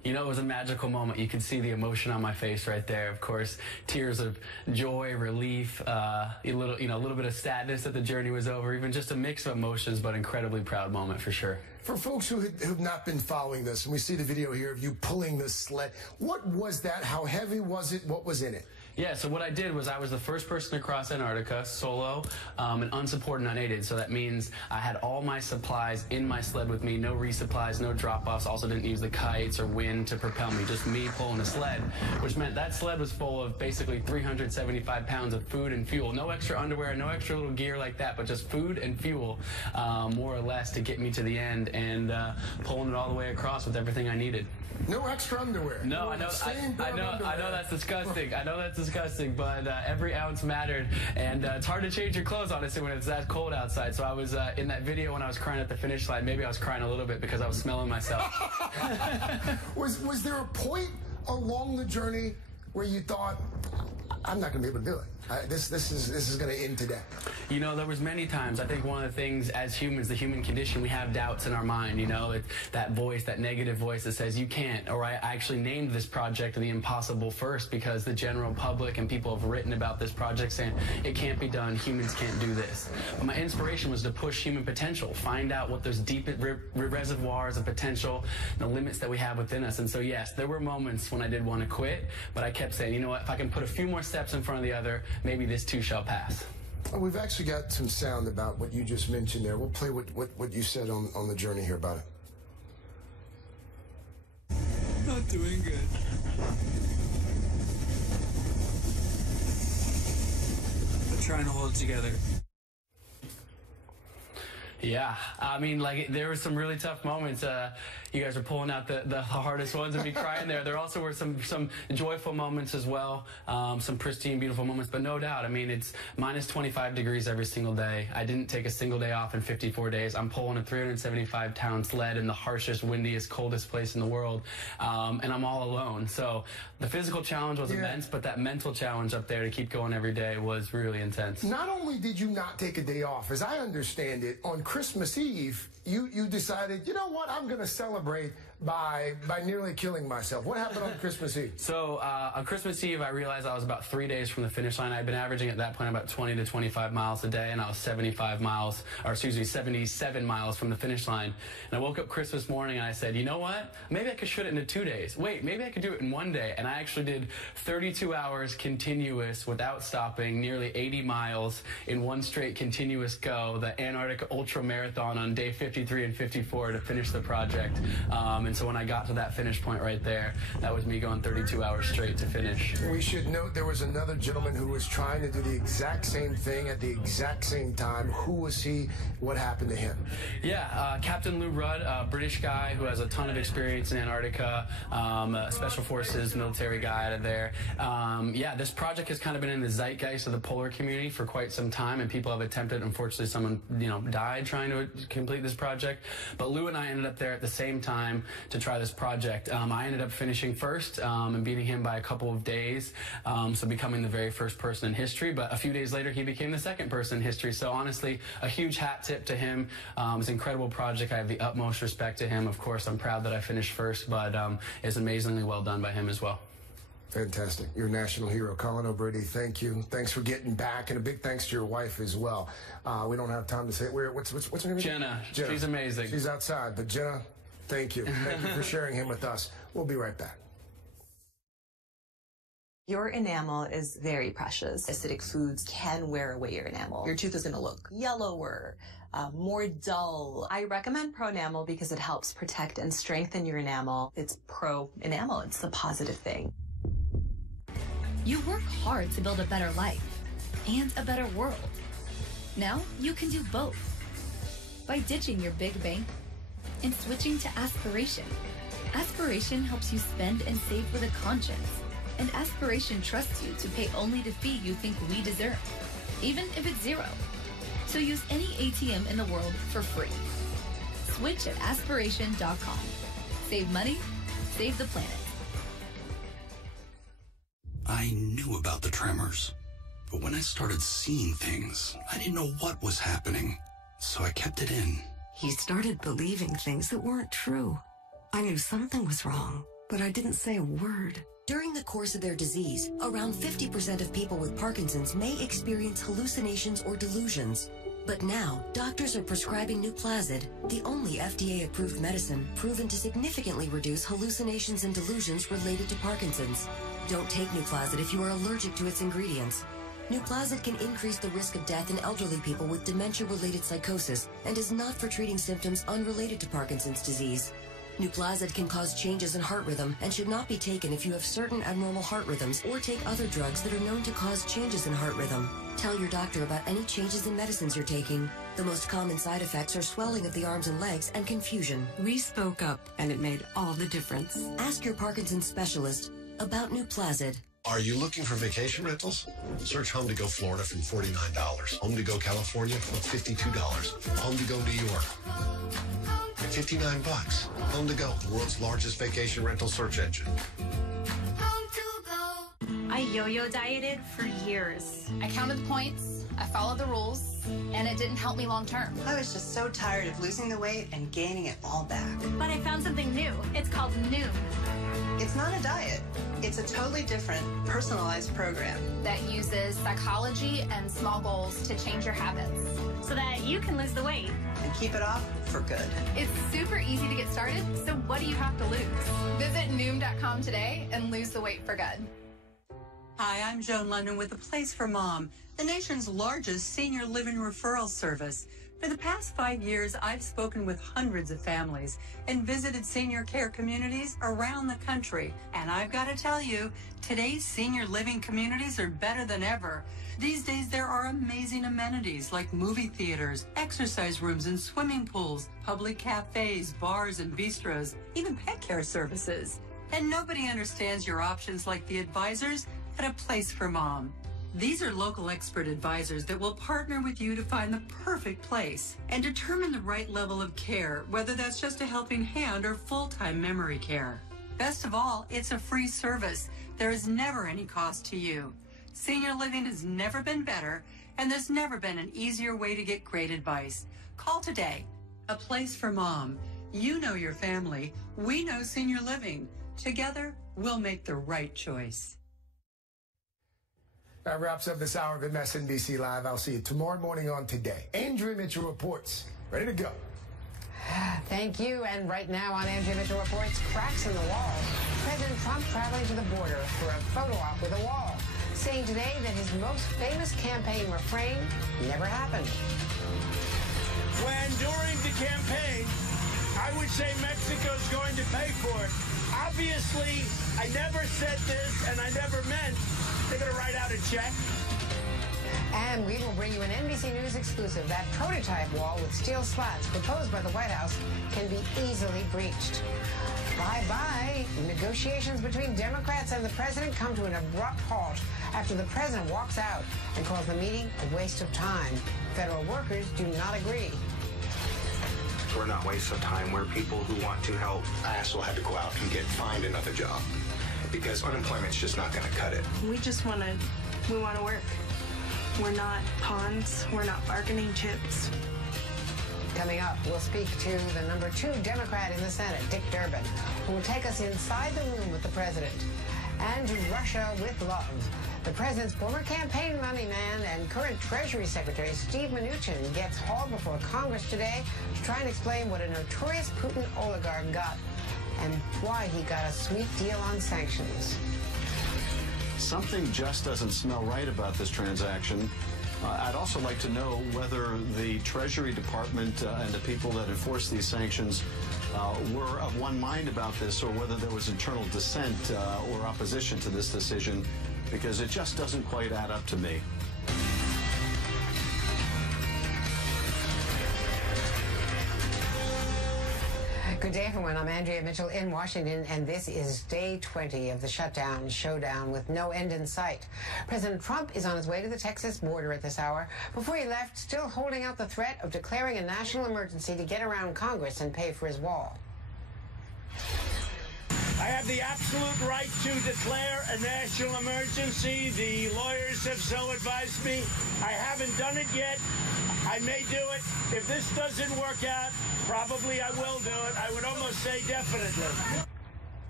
You know, it was a magical moment. You could see the emotion on my face right there. Of course, tears of joy, relief, a little bit of sadness that the journey was over. Even just a mix of emotions, but incredibly proud moment for sure. For folks who have not been following this, and we see the video here of you pulling this sled, what was that? How heavy was it? What was in it? Yeah, so what I did was I was the first person to cross Antarctica solo and unsupported and unaided. So that means I had all my supplies in my sled with me, no resupplies, no drop-offs. Also didn't use the kites or wind to propel me, just me pulling a sled, which meant that sled was full of basically 375 pounds of food and fuel. No extra underwear, no extra little gear like that, but just food and fuel, more or less, to get me to the end and pulling it all the way across with everything I needed. No extra underwear. No, I know that's disgusting. I know that's disgusting, but every ounce mattered, and it's hard to change your clothes, honestly, when it's that cold outside. So I was in that video when I was crying at the finish line. Maybe I was crying a little bit because I was smelling myself. Was there a point along the journey where you thought, I'm not going to be able to do it? This is going to end today. You know, there was many times. I think one of the things as humans, the human condition, we have doubts in our mind. You know, that voice, that negative voice that says you can't. Or I actually named this project The Impossible first because the general public and people have written about this project saying it can't be done. Humans can't do this. But my inspiration was to push human potential, find out what those deep reservoirs of potential, the limits that we have within us. And so yes, there were moments when I did want to quit, but I kept saying, you know what? If I can put a few more steps in front of the other, maybe this too shall pass. We've actually got some sound about what you just mentioned there. We'll play what you said on the journey here about it. Not doing good. But trying to hold it together. Yeah, I mean, like, there were some really tough moments. You guys are pulling out the hardest ones of me crying there. There also were some joyful moments as well, some pristine, beautiful moments. But no doubt, I mean, it's minus 25 degrees every single day. I didn't take a single day off in 54 days. I'm pulling a 375-pound sled in the harshest, windiest, coldest place in the world, and I'm all alone. So the physical challenge was immense, but that mental challenge up there to keep going every day was really intense. Not only did you not take a day off, as I understand it, on Christmas Eve, you decided, you know what, I'm going to celebrate by nearly killing myself. What happened on Christmas Eve? So on Christmas Eve, I realized I was about 3 days from the finish line. I'd been averaging at that point about 20 to 25 miles a day, and I was 77 miles from the finish line. And I woke up Christmas morning and I said, you know what? Maybe I could shoot it into 2 days. Wait, maybe I could do it in 1 day. And I actually did 32 hours continuous without stopping, nearly 80 miles in one straight continuous go, the Antarctic Ultra Marathon on day 53 and 54 to finish the project. And so when I got to that finish point right there, that was me going 32 hours straight to finish. We should note there was another gentleman who was trying to do the exact same thing at the exact same time. Who was he? What happened to him? Yeah, Captain Lou Rudd, a British guy who has a ton of experience in Antarctica, Special Forces military guy out of there. Yeah, this project has kind of been in the zeitgeist of the polar community for quite some time, and people have attempted, unfortunately someone died trying to complete this project. But Lou and I ended up there at the same time to try this project. I ended up finishing first and beating him by a couple of days, so becoming the very first person in history. But a few days later, he became the second person in history. So honestly, a huge hat tip to him. It's an incredible project. I have the utmost respect to him. Of course, I'm proud that I finished first, but it's amazingly well done by him as well. Fantastic. You're a national hero. Colin O'Brady, thank you. Thanks for getting back, and a big thanks to your wife as well. We don't have time to say it. What's her name? Jenna. She's amazing. She's outside, but Jenna, thank you. Thank you for sharing him with us. We'll be right back. Your enamel is very precious. Acidic foods can wear away your enamel. Your tooth is going to look yellower, more dull. I recommend Pro Enamel because it helps protect and strengthen your enamel. It's Pro Enamel. It's the positive thing. You work hard to build a better life and a better world. Now you can do both by ditching your big bank and switching to Aspiration. Aspiration helps you spend and save with a conscience. And Aspiration trusts you to pay only the fee you think we deserve, even if it's zero. So use any ATM in the world for free. Switch at aspiration.com. Save money, save the planet. I knew about the tremors, but when I started seeing things, I didn't know what was happening, so I kept it in. He started believing things that weren't true. I knew something was wrong, but I didn't say a word. During the course of their disease, around 50% of people with Parkinson's may experience hallucinations or delusions. But now, doctors are prescribing Nuplazid, the only FDA-approved medicine proven to significantly reduce hallucinations and delusions related to Parkinson's. Don't take Nuplazid if you are allergic to its ingredients. Nuplazid can increase the risk of death in elderly people with dementia-related psychosis and is not for treating symptoms unrelated to Parkinson's disease. Nuplazid can cause changes in heart rhythm and should not be taken if you have certain abnormal heart rhythms or take other drugs that are known to cause changes in heart rhythm. Tell your doctor about any changes in medicines you're taking. The most common side effects are swelling of the arms and legs and confusion. We spoke up, and it made all the difference. Ask your Parkinson's specialist about Nuplazid. Are you looking for vacation rentals? Search Home to Go Florida from $49. Home to Go California from $52. Home to Go New York. $59. Home to Go, the world's largest vacation rental search engine. I yo-yo dieted for years. I counted the points, I followed the rules, and it didn't help me long term. I was just so tired of losing the weight and gaining it all back. But I found something new. It's called Noom. It's not a diet. It's a totally different, personalized program that uses psychology and small goals to change your habits so that you can lose the weight and keep it off for good. It's super easy to get started, so what do you have to lose? Visit Noom.com today and lose the weight for good. Hi, I'm Joan London with A Place for Mom, the nation's largest senior living referral service. For the past 5 years, I've spoken with hundreds of families and visited senior care communities around the country. And I've got to tell you, today's senior living communities are better than ever. These days, there are amazing amenities like movie theaters, exercise rooms and swimming pools, public cafes, bars and bistros, even pet care services. And nobody understands your options like the advisors at A Place for Mom. These are local expert advisors that will partner with you to find the perfect place and determine the right level of care, whether that's just a helping hand or full-time memory care. Best of all, it's a free service. There is never any cost to you. Senior living has never been better, and there's never been an easier way to get great advice. Call today. A Place for Mom. You know your family. We know senior living. Together, we'll make the right choice. That wraps up this hour of MSNBC Live. I'll see you tomorrow morning on Today. Andrea Mitchell reports. Ready to go. Thank you. And right now on Andrea Mitchell Reports, cracks in the wall. President Trump traveling to the border for a photo op with a wall, saying today that his most famous campaign refrain never happened. When during the campaign, I would say Mexico's going to pay for it. Obviously, I never said this, and I never meant they're going to write out a check. And we will bring you an NBC News exclusive. That prototype wall with steel slats proposed by the White House can be easily breached. Bye-bye. Negotiations between Democrats and the president come to an abrupt halt after the president walks out and calls the meeting a waste of time. Federal workers do not agree. We're not wasting time. We're people who want to help. I also had to go out and find another job because unemployment's just not going to cut it. We want to work. We're not pawns. We're not bargaining chips. Coming up, we'll speak to the number 2 Democrat in the Senate, Dick Durbin, who will take us inside the room with the president. And to Russia with love. The president's former campaign money man and current Treasury Secretary Steve Mnuchin gets hauled before Congress today to try and explain what a notorious Putin oligarch got and why he got a sweet deal on sanctions. Something just doesn't smell right about this transaction. I'd also like to know whether the Treasury Department and the people that enforce these sanctions were of one mind about this, or whether there was internal dissent or opposition to this decision, because it just doesn't quite add up to me. Good day, everyone. I'm Andrea Mitchell in Washington, and this is day 20 of the shutdown showdown with no end in sight. President Trump is on his way to the Texas border at this hour. Before he left, still holding out the threat of declaring a national emergency to get around Congress and pay for his wall. I have the absolute right to declare a national emergency. The lawyers have so advised me. I haven't done it yet. I may do it. If this doesn't work out, probably I will do it. I would almost say definitely.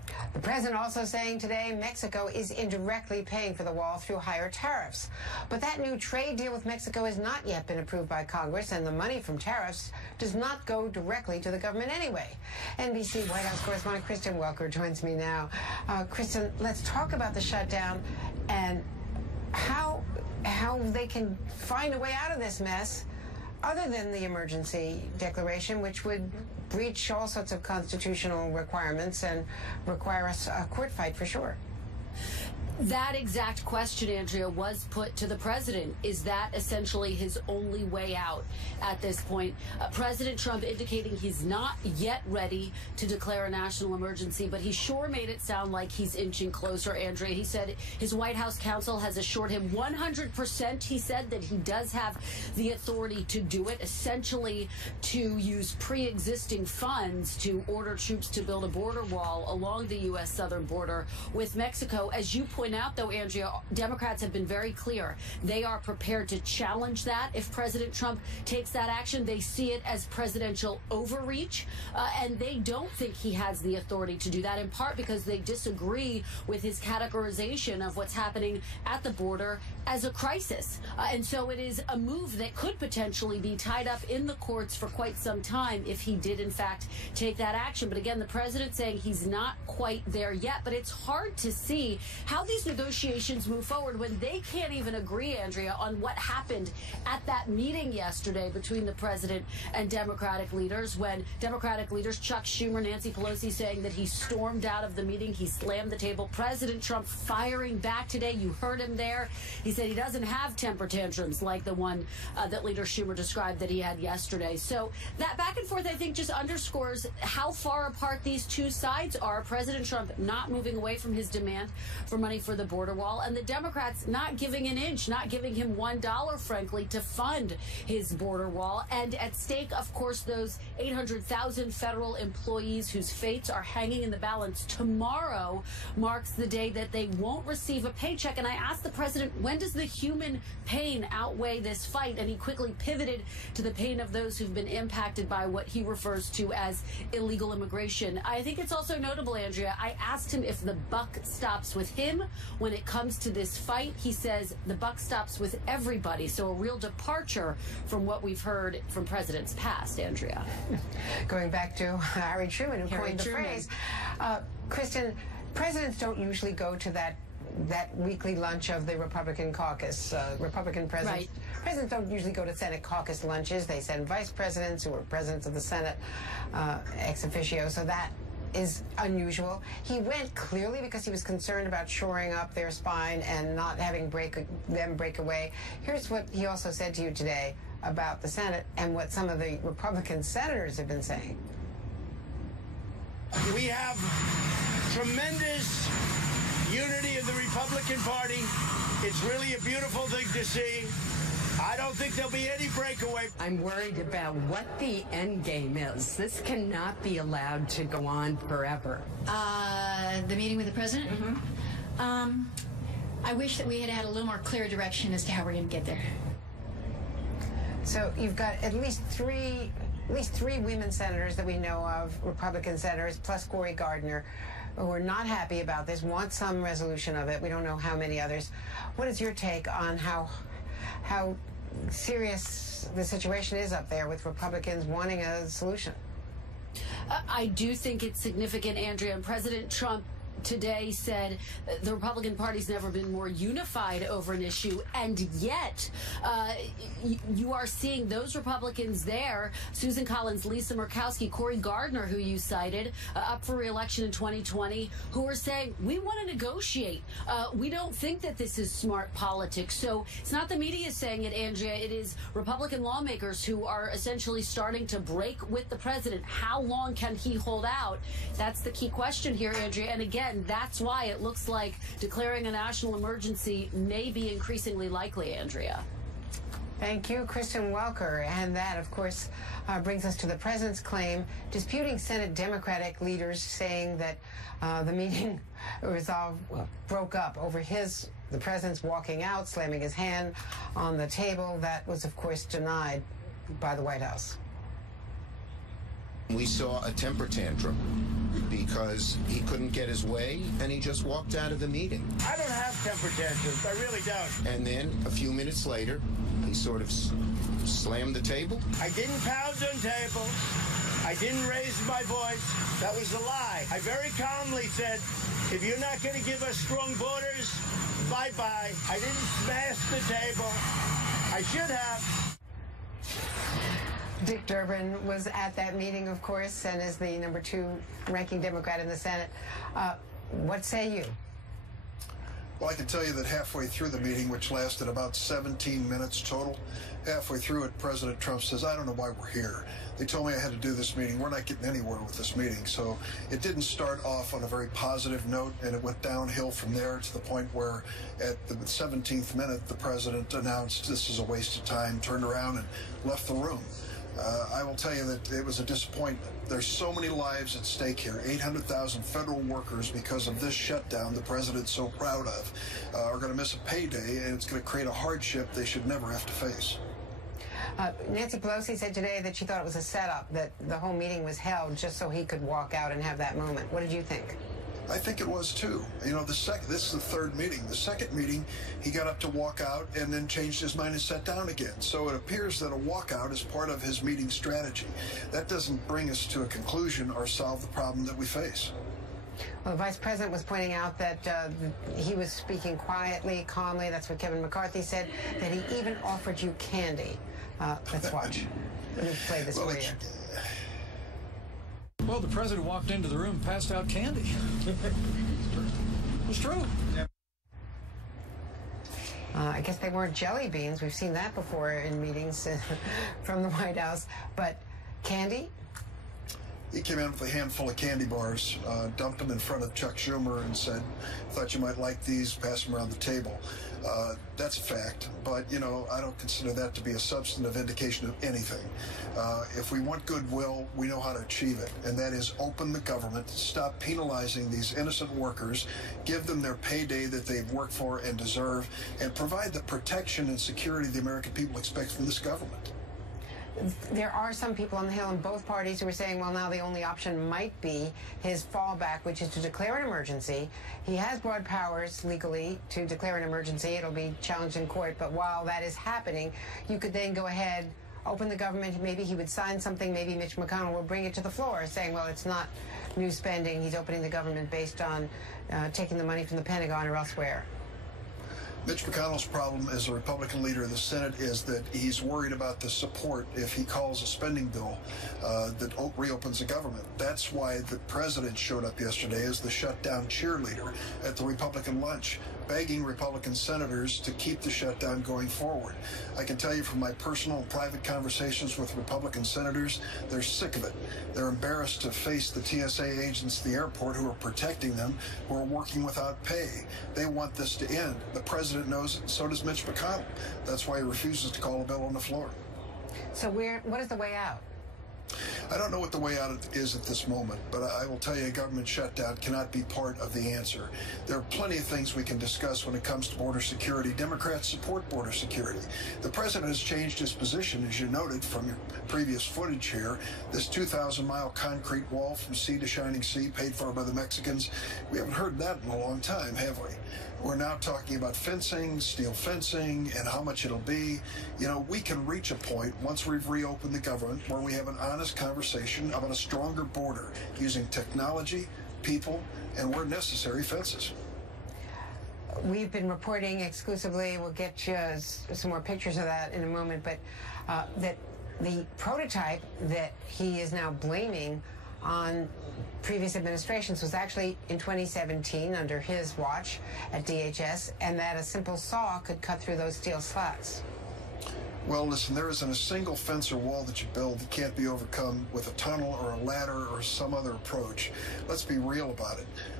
The president also saying today Mexico is indirectly paying for the wall through higher tariffs. But that new trade deal with Mexico has not yet been approved by Congress, and the money from tariffs does not go directly to the government anyway. NBC White House correspondent Kristen Welker joins me now. Kristen, let's talk about the shutdown and how they can find a way out of this mess other than the emergency declaration, which would breach all sorts of constitutional requirements and require a court fight for sure. That exact question, Andrea, was put to the president. Is that essentially his only way out at this point? President Trump indicating he's not yet ready to declare a national emergency, but he sure made it sound like he's inching closer, Andrea. He said his White House counsel has assured him 100%, he said, that he does have the authority to do it, essentially to use pre-existing funds to order troops to build a border wall along the U.S. southern border with Mexico. As you point out, though, Andrea, Democrats have been very clear. They are prepared to challenge that if President Trump takes that action. They see it as presidential overreach, and they don't think he has the authority to do that, in part because they disagree with his categorization of what's happening at the border as a crisis. And so it is a move that could potentially be tied up in the courts for quite some time if he did, in fact, take that action. But again, the president saying he's not quite there yet. But it's hard to see how these negotiations move forward when they can't even agree, Andrea, on what happened at that meeting yesterday between the president and Democratic leaders, when Democratic leaders, Chuck Schumer, Nancy Pelosi, saying that he stormed out of the meeting, he slammed the table. President Trump firing back today. You heard him there. He said he doesn't have temper tantrums like the one that Leader Schumer described that he had yesterday. So that back and forth, I think, just underscores how far apart these two sides are. President Trump not moving away from his demand for money for the border wall, and the Democrats not giving an inch, not giving him $1, frankly, to fund his border wall. And at stake, of course, those 800,000 federal employees whose fates are hanging in the balance. Tomorrow marks the day that they won't receive a paycheck. And I asked the president, when does the human pain outweigh this fight? And he quickly pivoted to the pain of those who've been impacted by what he refers to as illegal immigration. I think it's also notable, Andrea, I asked him if the buck stops with him when it comes to this fight. He says the buck stops with everybody. So a real departure from what we've heard from presidents past, Andrea. Going back to Harry Truman, who coined the phrase. Kristen, presidents don't usually go to that weekly lunch of the Republican caucus. Republican presidents, presidents don't usually go to Senate caucus lunches. They send vice presidents who are presidents of the Senate ex officio. So that is unusual. He went clearly because he was concerned about shoring up their spine and not having them break away. Here's what he also said to you today about the Senate and what some of the Republican senators have been saying. We have tremendous unity of the Republican Party. It's really a beautiful thing to see. I don't think there'll be any breakaway. I'm worried about what the end game is. This cannot be allowed to go on forever. The meeting with the president? Mm-hmm. I wish that we had had a little more clear direction as to how we're going to get there. So you've got at least three women senators that we know of, Republican senators, plus Cory Gardner, who are not happy about this, want some resolution of it. We don't know how many others. What is your take on how serious the situation is up there with Republicans wanting a solution? I do think it's significant, Andrea, and President Trump today said the Republican Party's never been more unified over an issue, and yet you are seeing those Republicans there, Susan Collins, Lisa Murkowski, Cory Gardner, who you cited, up for re-election in 2020, who are saying, we want to negotiate. We don't think that this is smart politics. So it's not the media saying it, Andrea. It is Republican lawmakers who are essentially starting to break with the president. How long can he hold out? That's the key question here, Andrea. And again, that's why it looks like declaring a national emergency may be increasingly likely, Andrea. Thank you, Kristen Welker. And that, of course, brings us to the president's claim, disputing Senate Democratic leaders saying that the meeting broke up over the president's walking out, slamming his hand on the table. That was, of course, denied by the White House. We saw a temper tantrum because he couldn't get his way, and he just walked out of the meeting. I don't have temper tantrums. I really don't. And then, a few minutes later, he sort of slammed the table. I didn't pound on tables. I didn't raise my voice. That was a lie. I very calmly said, if you're not going to give us strong borders, bye-bye. I didn't smash the table. I should have. Dick Durbin was at that meeting, of course, and is the number 2 ranking Democrat in the Senate. What say you? Well, I can tell you that halfway through the meeting, which lasted about 17 minutes total, halfway through it, President Trump says, I don't know why we're here. They told me I had to do this meeting. We're not getting anywhere with this meeting. So it didn't start off on a very positive note, and it went downhill from there to the point where at the 17th minute, the president announced this is a waste of time, turned around and left the room. I will tell you that it was a disappointment. There's so many lives at stake here. 800,000 federal workers, because of this shutdown the president's so proud of, are going to miss a payday, and it's going to create a hardship they should never have to face. Nancy Pelosi said today that she thought it was a setup, that the whole meeting was held just so he could walk out and have that moment. What did you think? I think it was too. You know, this is the third meeting. The second meeting, he got up to walk out and then changed his mind and sat down again. So it appears that a walkout is part of his meeting strategy. That doesn't bring us to a conclusion or solve the problem that we face. Well, the vice president was pointing out that he was speaking quietly, calmly. That's what Kevin McCarthy said, that he even offered you candy. Let's watch. Let me play this for you. Well, the president walked into the room, passed out candy. It's true. I guess they weren't jelly beans. We've seen that before in meetings from the White House. But candy? He came in with a handful of candy bars, dumped them in front of Chuck Schumer and said, thought you might like these, pass them around the table. That's a fact, but, you know, I don't consider that to be a substantive indication of anything. If we want goodwill, we know how to achieve it, and that is open the government, stop penalizing these innocent workers, give them their payday that they've worked for and deserve, and provide the protection and security the American people expect from this government. There are some people on the Hill in both parties who are saying, well, now the only option might be his fallback, which is to declare an emergency. He has broad powers legally to declare an emergency. It'll be challenged in court. But while that is happening, you could then go ahead, open the government. Maybe he would sign something. Maybe Mitch McConnell will bring it to the floor, saying, well, it's not new spending. He's opening the government based on taking the money from the Pentagon or elsewhere. Mitch McConnell's problem as a Republican leader of the Senate is that he's worried about the support if he calls a spending bill that reopens the government. That's why the president showed up yesterday as the shutdown cheerleader at the Republican lunch, begging Republican senators to keep the shutdown going forward. I can tell you from my personal and private conversations with Republican senators, they're sick of it. They're embarrassed to face the TSA agents at the airport who are protecting them, who are working without pay. They want this to end. The president knows it, and so does Mitch McConnell. That's why he refuses to call a bill on the floor. So what is the way out? I don't know what the way out is at this moment, but I will tell you a government shutdown cannot be part of the answer. There are plenty of things we can discuss when it comes to border security. Democrats support border security. The president has changed his position, as you noted from your previous footage here. This 2,000-mile concrete wall from sea to shining sea paid for by the Mexicans. We haven't heard that in a long time, have we? We're now talking about fencing, steel fencing, and how much it'll be. You know, we can reach a point once we've reopened the government where we have an honest conversation about a stronger border using technology, people, and where necessary, fences. We've been reporting exclusively, we'll get you some more pictures of that in a moment, but that the prototype that he is now blaming on previous administrations was actually in 2017 under his watch at DHS, and that a simple saw could cut through those steel slats. Well, listen, there isn't a single fence or wall that you build that can't be overcome with a tunnel or a ladder or some other approach. Let's be real about it.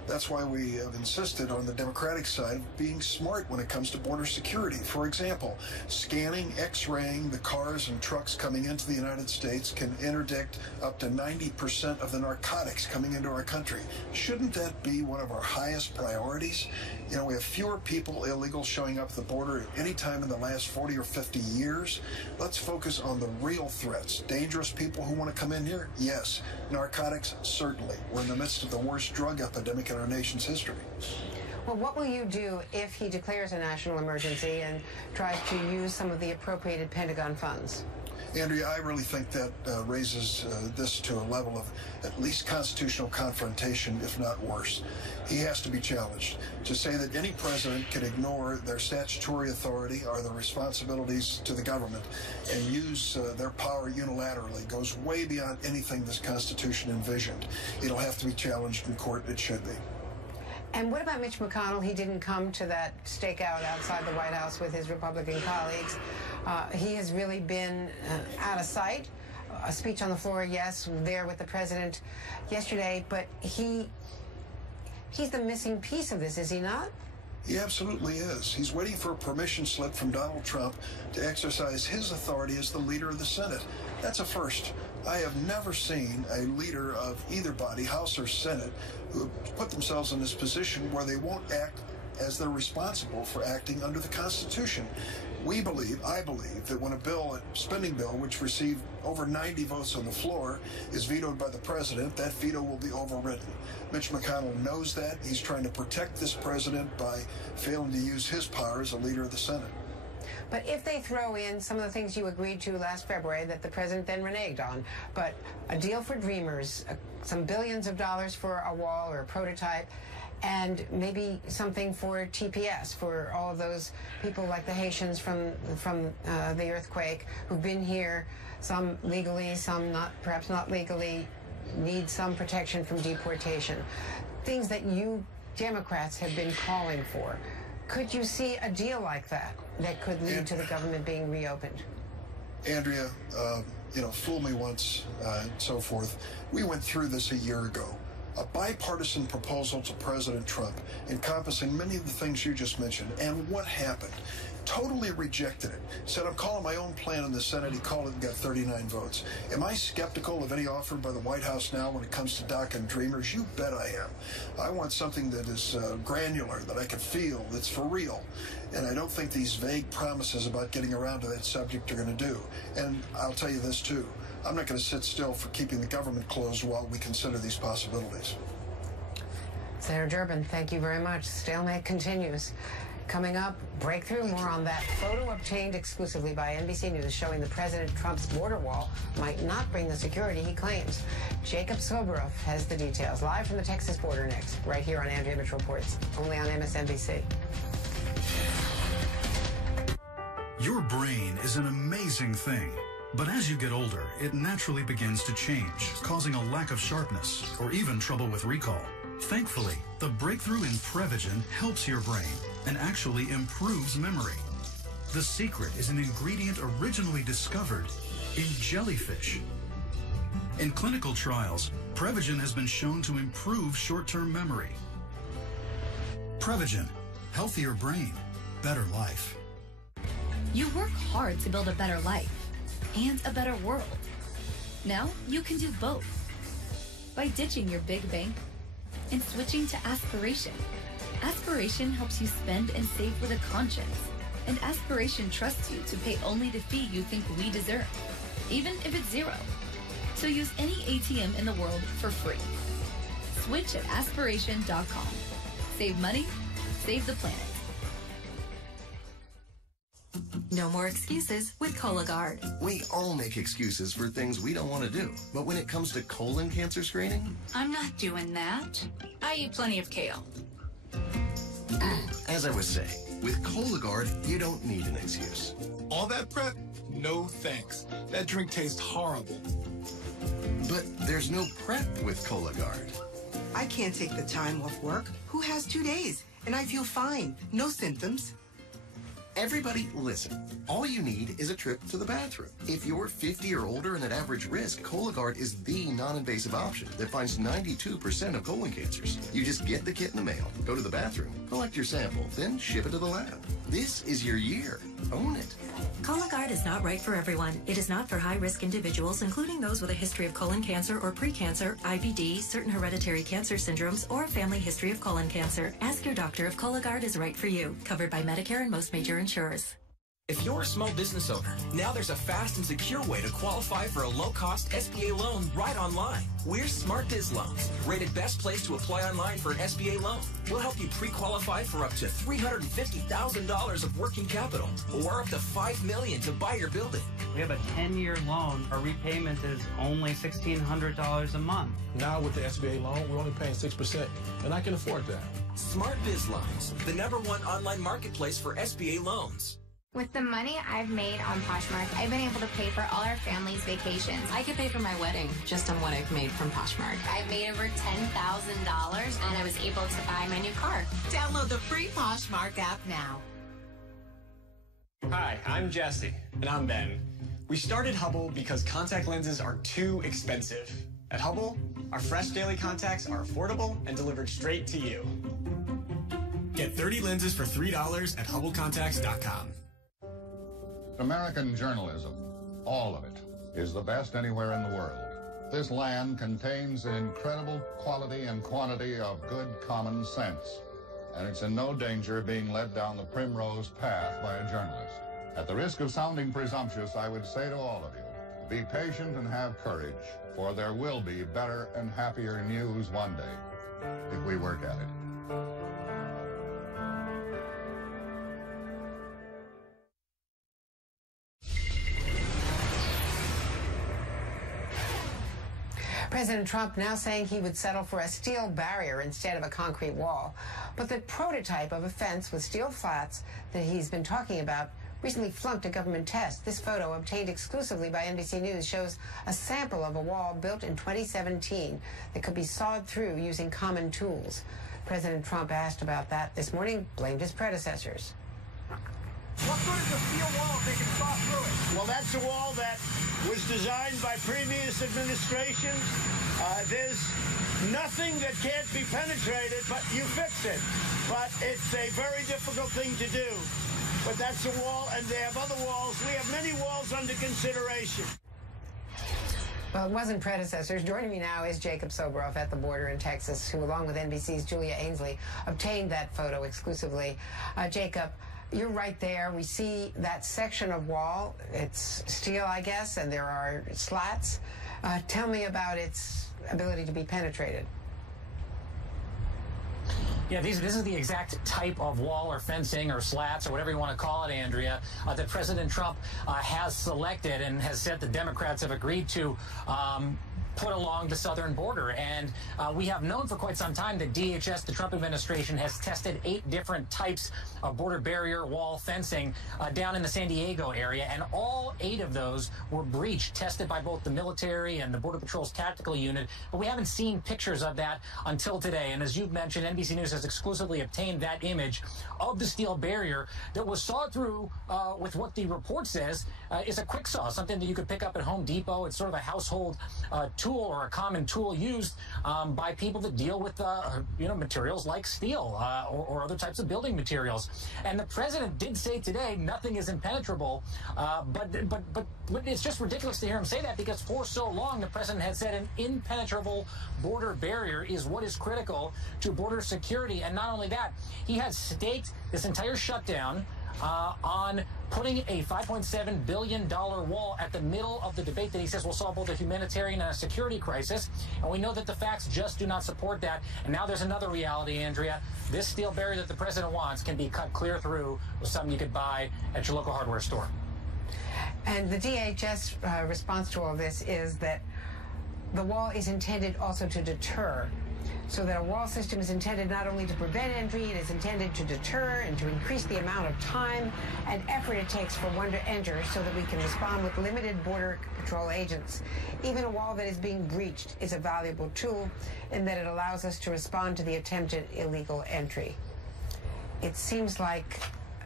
That's why we have insisted on the Democratic side being smart when it comes to border security. For example, scanning, X-raying the cars and trucks coming into the United States can interdict up to 90% of the narcotics coming into our country. Shouldn't that be one of our highest priorities? You know, we have fewer people illegal showing up at the border at any time in the last 40 or 50 years. Let's focus on the real threats. Dangerous people who want to come in here? Yes. Narcotics? Certainly. We're in the midst of the worst drug epidemic in our nation's history. Well, what will you do if he declares a national emergency and tries to use some of the appropriated Pentagon funds? Andrea, I really think that raises this to a level of at least constitutional confrontation, if not worse. He has to be challenged. To say that any president can ignore their statutory authority or their responsibilities to the government and use their power unilaterally goes way beyond anything this Constitution envisioned. It'll have to be challenged in court. It should be. And what about Mitch McConnell? He didn't come to that stakeout outside the White House with his Republican colleagues. He has really been out of sight. A speech on the floor, yes, there with the president yesterday, but he's the missing piece of this, is he not? He absolutely is. He's waiting for a permission slip from Donald Trump to exercise his authority as the leader of the Senate. That's a first. I have never seen a leader of either body, House or Senate, who put themselves in this position where they won't act as they're responsible for acting under the Constitution. I believe, that when a spending bill, which received over 90 votes on the floor, is vetoed by the president, that veto will be overridden. Mitch McConnell knows that. He's trying to protect this president by failing to use his power as a leader of the Senate. But if they throw in some of the things you agreed to last February that the president then reneged on, but a deal for dreamers, some billions of dollars for a wall or a prototype, and maybe something for TPS, for all of those people like the Haitians from the earthquake who've been here, some legally, some not, perhaps not legally, need some protection from deportation. Things that you Democrats have been calling for. Could you see a deal like that that could lead to the government being reopened? Andrea, fool me once, and so forth. We went through this a year ago. A bipartisan proposal to President Trump encompassing many of the things you just mentioned. And what happened? Totally rejected it. Said, I'm calling my own plan in the Senate. He called it and got 39 votes. Am I skeptical of any offer by the White House now when it comes to DACA and Dreamers? You bet I am. I want something that is granular, that I can feel, that's for real. And I don't think these vague promises about getting around to that subject are going to do. And I'll tell you this, too. I'm not going to sit still for keeping the government closed while we consider these possibilities. Senator Durbin, thank you very much. Stalemate continues. Coming up, breakthrough, more on that. Photo obtained exclusively by NBC News showing the President Trump's border wall might not bring the security he claims. Jacob Soboroff has the details. Live from the Texas border next, right here on Andrea Mitchell Reports, only on MSNBC. Your brain is an amazing thing. But as you get older, it naturally begins to change, causing a lack of sharpness or even trouble with recall. Thankfully, the breakthrough in Prevagen helps your brain and actually improves memory. The secret is an ingredient originally discovered in jellyfish. In clinical trials, Prevagen has been shown to improve short-term memory. Prevagen, healthier brain, better life. You work hard to build a better life and a better world. Now you can do both by ditching your big bank and switching to Aspiration. Aspiration helps you spend and save with a conscience, and Aspiration trusts you to pay only the fee you think we deserve, even if it's zero. So use any ATM in the world for free. Switch at aspiration.com. Save money, save the planet. No more excuses with Cologuard. We all make excuses for things we don't want to do. But when it comes to colon cancer screening, I'm not doing that. I eat plenty of kale. as I was saying, with Cologuard, you don't need an excuse. All that prep? No thanks. That drink tastes horrible. But there's no prep with Cologuard. I can't take the time off work. Who has 2 days? And I feel fine. No symptoms. Everybody, listen. All you need is a trip to the bathroom. If you're 50 or older and at average risk, Cologuard is the non-invasive option that finds 92% of colon cancers. You just get the kit in the mail, go to the bathroom, collect your sample, then ship it to the lab. This is your year. Own it. Cologuard is not right for everyone. It is not for high-risk individuals, including those with a history of colon cancer or precancer, IBD, certain hereditary cancer syndromes, or a family history of colon cancer. Ask your doctor if Cologuard is right for you. Covered by Medicare and most major insurers. If you're a small business owner, now there's a fast and secure way to qualify for a low-cost SBA loan right online. We're Smart Biz Loans, rated best place to apply online for an SBA loan. We'll help you pre-qualify for up to $350,000 of working capital or up to $5 million to buy your building. We have a 10-year loan. Our repayment is only $1,600 a month. Now with the SBA loan, we're only paying 6%, and I can afford that. Smart Biz Loans, the #1 online marketplace for SBA loans. With the money I've made on Poshmark, I've been able to pay for all our family's vacations. I could pay for my wedding just on what I've made from Poshmark. I've made over $10,000 and I was able to buy my new car. Download the free Poshmark app now. Hi, I'm Jesse. And I'm Ben. We started Hubble because contact lenses are too expensive. At Hubble, our fresh daily contacts are affordable and delivered straight to you. Get 30 lenses for $3 at HubbleContacts.com. American journalism, all of it, is the best anywhere in the world. This land contains an incredible quality and quantity of good common sense, and it's in no danger of being led down the primrose path by a journalist. At the risk of sounding presumptuous, I would say to all of you, be patient and have courage, for there will be better and happier news one day, if we work at it. President Trump now saying he would settle for a steel barrier instead of a concrete wall. But the prototype of a fence with steel slats that he's been talking about recently flunked a government test. This photo, obtained exclusively by NBC News, shows a sample of a wall built in 2017 that could be sawed through using common tools. President Trump asked about that this morning, blamed his predecessors. What good is a steel wall if they can saw through it? Well, that's a wall that was designed by previous administrations. There's nothing that can't be penetrated, but you fix it. But it's a very difficult thing to do. But that's a wall, and they have other walls. We have many walls under consideration. Well, it wasn't predecessors. Joining me now is Jacob Soboroff at the border in Texas, who, along with NBC's Julia Ainsley, obtained that photo exclusively. Jacob, you're right there. We see that section of wall. It's steel, I guess, and there are slats. Tell me about its ability to be penetrated. Yeah, this is the exact type of wall or fencing or slats or whatever you want to call it, Andrea, that President Trump has selected and has said the Democrats have agreed to put along the southern border. And we have known for quite some time that DHS, the Trump administration, has tested 8 different types of border barrier wall fencing down in the San Diego area. And all 8 of those were breached, tested by both the military and the Border Patrol's tactical unit. But we haven't seen pictures of that until today. And as you've mentioned, NBC News has exclusively obtained that image of the steel barrier that was sawed through with what the report says is a quick saw, something that you could pick up at Home Depot. It's sort of a household tool or a common tool used by people that deal with materials like steel or other types of building materials. And the president did say today nothing is impenetrable, but it's just ridiculous to hear him say that, because for so long the president had said an impenetrable border barrier is what is critical to border security. And not only that, he has staked this entire shutdown on putting a $5.7 billion wall at the middle of the debate that he says will solve both a humanitarian and a security crisis. And we know that the facts just do not support that. And now there's another reality, Andrea. This steel barrier that the president wants can be cut clear through with something you could buy at your local hardware store. And the DHS response to all this is that the wall is intended also to deter. So that a wall system is intended not only to prevent entry, it is intended to deter and to increase the amount of time and effort it takes for one to enter, so that we can respond with limited Border Patrol agents. Even a wall that is being breached is a valuable tool in that it allows us to respond to the attempted illegal entry. It seems like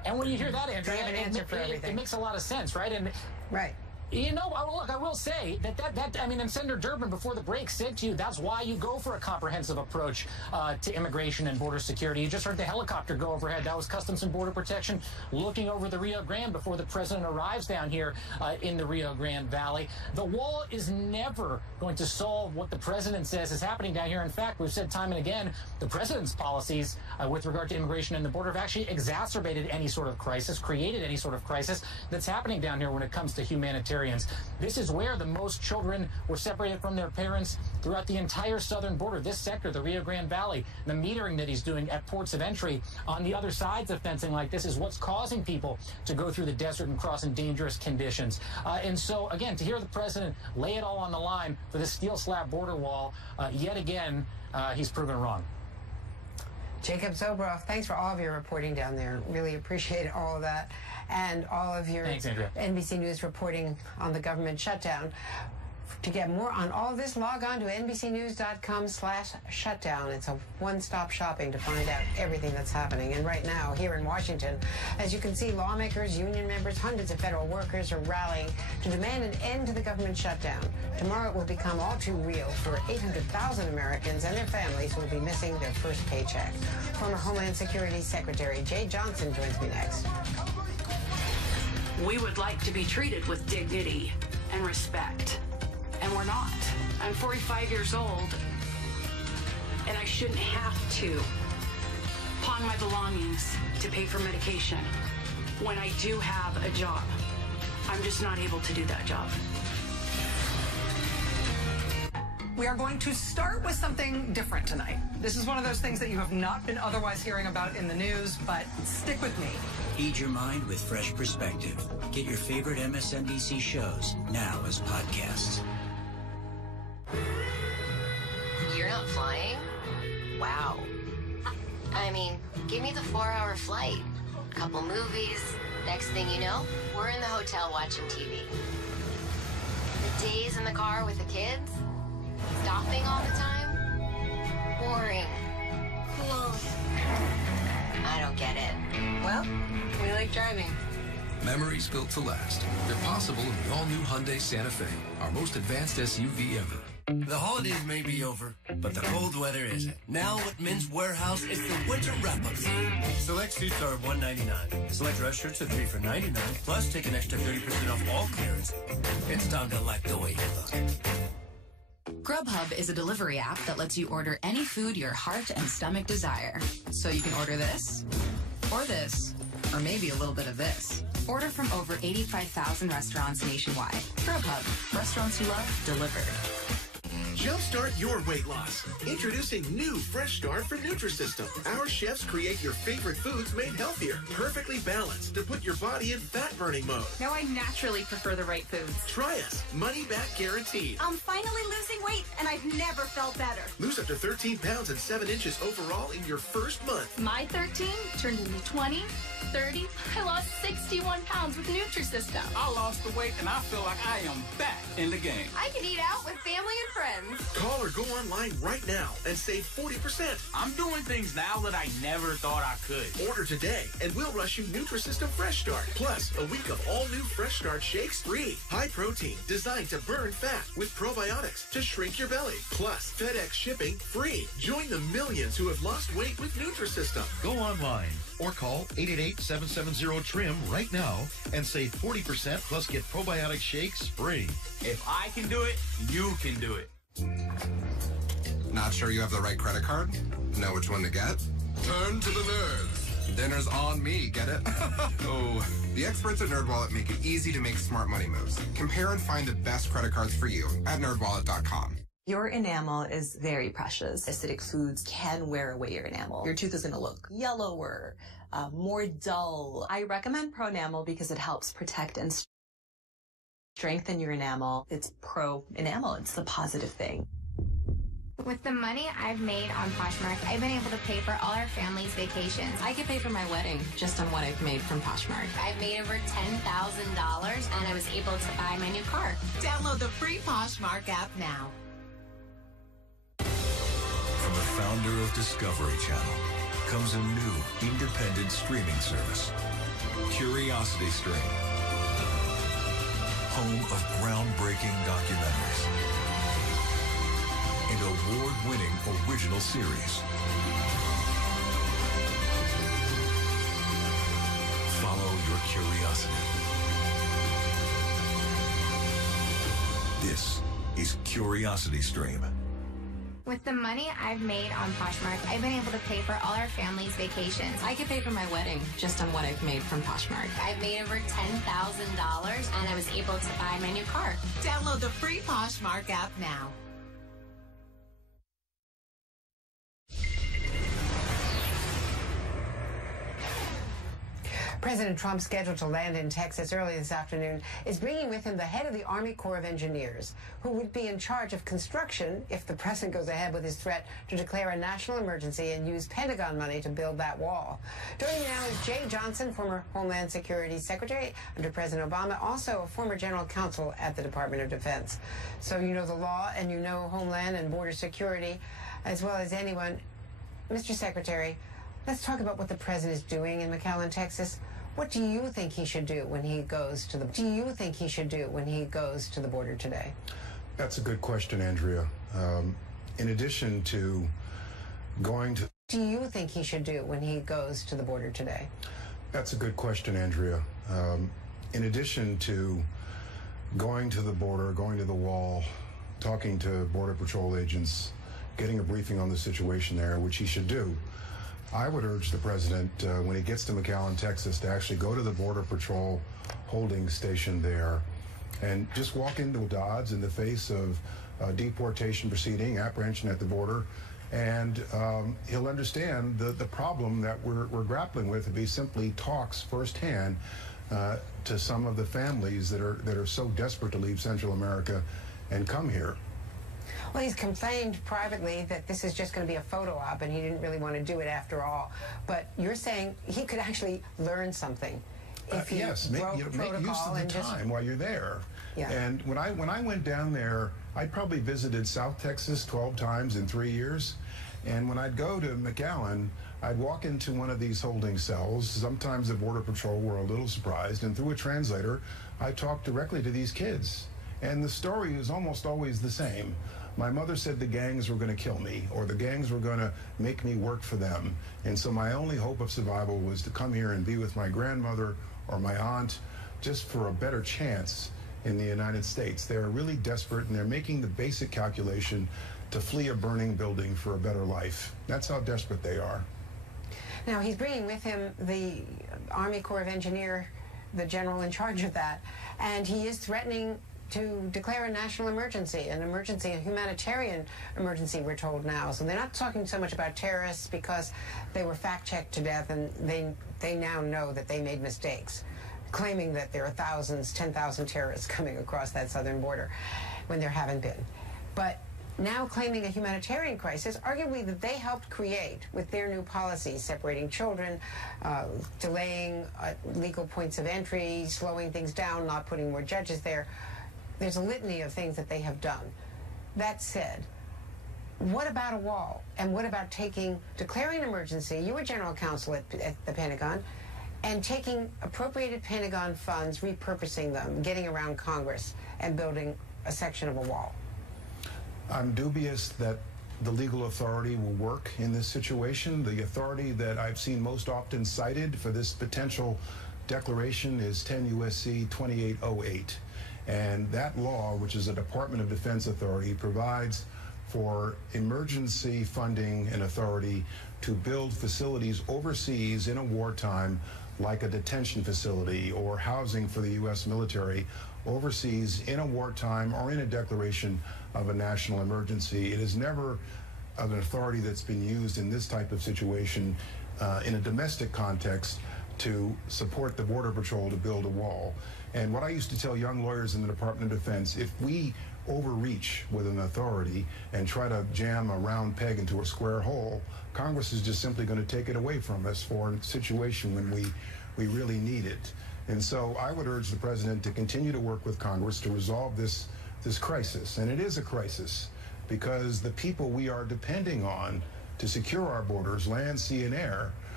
And when you hear that, Andrea, They have an answer for everything. It makes a lot of sense, right? And right. You know, look, I will say and Senator Durbin, before the break, said to you, that's why you go for a comprehensive approach to immigration and border security. You just heard the helicopter go overhead. That was Customs and Border Protection looking over the Rio Grande before the president arrives down here in the Rio Grande Valley. The wall is never going to solve what the president says is happening down here. In fact, we've said time and again, the president's policies with regard to immigration and the border have actually exacerbated any sort of crisis, created any sort of crisis that's happening down here when it comes to humanitarian. This is where the most children were separated from their parents throughout the entire southern border. This sector, the Rio Grande Valley, the metering that he's doing at ports of entry on the other sides of fencing like this is what's causing people to go through the desert and cross in dangerous conditions. And so, again, to hear the president lay it all on the line for this steel slab border wall, yet again, he's proven wrong. Jacob Zobroff, thanks for all of your reporting down there. Really appreciate all of that. And all of your NBC News reporting on the government shutdown. To get more on all of this, log on to NBCnews.com/shutdown. It's a one-stop shopping to find out everything that's happening. And right now, here in Washington, as you can see, lawmakers, union members, hundreds of federal workers are rallying to demand an end to the government shutdown. Tomorrow, it will become all too real for 800,000 Americans and their families who will be missing their first paycheck. Former Homeland Security Secretary Jay Johnson joins me next. We would like to be treated with dignity and respect. And we're not. I'm 45 years old, and I shouldn't have to pawn my belongings to pay for medication when I do have a job. I'm just not able to do that job. We are going to start with something different tonight. This is one of those things that you have not been otherwise hearing about in the news, but stick with me. Feed your mind with fresh perspective. Get your favorite MSNBC shows now as podcasts. You're not flying? Wow. I mean, give me the 4-hour flight. Couple movies. Next thing you know, we're in the hotel watching TV. The days in the car with the kids? Stopping all the time? Boring. I don't get it. Well, we like driving. Memories built to last. They're possible in the all-new Hyundai Santa Fe, our most advanced SUV ever. The holidays may be over, but the cold weather isn't. Now at Men's Warehouse, it's the winter wrap-up sale. Select suits are $199. Select dress shirts are $3 for $99. Plus, take an extra 30% off all clearance. It's time to like the way you look. Grubhub is a delivery app that lets you order any food your heart and stomach desire. So you can order this, or maybe a little bit of this. Order from over 85,000 restaurants nationwide. Grubhub, restaurants you love, delivered. Jumpstart your weight loss. Introducing new Fresh Start from Nutrisystem. Our chefs create your favorite foods made healthier, perfectly balanced to put your body in fat-burning mode. Now I naturally prefer the right foods. Try us. Money back guaranteed. I'm finally losing weight, and I've never felt better. Lose up to 13 pounds and 7 inches overall in your first month. My 13 turned into 20, 30. I lost 61 pounds with Nutrisystem. I lost the weight, and I feel like I am back in the game. I can eat out with family and friends. Call or go online right now and save 40%. I'm doing things now that I never thought I could. Order today, and we'll rush you Nutrisystem Fresh Start. Plus, a week of all new Fresh Start shakes free. High protein, designed to burn fat with probiotics to shrink your belly. Plus, FedEx shipping free. Join the millions who have lost weight with Nutrisystem. Go online or call 888-770-TRIM right now and save 40% plus get probiotic shakes free. If I can do it, you can do it. Not sure you have the right credit card? Know which one to get? Turn to the nerds. Dinner's on me, get it? Oh. The experts at NerdWallet make it easy to make smart money moves. Compare and find the best credit cards for you at nerdwallet.com. Your enamel is very precious. Acidic foods can wear away your enamel. Your tooth is going to look yellower, more dull. I recommend Pro-Enamel because it helps protect and strengthen your enamel. It's pro-enamel. It's the positive thing. With the money I've made on Poshmark, I've been able to pay for all our family's vacations. I could pay for my wedding just on what I've made from Poshmark. I've made over $10,000, and I was able to buy my new car. Download the free Poshmark app now. From the founder of Discovery Channel comes a new independent streaming service Curiosity Stream. Home of groundbreaking documentaries and award-winning original series. Follow your curiosity. This is Curiosity Stream. With the money I've made on Poshmark, I've been able to pay for all our family's vacations. I could pay for my wedding just on what I've made from Poshmark. I've made over $10,000 and I was able to buy my new car. Download the free Poshmark app now. President Trump, scheduled to land in Texas early this afternoon, is bringing with him the head of the Army Corps of Engineers, who would be in charge of construction if the president goes ahead with his threat to declare a national emergency and use Pentagon money to build that wall. Joining me now is Jay Johnson, former Homeland Security Secretary under President Obama, also a former general counsel at the Department of Defense. So you know the law and you know Homeland and border security as well as anyone. Mr. Secretary, let's talk about what the president is doing in McAllen, Texas. What do you think he should do when he goes to the border today? That's a good question, Andrea. In addition to going to... Do you think he should do when he goes to the border today? That's a good question, Andrea. In addition to going to the border, going to the wall, talking to Border Patrol agents, getting a briefing on the situation there, which he should do, I would urge the president, when he gets to McAllen, Texas, to actually go to the Border Patrol holding station there and just walk into the odds in the face of deportation proceeding, apprehension at the border, and he'll understand the problem that we're grappling with. If he simply talks firsthand to some of the families that are so desperate to leave Central America and come here. Well, he's complained privately that this is just going to be a photo op and he didn't really want to do it after all. But you're saying he could actually learn something if he broke protocol, make use of the time while you're there. Yeah. And when I went down there, I probably visited South Texas 12 times in 3 years. And when I'd go to McAllen, I'd walk into one of these holding cells. Sometimes the Border Patrol were a little surprised, and through a translator, I talked directly to these kids. And the story is almost always the same. My mother said the gangs were going to kill me, or the gangs were going to make me work for them. And so my only hope of survival was to come here and be with my grandmother or my aunt, just for a better chance in the United States. They're really desperate, and they're making the basic calculation to flee a burning building for a better life. That's how desperate they are. Now, he's bringing with him the Army Corps of Engineers, the general in charge of that, and he is threatening to declare a national emergency, a humanitarian emergency, we're told now. So they're not talking so much about terrorists because they were fact-checked to death, and they now know that they made mistakes, claiming that there are thousands, 10,000 terrorists coming across that southern border when there haven't been. But now claiming a humanitarian crisis, arguably that they helped create with their new policies, separating children, delaying legal points of entry, slowing things down, not putting more judges there. There's a litany of things that they have done. That said, what about a wall? And what about declaring an emergency? You were general counsel at the Pentagon, and taking appropriated Pentagon funds, repurposing them, getting around Congress, and building a section of a wall. I'm dubious that the legal authority will work in this situation. The authority that I've seen most often cited for this potential declaration is 10 U.S.C. 2808. And that law, which is a Department of Defense authority, provides for emergency funding and authority to build facilities overseas in a wartime, like a detention facility or housing for the U.S. military overseas in a wartime or in a declaration of a national emergency. It is never an authority that's been used in this type of situation in a domestic context to support the Border Patrol to build a wall. And what I used to tell young lawyers in the Department of Defense, if we overreach with an authority and try to jam a round peg into a square hole, Congress is just simply going to take it away from us for a situation when we really need it. And so I would urge the president to continue to work with Congress to resolve this crisis. And it is a crisis because the people we are depending on to secure our borders, land, sea, and air,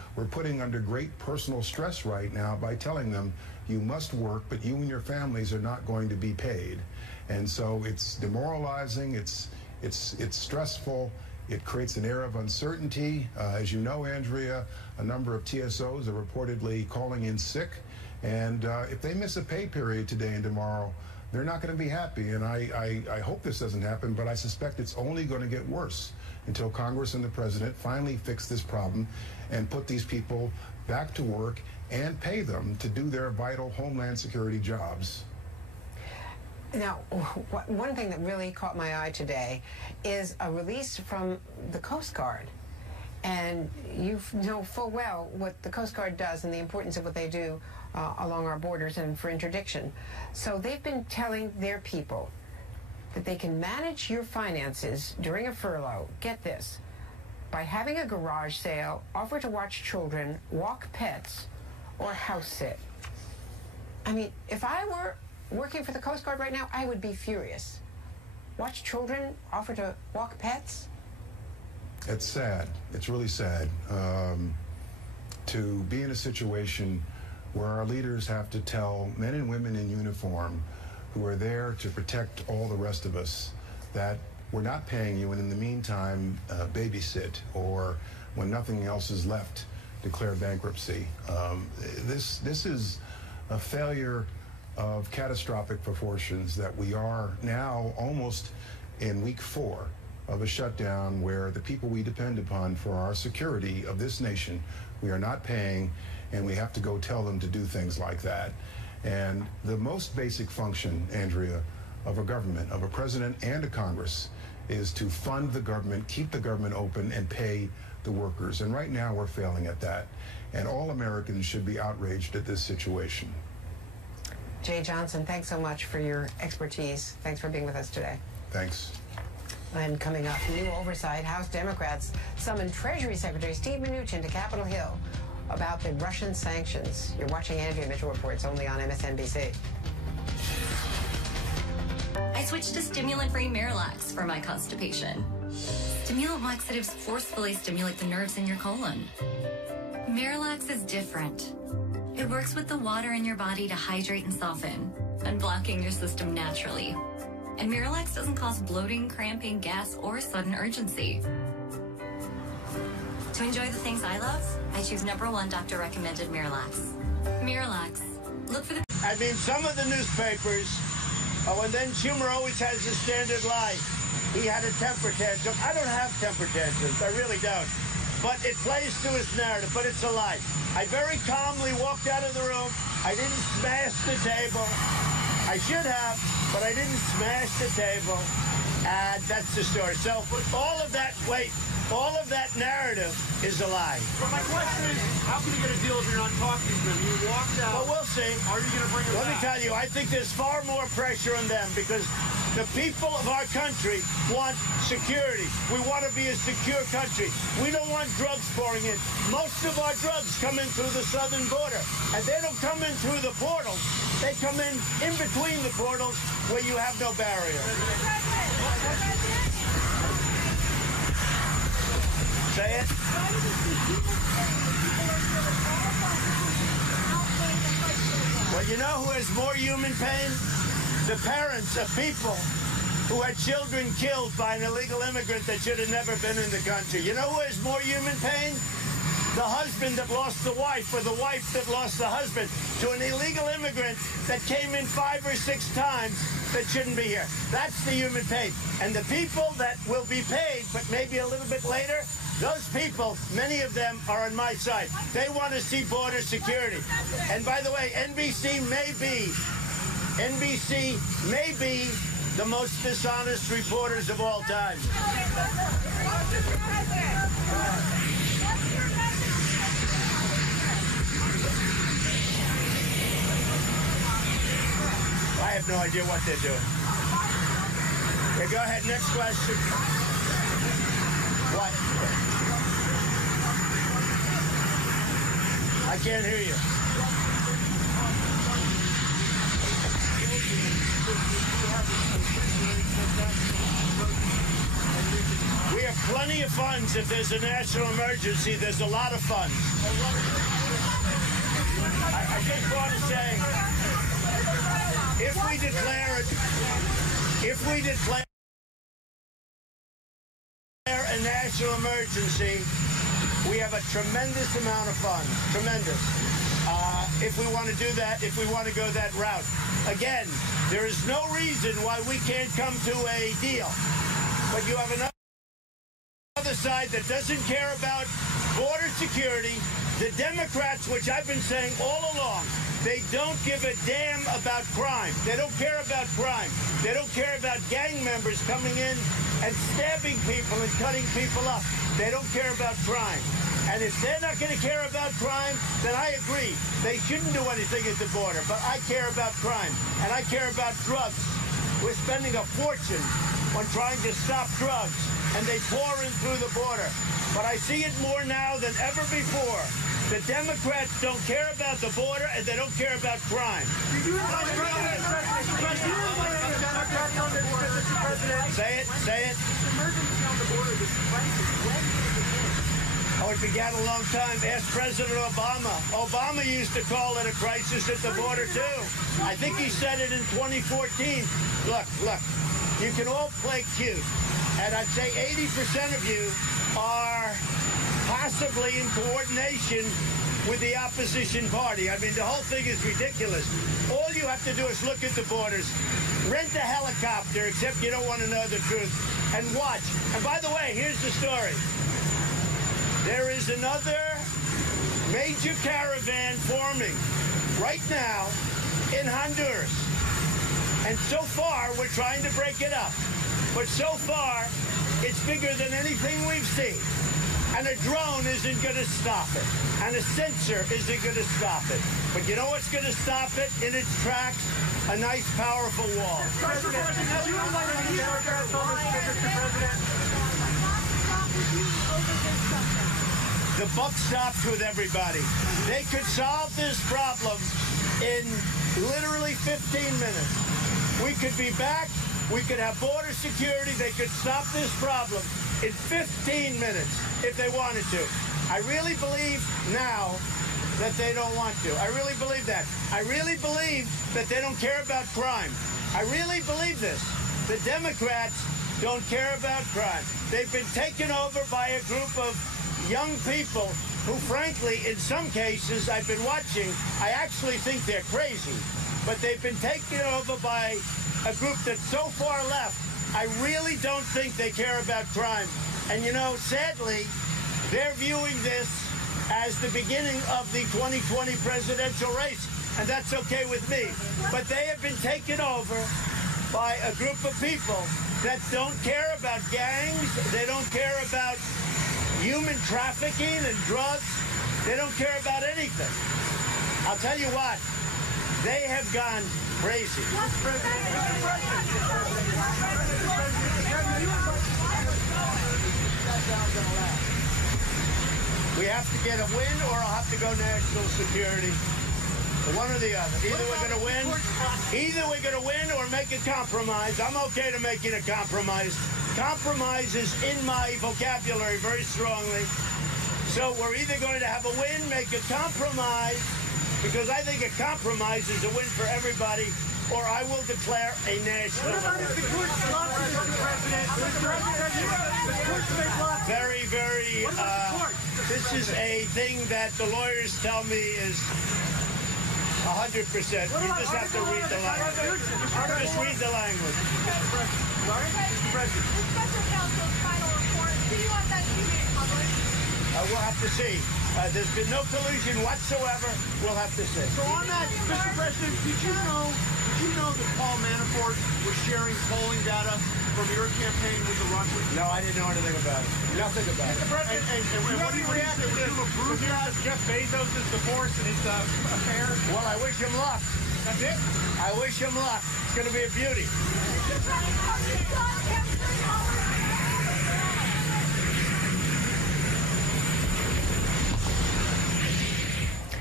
we're putting under great personal stress right now by telling them you must work, but you and your families are not going to be paid. And so it's demoralizing, it's stressful, it creates an air of uncertainty. As you know, Andrea, a number of TSOs are reportedly calling in sick, and if they miss a pay period today and tomorrow, they're not going to be happy. And I hope this doesn't happen, but I suspect it's only going to get worse until Congress and the President finally fix this problem and put these people back to work and pay them to do their vital Homeland Security jobs. Now, one thing that really caught my eye today is a release from the Coast Guard. And you know full well what the Coast Guard does and the importance of what they do along our borders and for interdiction. So they've been telling their people that they can manage your finances during a furlough, get this, by having a garage sale, offer to watch children, walk pets, or house sit. I mean, if I were working for the Coast Guard right now, I would be furious. Watch children, offer to walk pets? It's sad. It's really sad to be in a situation where our leaders have to tell men and women in uniform who are there to protect all the rest of us that we're not paying you, and in the meantime, babysit, or when nothing else is left, declare bankruptcy. This is a failure of catastrophic proportions that we are now almost in week 4 of a shutdown where the people we depend upon for our security of this nation, we are not paying, and we have to go tell them to do things like that. And the most basic function, Andrea, of a government, of a president and a Congress, is to fund the government, keep the government open, and pay the workers. And right now we're failing at that. And all Americans should be outraged at this situation. Jay Johnson, thanks so much for your expertise. Thanks for being with us today. Thanks. And coming up, new oversight. House Democrats summoned Treasury Secretary Steve Mnuchin to Capitol Hill about the Russian sanctions. You're watching Andrea Mitchell Reports only on MSNBC. I switched to stimulant-free Miralax for my constipation. Stimulant laxatives forcefully stimulate the nerves in your colon. Miralax is different. It works with the water in your body to hydrate and soften, unblocking your system naturally. And Miralax doesn't cause bloating, cramping, gas, or sudden urgency. To enjoy the things I love, I choose #1 doctor-recommended Miralax. Miralax. Look for the... I mean, some of the newspapers, and then Schumer always has the standard lie. He had a temper tantrum. I don't have temper tantrums. I really don't. But it plays to his narrative, but it's a lie. I very calmly walked out of the room. I didn't smash the table. I should have, but I didn't smash the table. And that's the story. So all of that narrative is a lie. But my question is, how can you get a deal if you're not talking to them? You walked out. Well, we'll see. Are you going to bring it back? Let me tell you, I think there's far more pressure on them because the people of our country want security. We want to be a secure country. We don't want drugs pouring in. Most of our drugs come in through the southern border, and they don't come in through the portals. They come in between the portals where you have no barrier. Say it. Well, you know who has more human pain? The parents of people who had children killed by an illegal immigrant that should have never been in the country. You know who has more human pain? The husband that lost the wife, or the wife that lost the husband to an illegal immigrant that came in 5 or 6 times that shouldn't be here. That's the human pain. And the people that will be paid, but maybe a little bit later, those people, many of them are on my side. They want to see border security. And by the way, NBC may be the most dishonest reporters of all time. I have no idea what they're doing. Okay, go ahead. Next question. What? I can't hear you. We have plenty plenty of funds. If there's a national emergency, there's a lot of funds. I just want to say, if we declare a national emergency, we have a tremendous amount of funds. Tremendous. If we want to do that, if we want to go that route. Again, there is no reason why we can't come to a deal. But you have another side that doesn't care about border security. The Democrats, which I've been saying all along, they don't give a damn about crime. They don't care about crime. They don't care about gang members coming in and stabbing people and cutting people up. They don't care about crime. And if they're not going to care about crime, then I agree. They shouldn't do anything at the border. But I care about crime. And I care about drugs. We're spending a fortune on trying to stop drugs. And they pour in through the border. But I see it more now than ever before. The Democrats don't care about the border, and they don't care about crime. Say it. Say it. Emergency on the border, this crisis, when did it begin? Oh, it began a long time. Ask President Obama. Obama used to call it a crisis at the border, too. I think he said it in 2014. Look. You can all play cute. And I'd say 80% of you are possibly in coordination with the opposition party. I mean, the whole thing is ridiculous. All you have to do is look at the borders, rent a helicopter, except you don't want to know the truth, and watch. And by the way, here's the story. There is another major caravan forming right now in Honduras. And so far, we're trying to break it up. But so far, it's bigger than anything we've seen. And a drone isn't going to stop it. And a sensor isn't going to stop it. But you know what's going to stop it in its tracks? A nice, powerful wall. Mr. President, have you invited the Democrats on this visit, Mr. President? The buck stops with everybody. They could solve this problem in literally 15 minutes. We could be back. We could have border security. They could stop this problem in 15 minutes if they wanted to. I really believe now that they don't want to. I really believe that. I really believe that they don't care about crime. I really believe this. The Democrats don't care about crime. They've been taken over by a group of young people who, frankly, in some cases I've been watching, I actually think they're crazy. But they've been taken over by a group that's so far left, I really don't think they care about crime. And, you know, sadly, they're viewing this as the beginning of the 2020 presidential race. And that's okay with me. But they have been taken over by a group of people that don't care about gangs. They don't care about human trafficking and drugs. They don't care about anything. I'll tell you what, they have gone crazy. We have to get a win or I'll have to go national security. One or the other. Either we're going to win. Either we're going to win or make a compromise. I'm okay to making a compromise. Compromise is in my vocabulary very strongly. So we're either going to have a win, make a compromise, because I think a compromise is a win for everybody, or I will declare a national. What about if the courts block Mr. President? Very, very, this is a thing that the lawyers tell me is 100%. You just have to read the language. Just read the language. Mr. President. Special counsel's final report. Do you want that to be made public? We'll have to see. There's been no collusion whatsoever. We'll have to see. So on that, Mr. President, did you know that Paul Manafort was sharing polling data from your campaign with the Russians? No, I didn't know anything about it. Nothing about it. And what do you react to this? Would you ask Jeff Bezos' divorce and his affair? Well, I wish him luck. That's it? I wish him luck. It's going to be a beauty.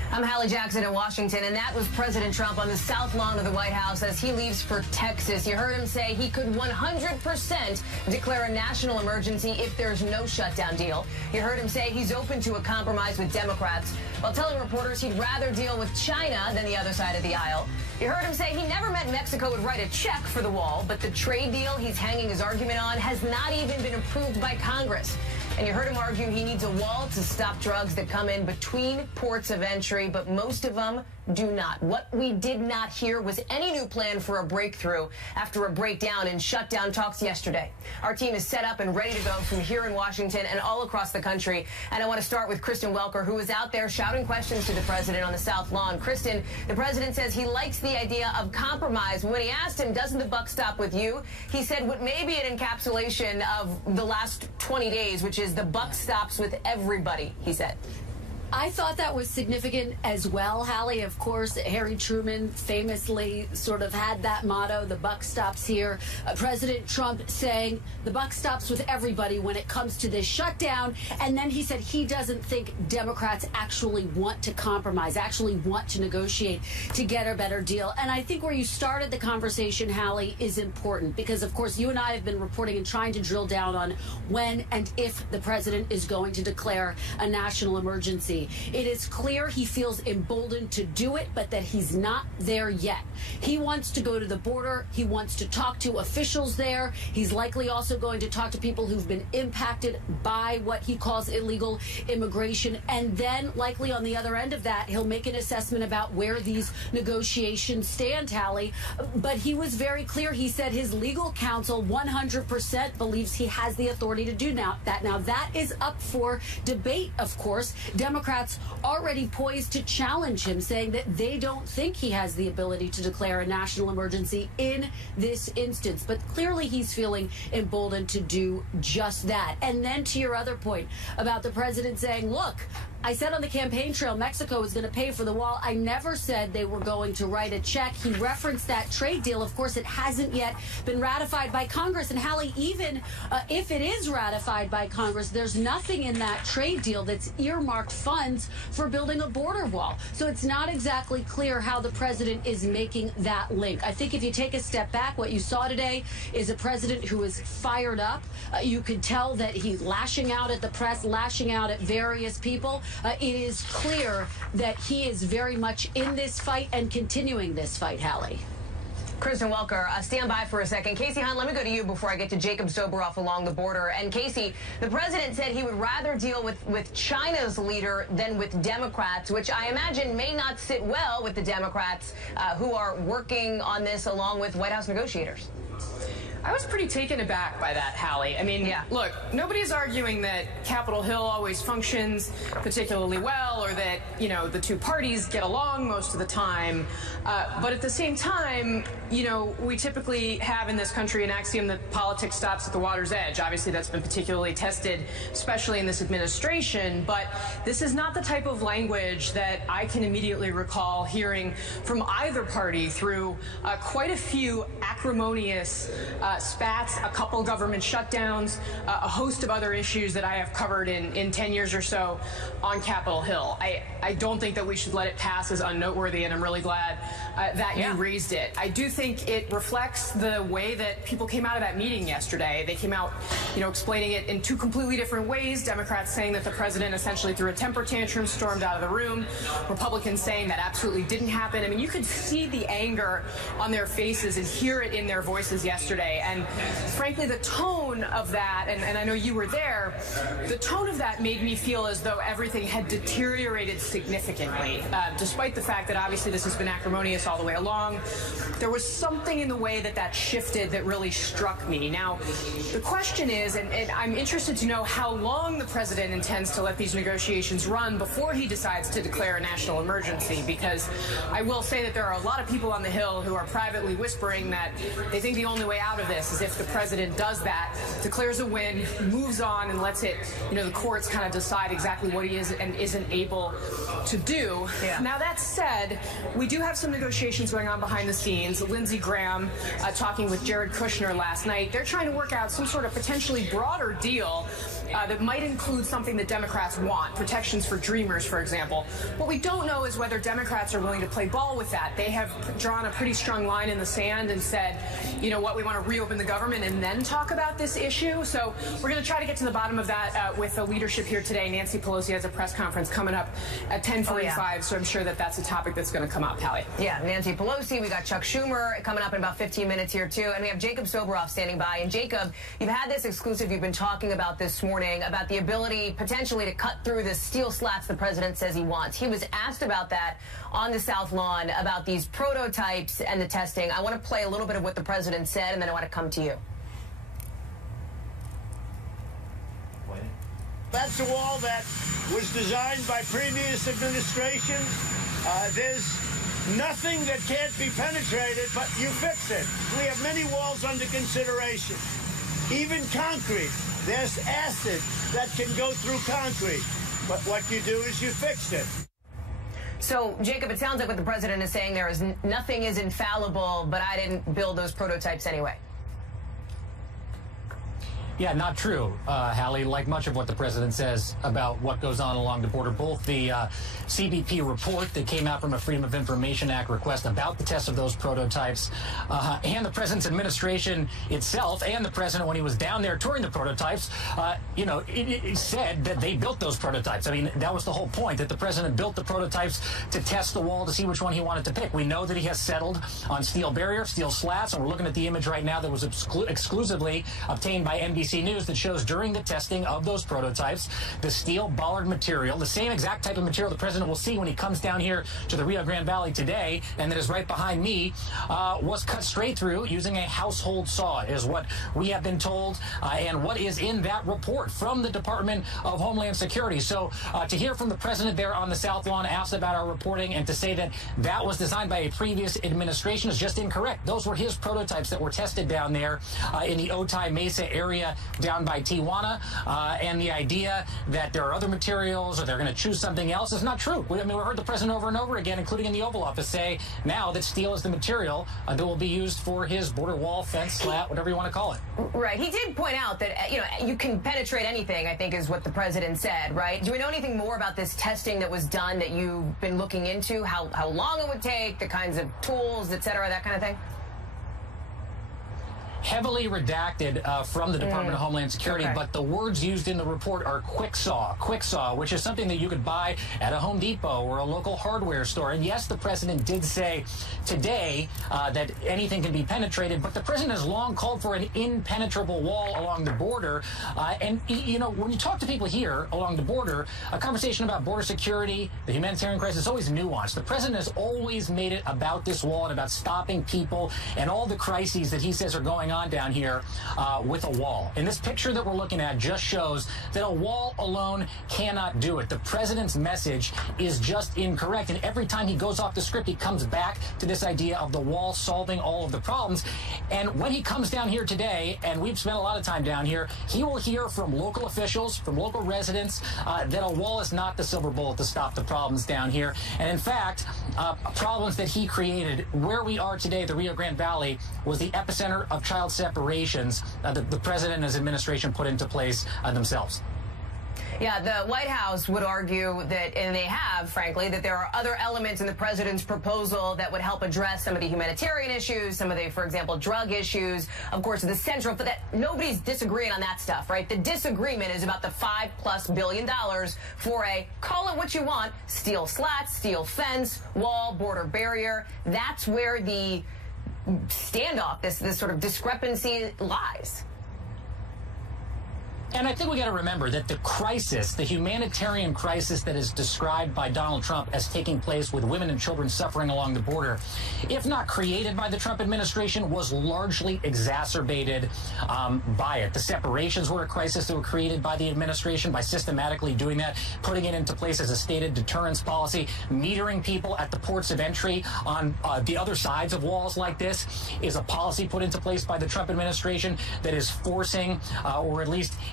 I'm Hallie Jackson in Washington, and that was President Trump on the south lawn of the White House as he leaves for Texas. You heard him say he could 100% declare a national emergency if there's no shutdown deal. You heard him say he's open to a compromise with Democrats, while telling reporters he'd rather deal with China than the other side of the aisle. You heard him say he never meant Mexico would write a check for the wall, but the trade deal he's hanging his argument on has not even been approved by Congress. And you heard him argue he needs a wall to stop drugs that come in between ports of entry, but most of them do not. What we did not hear was any new plan for a breakthrough after a breakdown in shutdown talks yesterday. Our team is set up and ready to go from here in Washington and all across the country. And I want to start with Kristen Welker, who is out there shouting questions to the president on the South Lawn. Kristen, the president says he likes the idea of compromise. When he asked him, doesn't the buck stop with you? He said what may be an encapsulation of the last 20 days, which is the buck stops with everybody, he said. I thought that was significant as well, Hallie. Of course, Harry Truman famously sort of had that motto, the buck stops here. President Trump saying the buck stops with everybody when it comes to this shutdown. And then he said he doesn't think Democrats actually want to compromise, actually want to negotiate to get a better deal. And I think where you started the conversation, Hallie, is important because, of course, you and I have been reporting and trying to drill down on when and if the president is going to declare a national emergency. It is clear he feels emboldened to do it, but that he's not there yet. He wants to go to the border. He wants to talk to officials there. He's likely also going to talk to people who've been impacted by what he calls illegal immigration. And then likely on the other end of that, he'll make an assessment about where these negotiations stand, Hallie. But he was very clear. He said his legal counsel 100% believes he has the authority to do that. Now, that is up for debate, of course. Democrats already poised to challenge him, saying that they don't think he has the ability to declare a national emergency in this instance. But clearly he's feeling emboldened to do just that. And then to your other point about the president saying, look, I said on the campaign trail Mexico is going to pay for the wall. I never said they were going to write a check. He referenced that trade deal. Of course, it hasn't yet been ratified by Congress. And Hallie, even if it is ratified by Congress, there's nothing in that trade deal that's earmarked funds for building a border wall. So it's not exactly clear how the president is making that link. I think if you take a step back, what you saw today is a president who is fired up. You could tell that he's lashing out at the press, lashing out at various people. It is clear that he is very much in this fight and continuing this fight, Hallie. Kristen Welker, stand by for a second. Casey Hunt, let me go to you before I get to Jacob Soboroff along the border. And Casey, the president said he would rather deal with China's leader than with Democrats, which I imagine may not sit well with the Democrats who are working on this along with White House negotiators. I was pretty taken aback by that, Hallie. I mean, look, nobody's arguing that Capitol Hill always functions particularly well or that, you know, the two parties get along most of the time. But at the same time, you know, we typically have in this country an axiom that politics stops at the water's edge. Obviously, that's been particularly tested, especially in this administration. But this is not the type of language that I can immediately recall hearing from either party through quite a few acrimonious spats, a couple government shutdowns, a host of other issues that I have covered in 10 years or so on Capitol Hill. I don't think that we should let it pass as unnoteworthy, and I'm really glad that you raised it. I do think it reflects the way that people came out of that meeting yesterday. They came out, you know, explaining it in two completely different ways. Democrats saying that the president essentially threw a temper tantrum, stormed out of the room. Republicans saying that absolutely didn't happen. I mean, you could see the anger on their faces and hear it in their voices yesterday. And frankly, the tone of that, and I know you were there, the tone of that made me feel as though everything had deteriorated significantly, despite the fact that obviously this has been acrimonious all the way along. There was something in the way that shifted that really struck me. Now, the question is, and I'm interested to know how long the president intends to let these negotiations run before he decides to declare a national emergency, because I will say that there are a lot of people on the Hill who are privately whispering that they think the only way out of this is if the president does that, declares a win, moves on, and lets it, you know, the courts kind of decide exactly what he is and isn't able to do. Now, that said, we do have some negotiations negotiations going on behind the scenes. Lindsey Graham talking with Jared Kushner last night. They're trying to work out some sort of potentially broader deal that might include something that Democrats want, protections for dreamers, for example. What we don't know is whether Democrats are willing to play ball with that. They have drawn a pretty strong line in the sand and said, you know what, we want to reopen the government and then talk about this issue. So we're going to try to get to the bottom of that with the leadership here today. Nancy Pelosi has a press conference coming up at 10:45, so I'm sure that that's a topic that's going to come up, Hallie. Yeah, Nancy Pelosi, we got Chuck Schumer coming up in about 15 minutes here, too, and we have Jacob Soboroff standing by. And Jacob, you've had this exclusive you've been talking about this morning about the ability potentially to cut through the steel slats the president says he wants. He was asked about that on the South Lawn, about these prototypes and the testing. I want to play a little bit of what the president said, and then I want to come to you. That's a wall that was designed by previous administration. There's nothing that can't be penetrated, but you fix it. We have many walls under consideration. Even concrete. There's acid that can go through concrete. But what you do is you fix it. So, Jacob, it sounds like what the president is saying there is nothing is infallible, but I didn't build those prototypes anyway. Yeah, not true, Hallie. Like much of what the president says about what goes on along the border, both the CBP report that came out from a Freedom of Information Act request about the test of those prototypes, and the president's administration itself, and the president when he was down there touring the prototypes, it said that they built those prototypes. I mean, that was the whole point, that the president built the prototypes to test the wall to see which one he wanted to pick. We know that he has settled on steel barrier, steel slats, and we're looking at the image right now that was exclusively obtained by NBC News that shows during the testing of those prototypes, the steel bollard material, the same exact type of material the president will see when he comes down here to the Rio Grande Valley today, and that is right behind me, was cut straight through using a household saw, is what we have been told, and what is in that report from the Department of Homeland Security. So to hear from the president there on the South Lawn, asked about our reporting, and to say that that was designed by a previous administration is just incorrect. Those were his prototypes that were tested down there in the Otay Mesa area down by Tijuana, and the idea that there are other materials or they're going to choose something else is not true. We heard the president over and over again, including in the Oval Office, say now that steel is the material that will be used for his border wall, fence, slat, whatever you want to call it. Right. He did point out that, you can penetrate anything, I think is what the president said, right? Do we know anything more about this testing that was done that you've been looking into, how long it would take, the kinds of tools, et cetera, that kind of thing? Heavily redacted from the Department of Homeland Security, but the words used in the report are quick saw, which is something that you could buy at a Home Depot or a local hardware store. And yes, the president did say today that anything can be penetrated, but the president has long called for an impenetrable wall along the border. And, when you talk to people here along the border, a conversation about border security, the humanitarian crisis, is always nuanced. The president has always made it about this wall and about stopping people and all the crises that he says are going on down here with a wall. And this picture that we're looking at just shows that a wall alone cannot do it. The president's message is just incorrect. And every time he goes off the script, he comes back to this idea of the wall solving all of the problems. And when he comes down here today, and we've spent a lot of time down here, he will hear from local officials, from local residents, that a wall is not the silver bullet to stop the problems down here. And in fact, problems that he created, where we are today, the Rio Grande Valley, was the epicenter of child separations that the president and his administration put into place themselves. Yeah, the White House would argue that, and they have, frankly, that there are other elements in the president's proposal that would help address some of the humanitarian issues, some of the, for example, drug issues. Of course, the central, but that nobody's disagreeing on that stuff, right? The disagreement is about the $5+ billion for a, call it what you want, steel slats, steel fence, wall, border barrier. That's where the standoff, this sort of discrepancy lies. And I think we got to remember that the crisis, the humanitarian crisis that is described by Donald Trump as taking place with women and children suffering along the border, if not created by the Trump administration, was largely exacerbated by it. The separations were a crisis that were created by the administration by systematically doing that, putting it into place as a stated deterrence policy. Metering people at the ports of entry on the other sides of walls like this is a policy put into place by the Trump administration that is forcing or at least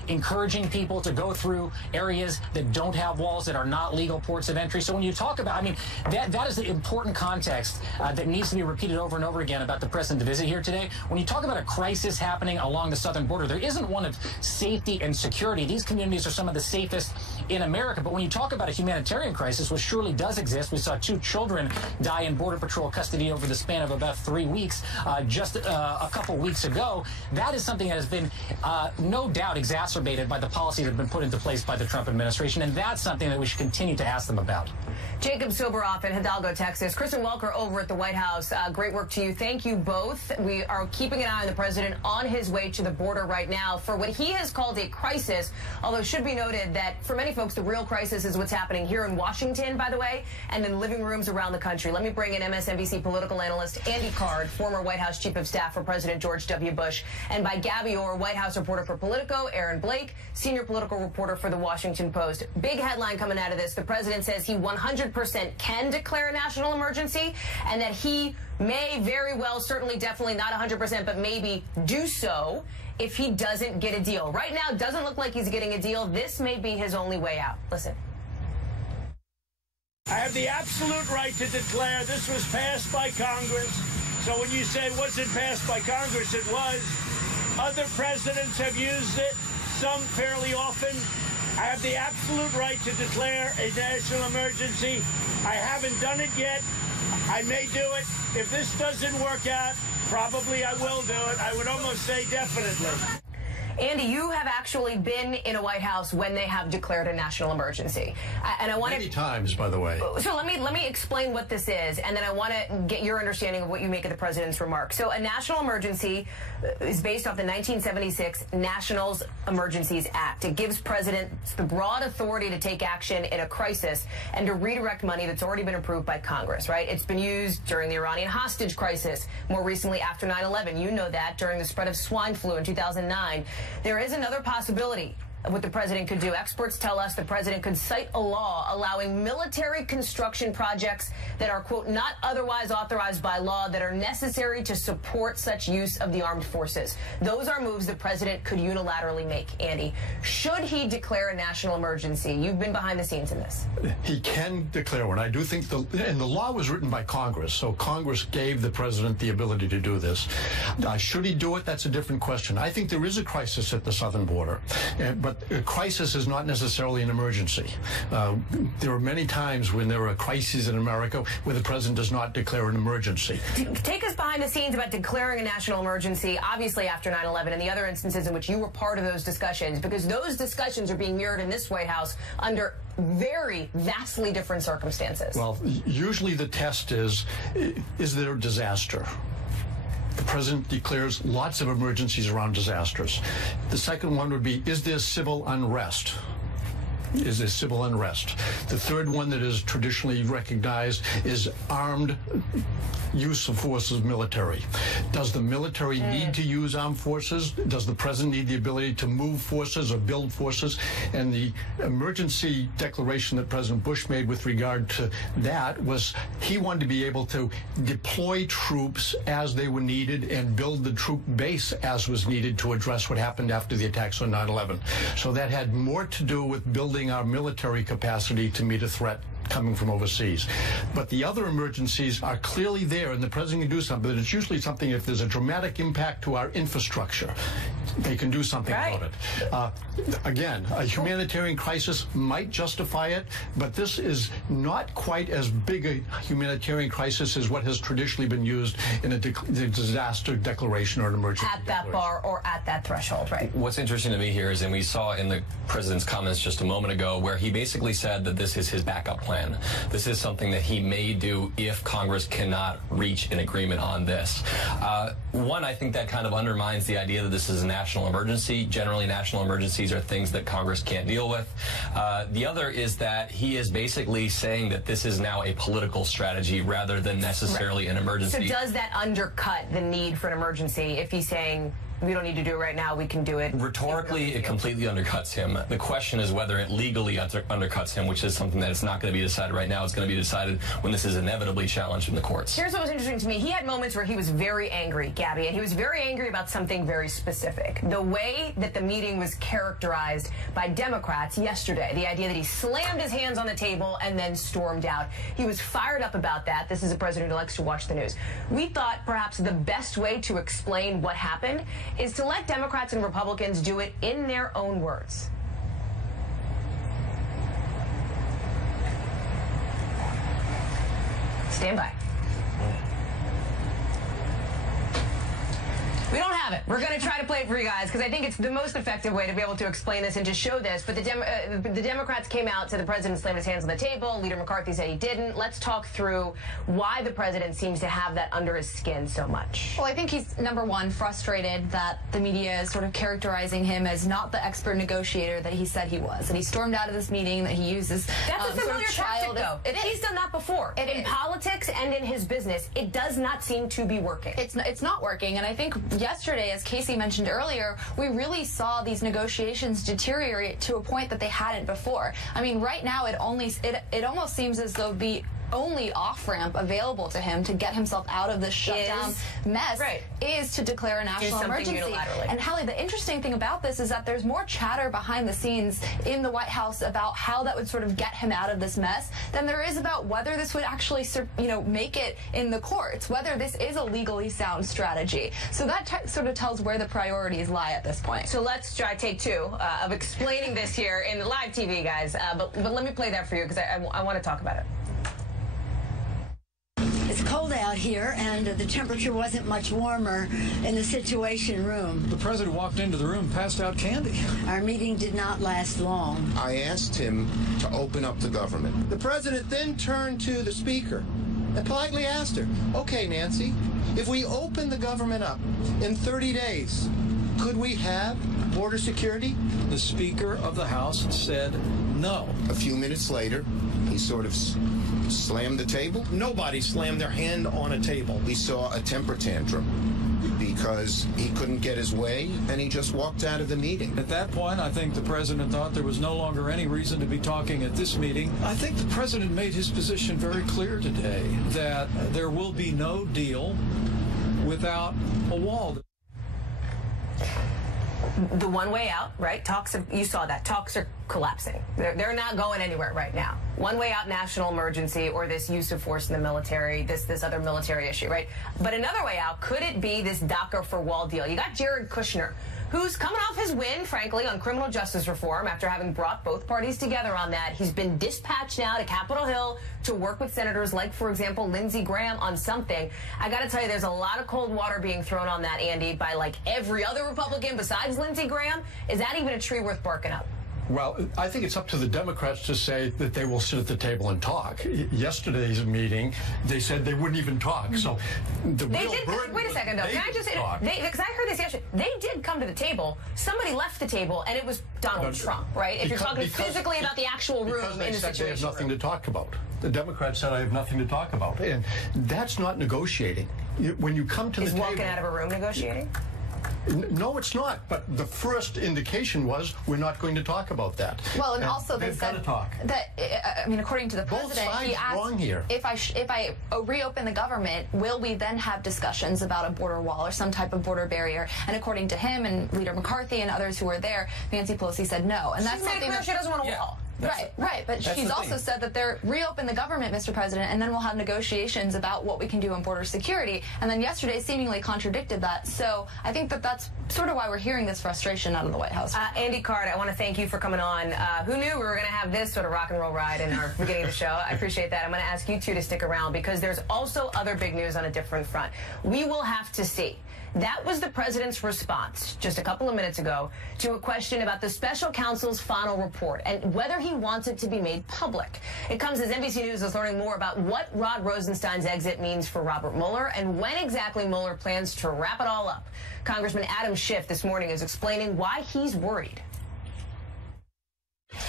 encouraging people to go through areas that don't have walls, that are not legal ports of entry. So when you talk about, I mean, that is the important context that needs to be repeated over and over again about the president's visit here today. When you talk about a crisis happening along the southern border, there isn't one of safety and security. These communities are some of the safest in America. But when you talk about a humanitarian crisis, which surely does exist, we saw 2 children die in Border Patrol custody over the span of about 3 weeks just a couple weeks ago. That is something that has been no doubt exacerbated by the policies that have been put into place by the Trump administration, and that's something that we should continue to ask them about. Jacob Soboroff in Hidalgo, Texas. Kristen Welker over at the White House. Great work to you. Thank you both. We are keeping an eye on the president on his way to the border right now for what he has called a crisis, although it should be noted that for many folks, the real crisis is what's happening here in Washington, by the way, and in living rooms around the country. Let me bring in MSNBC political analyst Andy Card, former White House chief of staff for President George W. Bush, and by Gabby Orr, White House reporter for Politico, Aaron Blake, senior political reporter for the Washington Post. Big headline coming out of this. The president says he 100% can declare a national emergency, and that he may very well, certainly, definitely not 100%, but maybe do so if he doesn't get a deal. Right now, it doesn't look like he's getting a deal. This may be his only way out. Listen. I have the absolute right to declare. This was passed by Congress. So when you say it wasn't passed by Congress, it was. Other presidents have used it, some fairly often. I have the absolute right to declare a national emergency. I haven't done it yet. I may do it. If this doesn't work out, probably I will do it. I would almost say definitely. Andy, you have actually been in a White House when they have declared a national emergency, and I want many times, by the way. So let me explain what this is, and then I want to get your understanding of what you make of the president's remarks. So a national emergency is based off the 1976 National Emergencies Act. It gives presidents the broad authority to take action in a crisis and to redirect money that's already been approved by Congress, right? It's been used during the Iranian hostage crisis, more recently after 9/11. You know that, during the spread of swine flu in 2009. There is another possibility of what the president could do. Experts tell us the president could cite a law allowing military construction projects that are, quote, not otherwise authorized by law that are necessary to support such use of the armed forces. Those are moves the president could unilaterally make. Andy, should he declare a national emergency? You've been behind the scenes in this. He can declare one. I do think and the law was written by Congress, so Congress gave the president the ability to do this. Should he do it? That's a different question. I think there is a crisis at the southern border, but a crisis is not necessarily an emergency. There are many times when there are crises in America where the president does not declare an emergency. Take us behind the scenes about declaring a national emergency, obviously after 9/11, and the other instances in which you were part of those discussions, because those discussions are being mirrored in this White House under very vastly different circumstances. Well, usually the test is there a disaster? The president declares lots of emergencies around disasters. The second one would be, is there civil unrest? Is there civil unrest? The third one that is traditionally recognized is armed use of forces, military. Does the military need to use armed forces? Does the president need the ability to move forces or build forces? And the emergency declaration that President Bush made with regard to that was he wanted to be able to deploy troops as they were needed and build the troop base as was needed to address what happened after the attacks on 9/11. So that had more to do with building our military capacity to meet a threat coming from overseas. But the other emergencies are clearly there, and the president can do something. But it's usually something, if there's a dramatic impact to our infrastructure, they can do something about it. Again, a humanitarian crisis might justify it, but this is not quite as big a humanitarian crisis as what has traditionally been used in a disaster declaration or an emergency at that bar or at that threshold, right? What's interesting to me here is, and we saw in the president's comments just a moment ago, where he basically said that this is his backup plan. This is something that he may do if Congress cannot reach an agreement on this. One, I think that kind of undermines the idea that this is a national emergency. Generally, national emergencies are things that Congress can't deal with. The other is that he is basically saying that this is now a political strategy rather than necessarily an emergency. So does that undercut the need for an emergency if he's saying we don't need to do it right now, we can do it. Rhetorically, it completely undercuts him. The question is whether it legally undercuts him, which is something that it's not going to be decided right now. It's going to be decided when this is inevitably challenged in the courts. Here's what was interesting to me. He had moments where he was very angry, Gabby, and he was very angry about something very specific. The way that the meeting was characterized by Democrats yesterday, the idea that he slammed his hands on the table and then stormed out. He was fired up about that. This is a president who likes to watch the news. We thought perhaps the best way to explain what happened is to let Democrats and Republicans do it in their own words. Stand by. We don't have it. We're going to try to play it for you guys because I think it's the most effective way to be able to explain this and to show this. But the Democrats came out, said the president slammed his hands on the table. Leader McCarthy said he didn't. Let's talk through why the president seems to have that under his skin so much. Well, I think he's, number one, frustrated that the media is sort of characterizing him as not the expert negotiator that he said he was. That he stormed out of this meeting, that he uses That's a familiar tactic, though. He's done that before. In politics and in his business, it does not seem to be working. It's not working, and I think yesterday, as Casey mentioned earlier, we really saw these negotiations deteriorate to a point that they hadn't before. I mean, right now it almost seems as though the only off-ramp available to him to get himself out of this shutdown mess is to declare a national emergency. And Hallie, the interesting thing about this is that there's more chatter behind the scenes in the White House about how that would sort of get him out of this mess than there is about whether this would actually, make it in the courts, whether this is a legally sound strategy. So that sort of tells where the priorities lie at this point. So let's try take two of explaining this here in live TV, guys. But let me play that for you because I want to talk about it. It's cold out here, and the temperature wasn't much warmer in the Situation Room. The president walked into the room, passed out candy. Our meeting did not last long. I asked him to open up the government. The president then turned to the speaker and politely asked her, okay, Nancy, if we open the government up in 30 days, could we have border security? The Speaker of the House said no. A few minutes later, he sort of slammed the table. Nobody slammed their hand on a table. We saw a temper tantrum because he couldn't get his way, and he just walked out of the meeting. At that point, I think the president thought there was no longer any reason to be talking at this meeting. I think the president made his position very clear today that there will be no deal without a wall. The one way out, right? You saw that. Talks are collapsing. They're not going anywhere right now. One way out, national emergency, or this use of force in the military, this other military issue, right? But another way out, could it be this DACA for wall deal? You got Jared Kushner, who's coming off his win, frankly, on criminal justice reform after having brought both parties together on that. He's been dispatched now to Capitol Hill to work with senators like, for example, Lindsey Graham on something. I got to tell you, there's a lot of cold water being thrown on that, Andy, by like every other Republican besides Lindsey Graham. Is that even a tree worth barking up? Well, I think it's up to the Democrats to say that they will sit at the table and talk. Yesterday's meeting, they said they wouldn't even talk. So the real burden. Wait a second, though. Can I just say, because I heard this yesterday, they did come to the table. Somebody left the table, and it was Donald Trump, right? If you're talking physically about the actual room in the Situation They have nothing to talk about. The Democrats said I have nothing to talk about, and that's not negotiating. When you come to the table, walking out of a room negotiating. No, it's not. But the first indication was we're not going to talk about that. Well, and also they said that, I mean, according to the president, he asked if I reopen the government, will we then have discussions about a border wall or some type of border barrier? And according to him and Leader McCarthy and others who were there, Nancy Pelosi said no. And that's something that she doesn't want a wall. Right. But she's also said that they're reopen the government, Mr. President, and then we'll have negotiations about what we can do on border security. And then yesterday seemingly contradicted that. So I think that that's sort of why we're hearing this frustration out of the White House. Andy Card, I want to thank you for coming on. Who knew we were going to have this sort of rock and roll ride in our beginning of the show? I appreciate that. I'm going to ask you two to stick around because there's also other big news on a different front. We will have to see. That was the president's response just a couple of minutes ago to a question about the special counsel's final report and whether he wants it to be made public. It comes as NBC News is learning more about what Rod Rosenstein's exit means for Robert Mueller and when exactly Mueller plans to wrap it all up. Congressman Adam Schiff this morning is explaining why he's worried.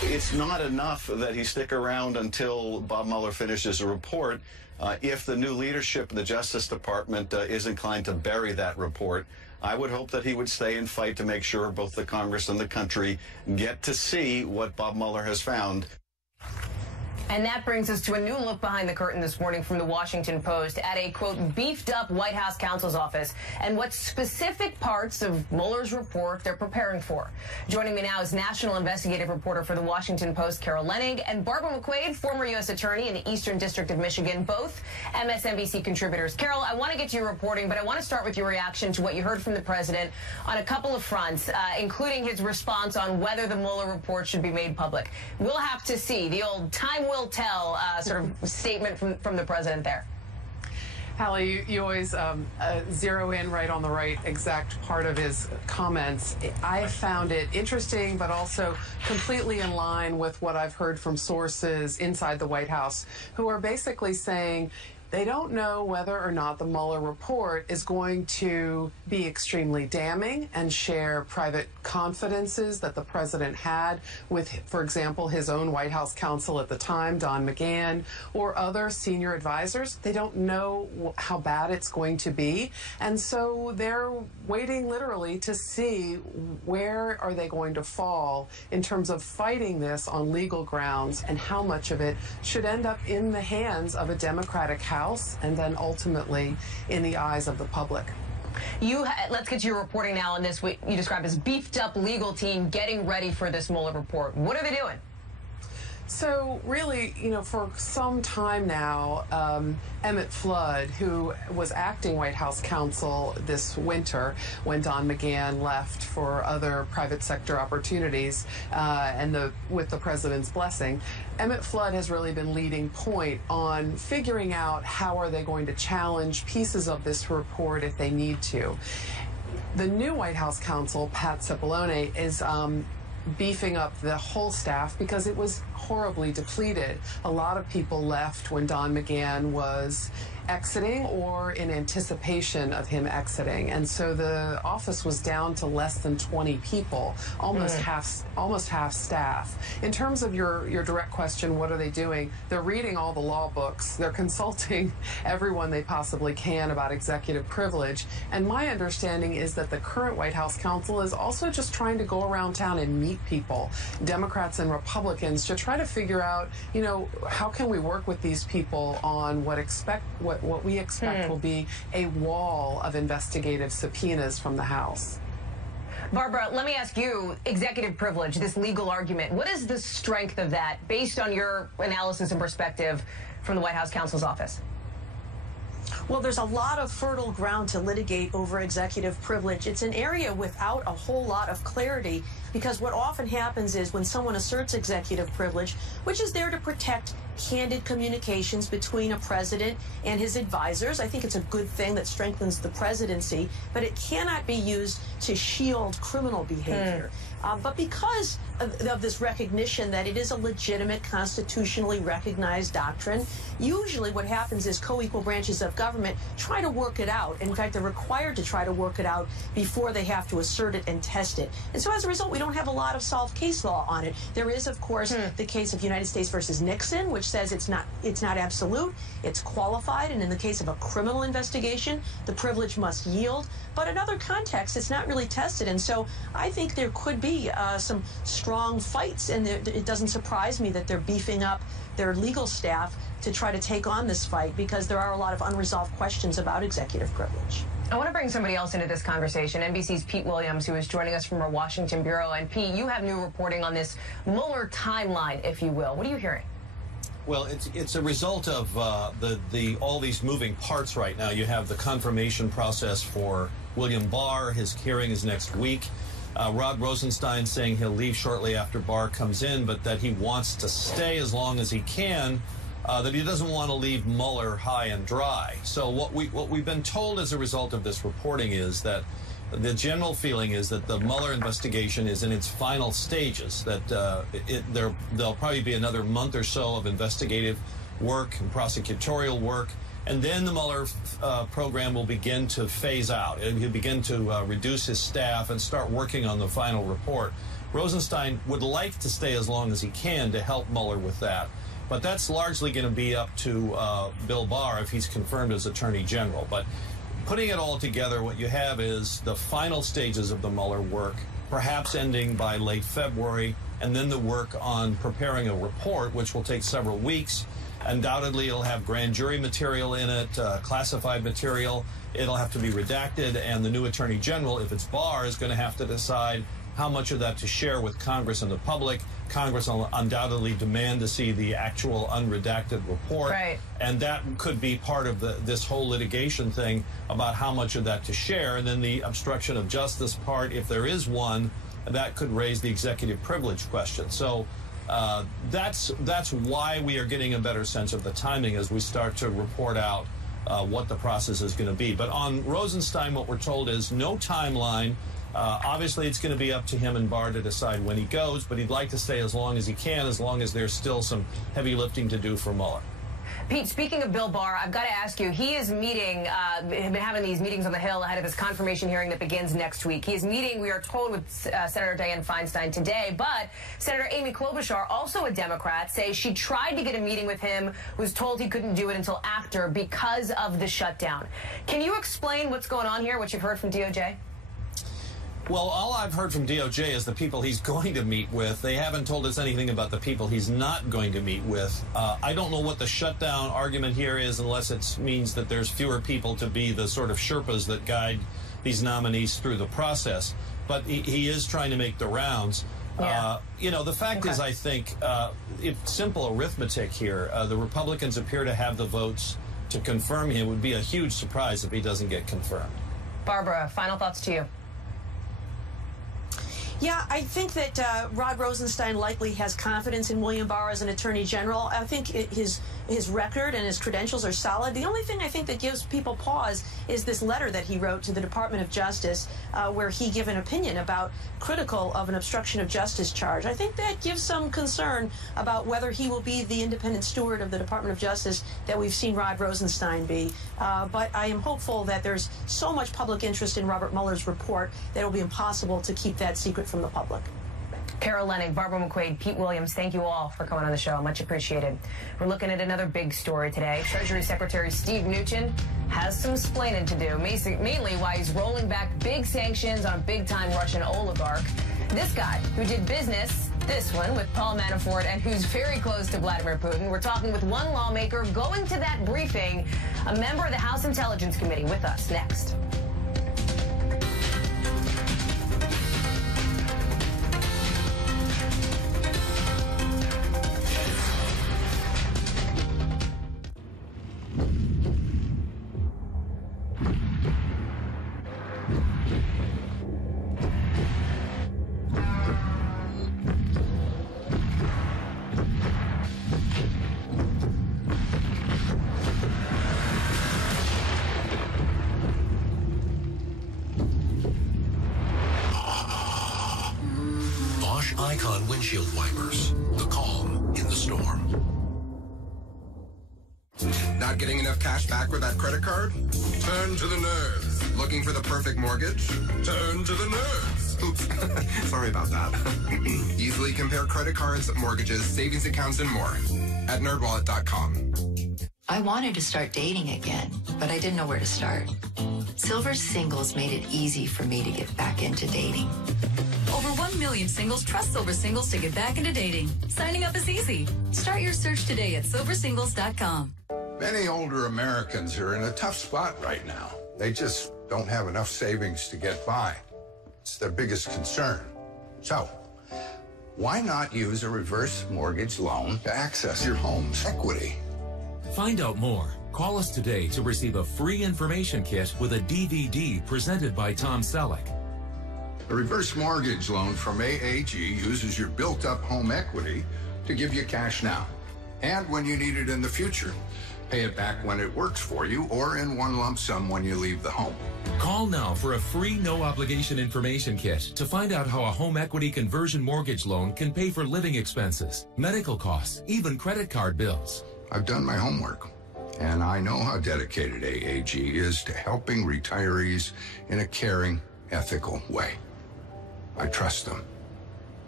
It's not enough that he stick around until Bob Mueller finishes a report. If the new leadership in the Justice Department is inclined to bury that report, I would hope that he would stay and fight to make sure both the Congress and the country get to see what Bob Mueller has found. And that brings us to a new look behind the curtain this morning from the Washington Post at a, quote, beefed up White House counsel's office and what specific parts of Mueller's report they're preparing for. Joining me now is national investigative reporter for the Washington Post, Carol Leonnig, and Barbara McQuaid, former U.S. attorney in the Eastern District of Michigan, both MSNBC contributors. Carol, I want to get to your reporting, but I want to start with your reaction to what you heard from the president on a couple of fronts, including his response on whether the Mueller report should be made public. We'll have to see. The old time will tell sort of statement from the president there. Hallie, you always zero in right on the right exact part of his comments. I found it interesting, but also completely in line with what I've heard from sources inside the White House, who are basically saying they don't know whether or not the Mueller report is going to be extremely damning and share private confidences that the president had with, for example, his own White House counsel at the time, Don McGahn, or other senior advisors. They don't know how bad it's going to be. And so they're waiting literally to see where are they going to fall in terms of fighting this on legal grounds and how much of it should end up in the hands of a Democratic House and then ultimately in the eyes of the public. Let's get to your reporting now on this, what you described as beefed up legal team getting ready for this Mueller report. What are they doing? So really, for some time now, Emmett Flood, who was acting White House counsel this winter when Don McGahn left for other private sector opportunities with the president's blessing, Emmett Flood has really been leading point on figuring out how are they going to challenge pieces of this report if they need to. The new White House counsel, Pat Cipollone, is beefing up the whole staff because it was horribly depleted. A lot of people left when Don McGahn was exiting or in anticipation of him exiting. And so the office was down to less than 20 people, almost half staff. In terms of your direct question, what are they doing? They're reading all the law books. They're consulting everyone they possibly can about executive privilege. And my understanding is that the current White House counsel is also just trying to go around town and meet people, Democrats and Republicans, to try to figure out, how can we work with these people on what we expect will be a wall of investigative subpoenas from the House. Barbara, let me ask you, executive privilege, this legal argument, what is the strength of that based on your analysis and perspective from the White House counsel's office? Well, there's a lot of fertile ground to litigate over executive privilege. It's an area without a whole lot of clarity because what often happens is when someone asserts executive privilege, which is there to protect candid communications between a president and his advisors. I think it's a good thing that strengthens the presidency, but it cannot be used to shield criminal behavior. But because of this recognition that it is a legitimate, constitutionally recognized doctrine, usually what happens is co-equal branches of government try to work it out. In fact, they're required to try to work it out before they have to assert it and test it. And so as a result, we don't have a lot of solved case law on it. There is, of course, the case of United States versus Nixon, which says it's not absolute, it's qualified, and in the case of a criminal investigation, the privilege must yield. But in other contexts, it's not really tested, and so I think there could be some strong fights, and it doesn't surprise me that they're beefing up their legal staff to try to take on this fight because there are a lot of unresolved questions about executive privilege. I want to bring somebody else into this conversation, NBC's Pete Williams, who is joining us from our Washington bureau. And Pete, you have new reporting on this Mueller timeline, if you will. What are you hearing? Well, it's a result of all these moving parts right now. You have the confirmation process for William Barr. His hearing is next week. Rod Rosenstein saying he'll leave shortly after Barr comes in, but that he wants to stay as long as he can, that he doesn't want to leave Mueller high and dry. So what we've been told as a result of this reporting is that the general feeling is that the Mueller investigation is in its final stages, that there'll probably be another month or so of investigative work and prosecutorial work, and then the Mueller program will begin to phase out. He'll begin to reduce his staff and start working on the final report. Rosenstein would like to stay as long as he can to help Mueller with that. But that's largely going to be up to Bill Barr if he's confirmed as Attorney General. But putting it all together, what you have is the final stages of the Mueller work, perhaps ending by late February, and then the work on preparing a report, which will take several weeks. Undoubtedly, it'll have grand jury material in it, classified material. It'll have to be redacted, and the new Attorney General, if it's Barr, is going to have to decide how much of that to share with Congress and the public. Congress will undoubtedly demand to see the actual unredacted report. Right. And that could be part of this whole litigation thing about how much of that to share. And then the obstruction of justice part, if there is one, that could raise the executive privilege question. So that's why we are getting a better sense of the timing as we start to report out what the process is going to be. But on Rosenstein, what we're told is no timeline. Obviously, it's going to be up to him and Barr to decide when he goes, but he'd like to stay as long as he can, as long as there's still some heavy lifting to do for Mueller. Pete, speaking of Bill Barr, I've got to ask you, he is meeting, been having these meetings on the Hill ahead of his confirmation hearing that begins next week. He is meeting, we are told, with Senator Dianne Feinstein today, but Senator Amy Klobuchar, also a Democrat, says she tried to get a meeting with him, was told he couldn't do it until after because of the shutdown. Can you explain what's going on here, what you've heard from DOJ? Well, all I've heard from DOJ is the people he's going to meet with. They haven't told us anything about the people he's not going to meet with. I don't know what the shutdown argument here is unless it means that there's fewer people to be the sort of Sherpas that guide these nominees through the process. But he is trying to make the rounds. Yeah. You know, the fact is, I think, it's simple arithmetic here. The Republicans appear to have the votes to confirm him. It would be a huge surprise if he doesn't get confirmed. Barbara, final thoughts to you. Yeah, I think that Rod Rosenstein likely has confidence in William Barr as an attorney general. I think his record and his credentials are solid. The only thing I think that gives people pause is this letter that he wrote to the Department of Justice where he gave an opinion about critical of an obstruction of justice charge. I think that gives some concern about whether he will be the independent steward of the Department of Justice that we've seen Rod Rosenstein be. But I am hopeful that there's so much public interest in Robert Mueller's report that it will be impossible to keep that secret from the public. Carol Leonnig, Barbara McQuaid, Pete Williams, thank you all for coming on the show. Much appreciated. We're looking at another big story today. Treasury Secretary Steve Mnuchin has some splaining to do, mainly why he's rolling back big sanctions on a big-time Russian oligarch. This guy who did business, this one, with Paul Manafort and who's very close to Vladimir Putin. We're talking with one lawmaker going to that briefing, a member of the House Intelligence Committee, with us next. Icon windshield wipers. The calm in the storm. Not getting enough cash back with that credit card? Turn to the nerds. Looking for the perfect mortgage? Turn to the nerds. Oops, sorry about that. Easily compare credit cards, mortgages, savings accounts, and more at nerdwallet.com. I wanted to start dating again, but I didn't know where to start. Silver Singles made it easy for me to get back into dating. Over 1 million singles trust Silver Singles to get back into dating. Signing up is easy. Start your search today at silversingles.com. Many older Americans are in a tough spot right now. They just don't have enough savings to get by. It's their biggest concern. So, why not use a reverse mortgage loan to access your home's equity? Find out more. Call us today to receive a free information kit with a DVD presented by Tom Selleck. A reverse mortgage loan from AAG uses your built-up home equity to give you cash now. And when you need it in the future, pay it back when it works for you or in one lump sum when you leave the home. Call now for a free no-obligation information kit to find out how a home equity conversion mortgage loan can pay for living expenses, medical costs, even credit card bills. I've done my homework, and I know how dedicated AAG is to helping retirees in a caring, ethical way. I trust them.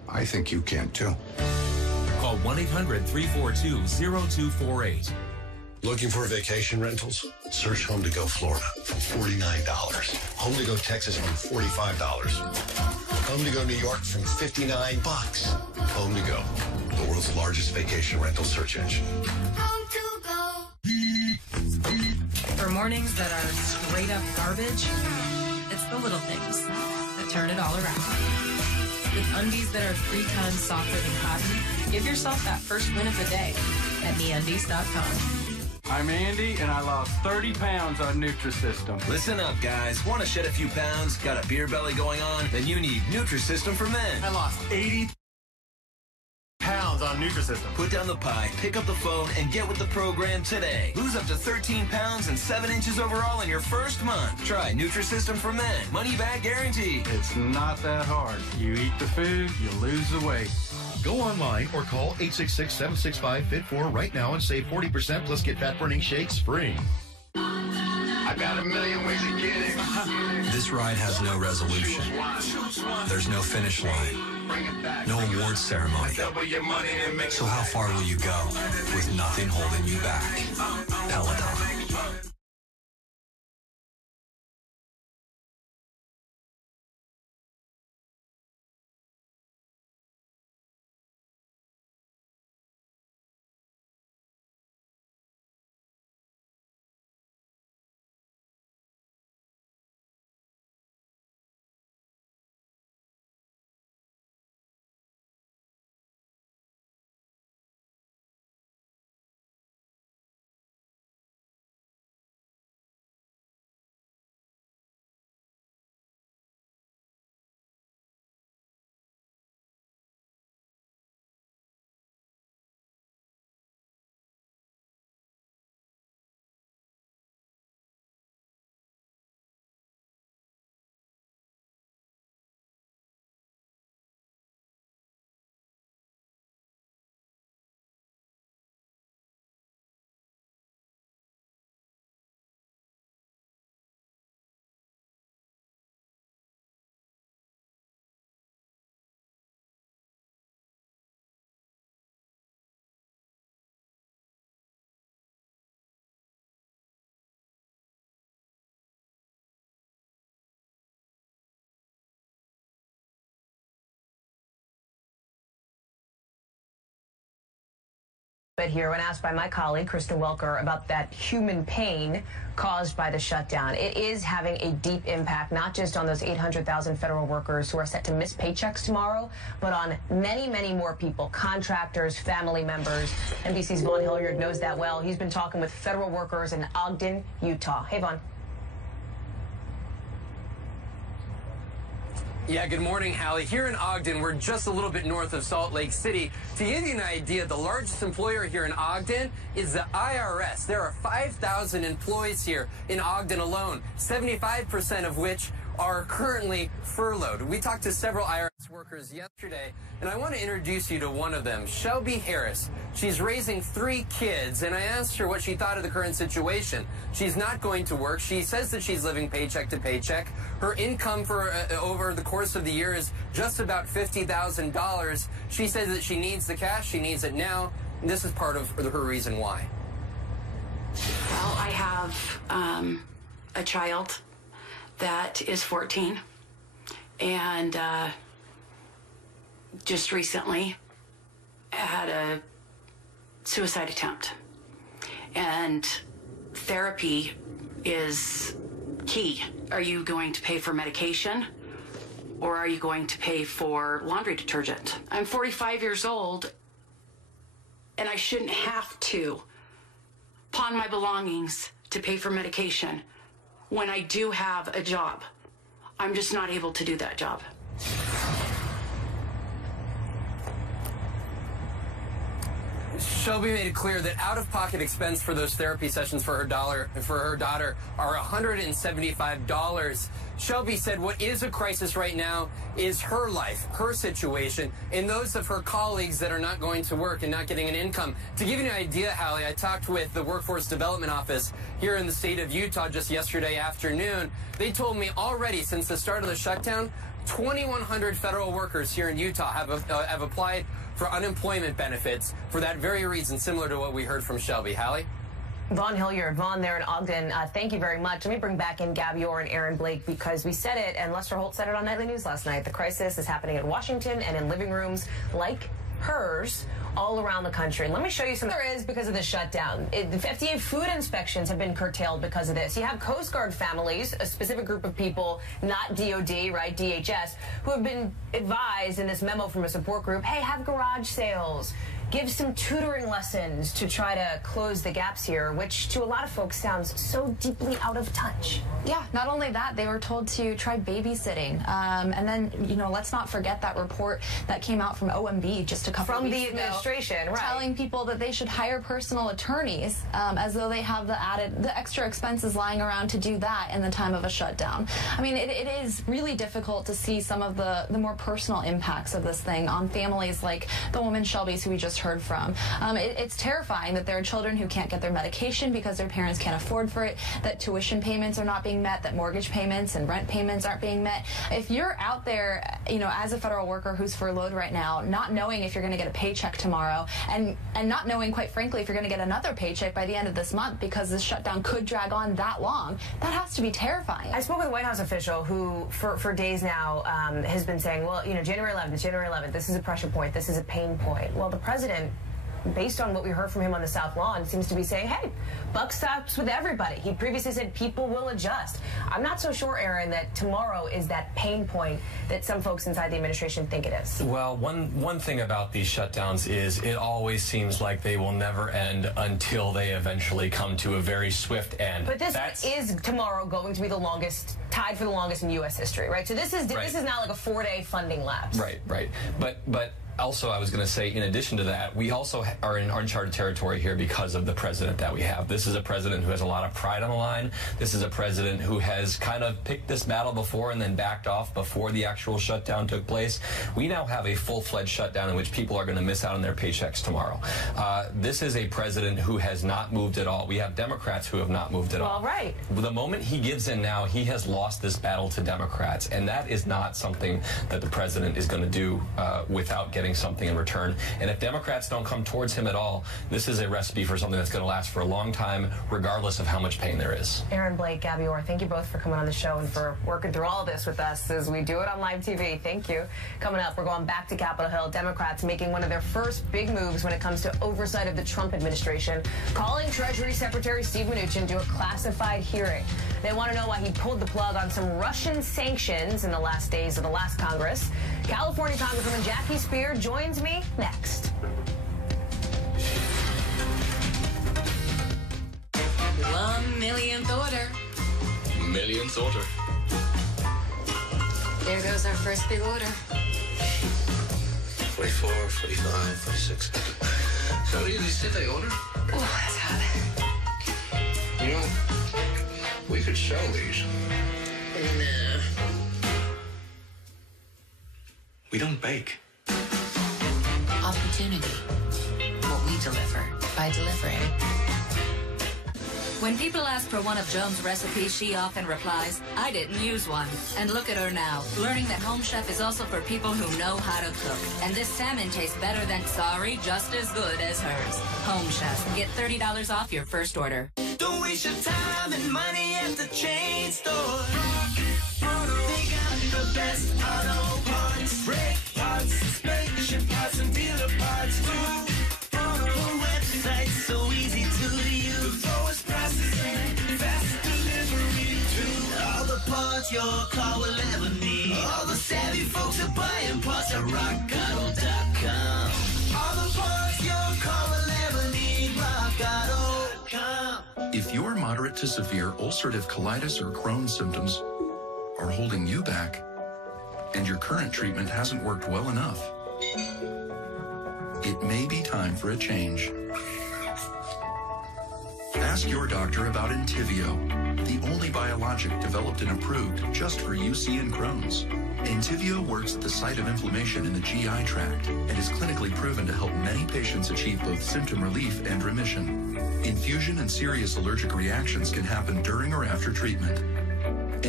I think you can too. Call 1-800-342-0248. Looking for vacation rentals? Search Home to Go Florida for $49. Home to Go Texas from $45. Home to Go New York from $59. Home to Go, the world's largest vacation rental search engine. Home to go. For mornings that are straight up garbage, it's the little things that turn it all around. With undies that are 3 times softer than cotton, give yourself that first win of the day at MeUndies.com. I'm Andy, and I lost 30 pounds on Nutrisystem. Listen up, guys. Want to shed a few pounds? Got a beer belly going on? Then you need Nutrisystem for men. I lost 80 pounds on Nutrisystem. Put down the pie, pick up the phone, and get with the program today. Lose up to 13 pounds and 7 inches overall in your first month. Try Nutrisystem for men. Money back guarantee. It's not that hard. You eat the food, you lose the weight. Go online or call 866-765-FIT4 right now and save 40% plus get fat-burning shakes free. I got a million ways to get it. This ride has no resolution. There's no finish line. No award ceremony. So how far will you go with nothing holding you back? Peloton. Here when asked by my colleague Kristen Welker about that human pain caused by the shutdown. It is having a deep impact, not just on those 800,000 federal workers who are set to miss paychecks tomorrow, but on many, many more people, contractors, family members. NBC's Vaughn Hilliard knows that well. He's been talking with federal workers in Ogden, Utah. Hey, Vaughn. Yeah, good morning, Hallie. Here in Ogden, we're just a little bit north of Salt Lake City. To give you an idea, the largest employer here in Ogden is the IRS. There are 5,000 employees here in Ogden alone, 75% of which are currently furloughed. We talked to several IRS workers yesterday, and I want to introduce you to one of them, Shelby Harris. She's raising 3 kids, and I asked her what she thought of the current situation. She's not going to work. She says that she's living paycheck to paycheck. Her income for over the course of the year is just about $50,000. She says that she needs the cash. She needs it now. And this is part of her reason why. Well, I have a child that is 14 and just recently had a suicide attempt. And therapy is key. Are you going to pay for medication or are you going to pay for laundry detergent? I'm 45 years old and I shouldn't have to pawn my belongings to pay for medication when I do have a job. I'm just not able to do that job. Shelby made it clear that out-of-pocket expense for those therapy sessions for her daughter are $175. Shelby said what is a crisis right now is her life, her situation, and those of her colleagues that are not going to work and not getting an income. To give you an idea, Hallie, I talked with the Workforce Development Office here in the state of Utah just yesterday afternoon. They told me already since the start of the shutdown, 2,100 federal workers here in Utah have applied for unemployment benefits for that very reason, similar to what we heard from Shelby. Hallie? Vaughn Hilliard, Vaughn there in Ogden, thank you very much. Let me bring back in Gabby Orr and Aaron Blake, because we said it, and Lester Holt said it on Nightly News last night. The crisis is happening in Washington and in living rooms like hers all around the country. And let me show you some. There is because of the shutdown. The FDA food inspections have been curtailed because of this. You have Coast Guard families, a specific group of people, not DOD, right, DHS, who have been advised in this memo from a support group, hey, have garage sales. Give some tutoring lessons to try to close the gaps here, which to a lot of folks sounds so deeply out of touch. Yeah, not only that, they were told to try babysitting. And then, you know, let's not forget that report that came out from OMB just a couple of weeks ago. From the administration, right. Telling people that they should hire personal attorneys as though they have the extra expenses lying around to do that in the time of a shutdown. I mean, it is really difficult to see some of the more personal impacts of this thing on families like the woman Shelby's who we just heard from. It's terrifying that there are children who can't get their medication because their parents can't afford for it, that tuition payments are not being met, that mortgage payments and rent payments aren't being met. If you're out there, you know, as a federal worker who's furloughed right now, not knowing if you're going to get a paycheck tomorrow, and not knowing, quite frankly, if you're going to get another paycheck by the end of this month because this shutdown could drag on that long, that has to be terrifying. I spoke with a White House official who, for days now, has been saying, well, you know, January 11th, this is a pressure point, this is a pain point. Well, the president, based on what we heard from him on the South Lawn, seems to be saying, hey, buck stops with everybody. He previously said people will adjust. I'm not so sure, Aaron, that tomorrow is that pain point that some folks inside the administration think it is. Well, one thing about these shutdowns is it always seems like they will never end until they eventually come to a very swift end. But this is tomorrow going to be the longest, tied for the longest in U.S. history, right? So this is not like a 4-day funding lapse. Right. But also, I was going to say, in addition to that, we also are in uncharted territory here because of the president that we have. This is a president who has a lot of pride on the line. This is a president who has kind of picked this battle before and then backed off before the actual shutdown took place. We now have a full-fledged shutdown in which people are going to miss out on their paychecks tomorrow. This is a president who has not moved at all. We have Democrats who have not moved at all. All right. The moment he gives in now, he has lost this battle to Democrats, and that is not something that the president is going to do without getting something in return. And if Democrats don't come towards him at all, this is a recipe for something that's going to last for a long time, regardless of how much pain there is. Aaron Blake, Gabby Orr, thank you both for coming on the show and for working through all this with us as we do it on live TV. Thank you. Coming up, we're going back to Capitol Hill. Democrats making one of their first big moves when it comes to oversight of the Trump administration, calling Treasury Secretary Steve Mnuchin to a classified hearing. They want to know why he pulled the plug on some Russian sanctions in the last days of the last Congress. California Congresswoman Jackie Speer joins me next. One millionth order. Millionth order. There goes our first big order. 44, 45, 46. How many of these did they order? Oh, that's hot. You know, we could sell these. Nah. We don't bake. Opportunity. What we deliver by delivering. When people ask for one of Joan's recipes, she often replies, I didn't use one. And look at her now, learning that Home Chef is also for people who know how to cook. And this salmon tastes better than, sorry, just as good as hers. Home Chef. Get $30 off your first order. Don't waste your time and money at the chain store. They got the best auto parts, brake parts, suspension parts, and dealer parts too. The website's so easy to use. The lowest prices and fast delivery too. All the parts your car will ever need. All the savvy folks are buying parts at rockauto.com. All the parts your car will ever need. rockauto.com. If your moderate to severe ulcerative colitis or Crohn's symptoms are holding you back, and your current treatment hasn't worked well enough, it may be time for a change. Ask your doctor about Entyvio, the only biologic developed and approved just for UC and Crohn's. Entyvio works at the site of inflammation in the GI tract and is clinically proven to help many patients achieve both symptom relief and remission. Infusion and serious allergic reactions can happen during or after treatment.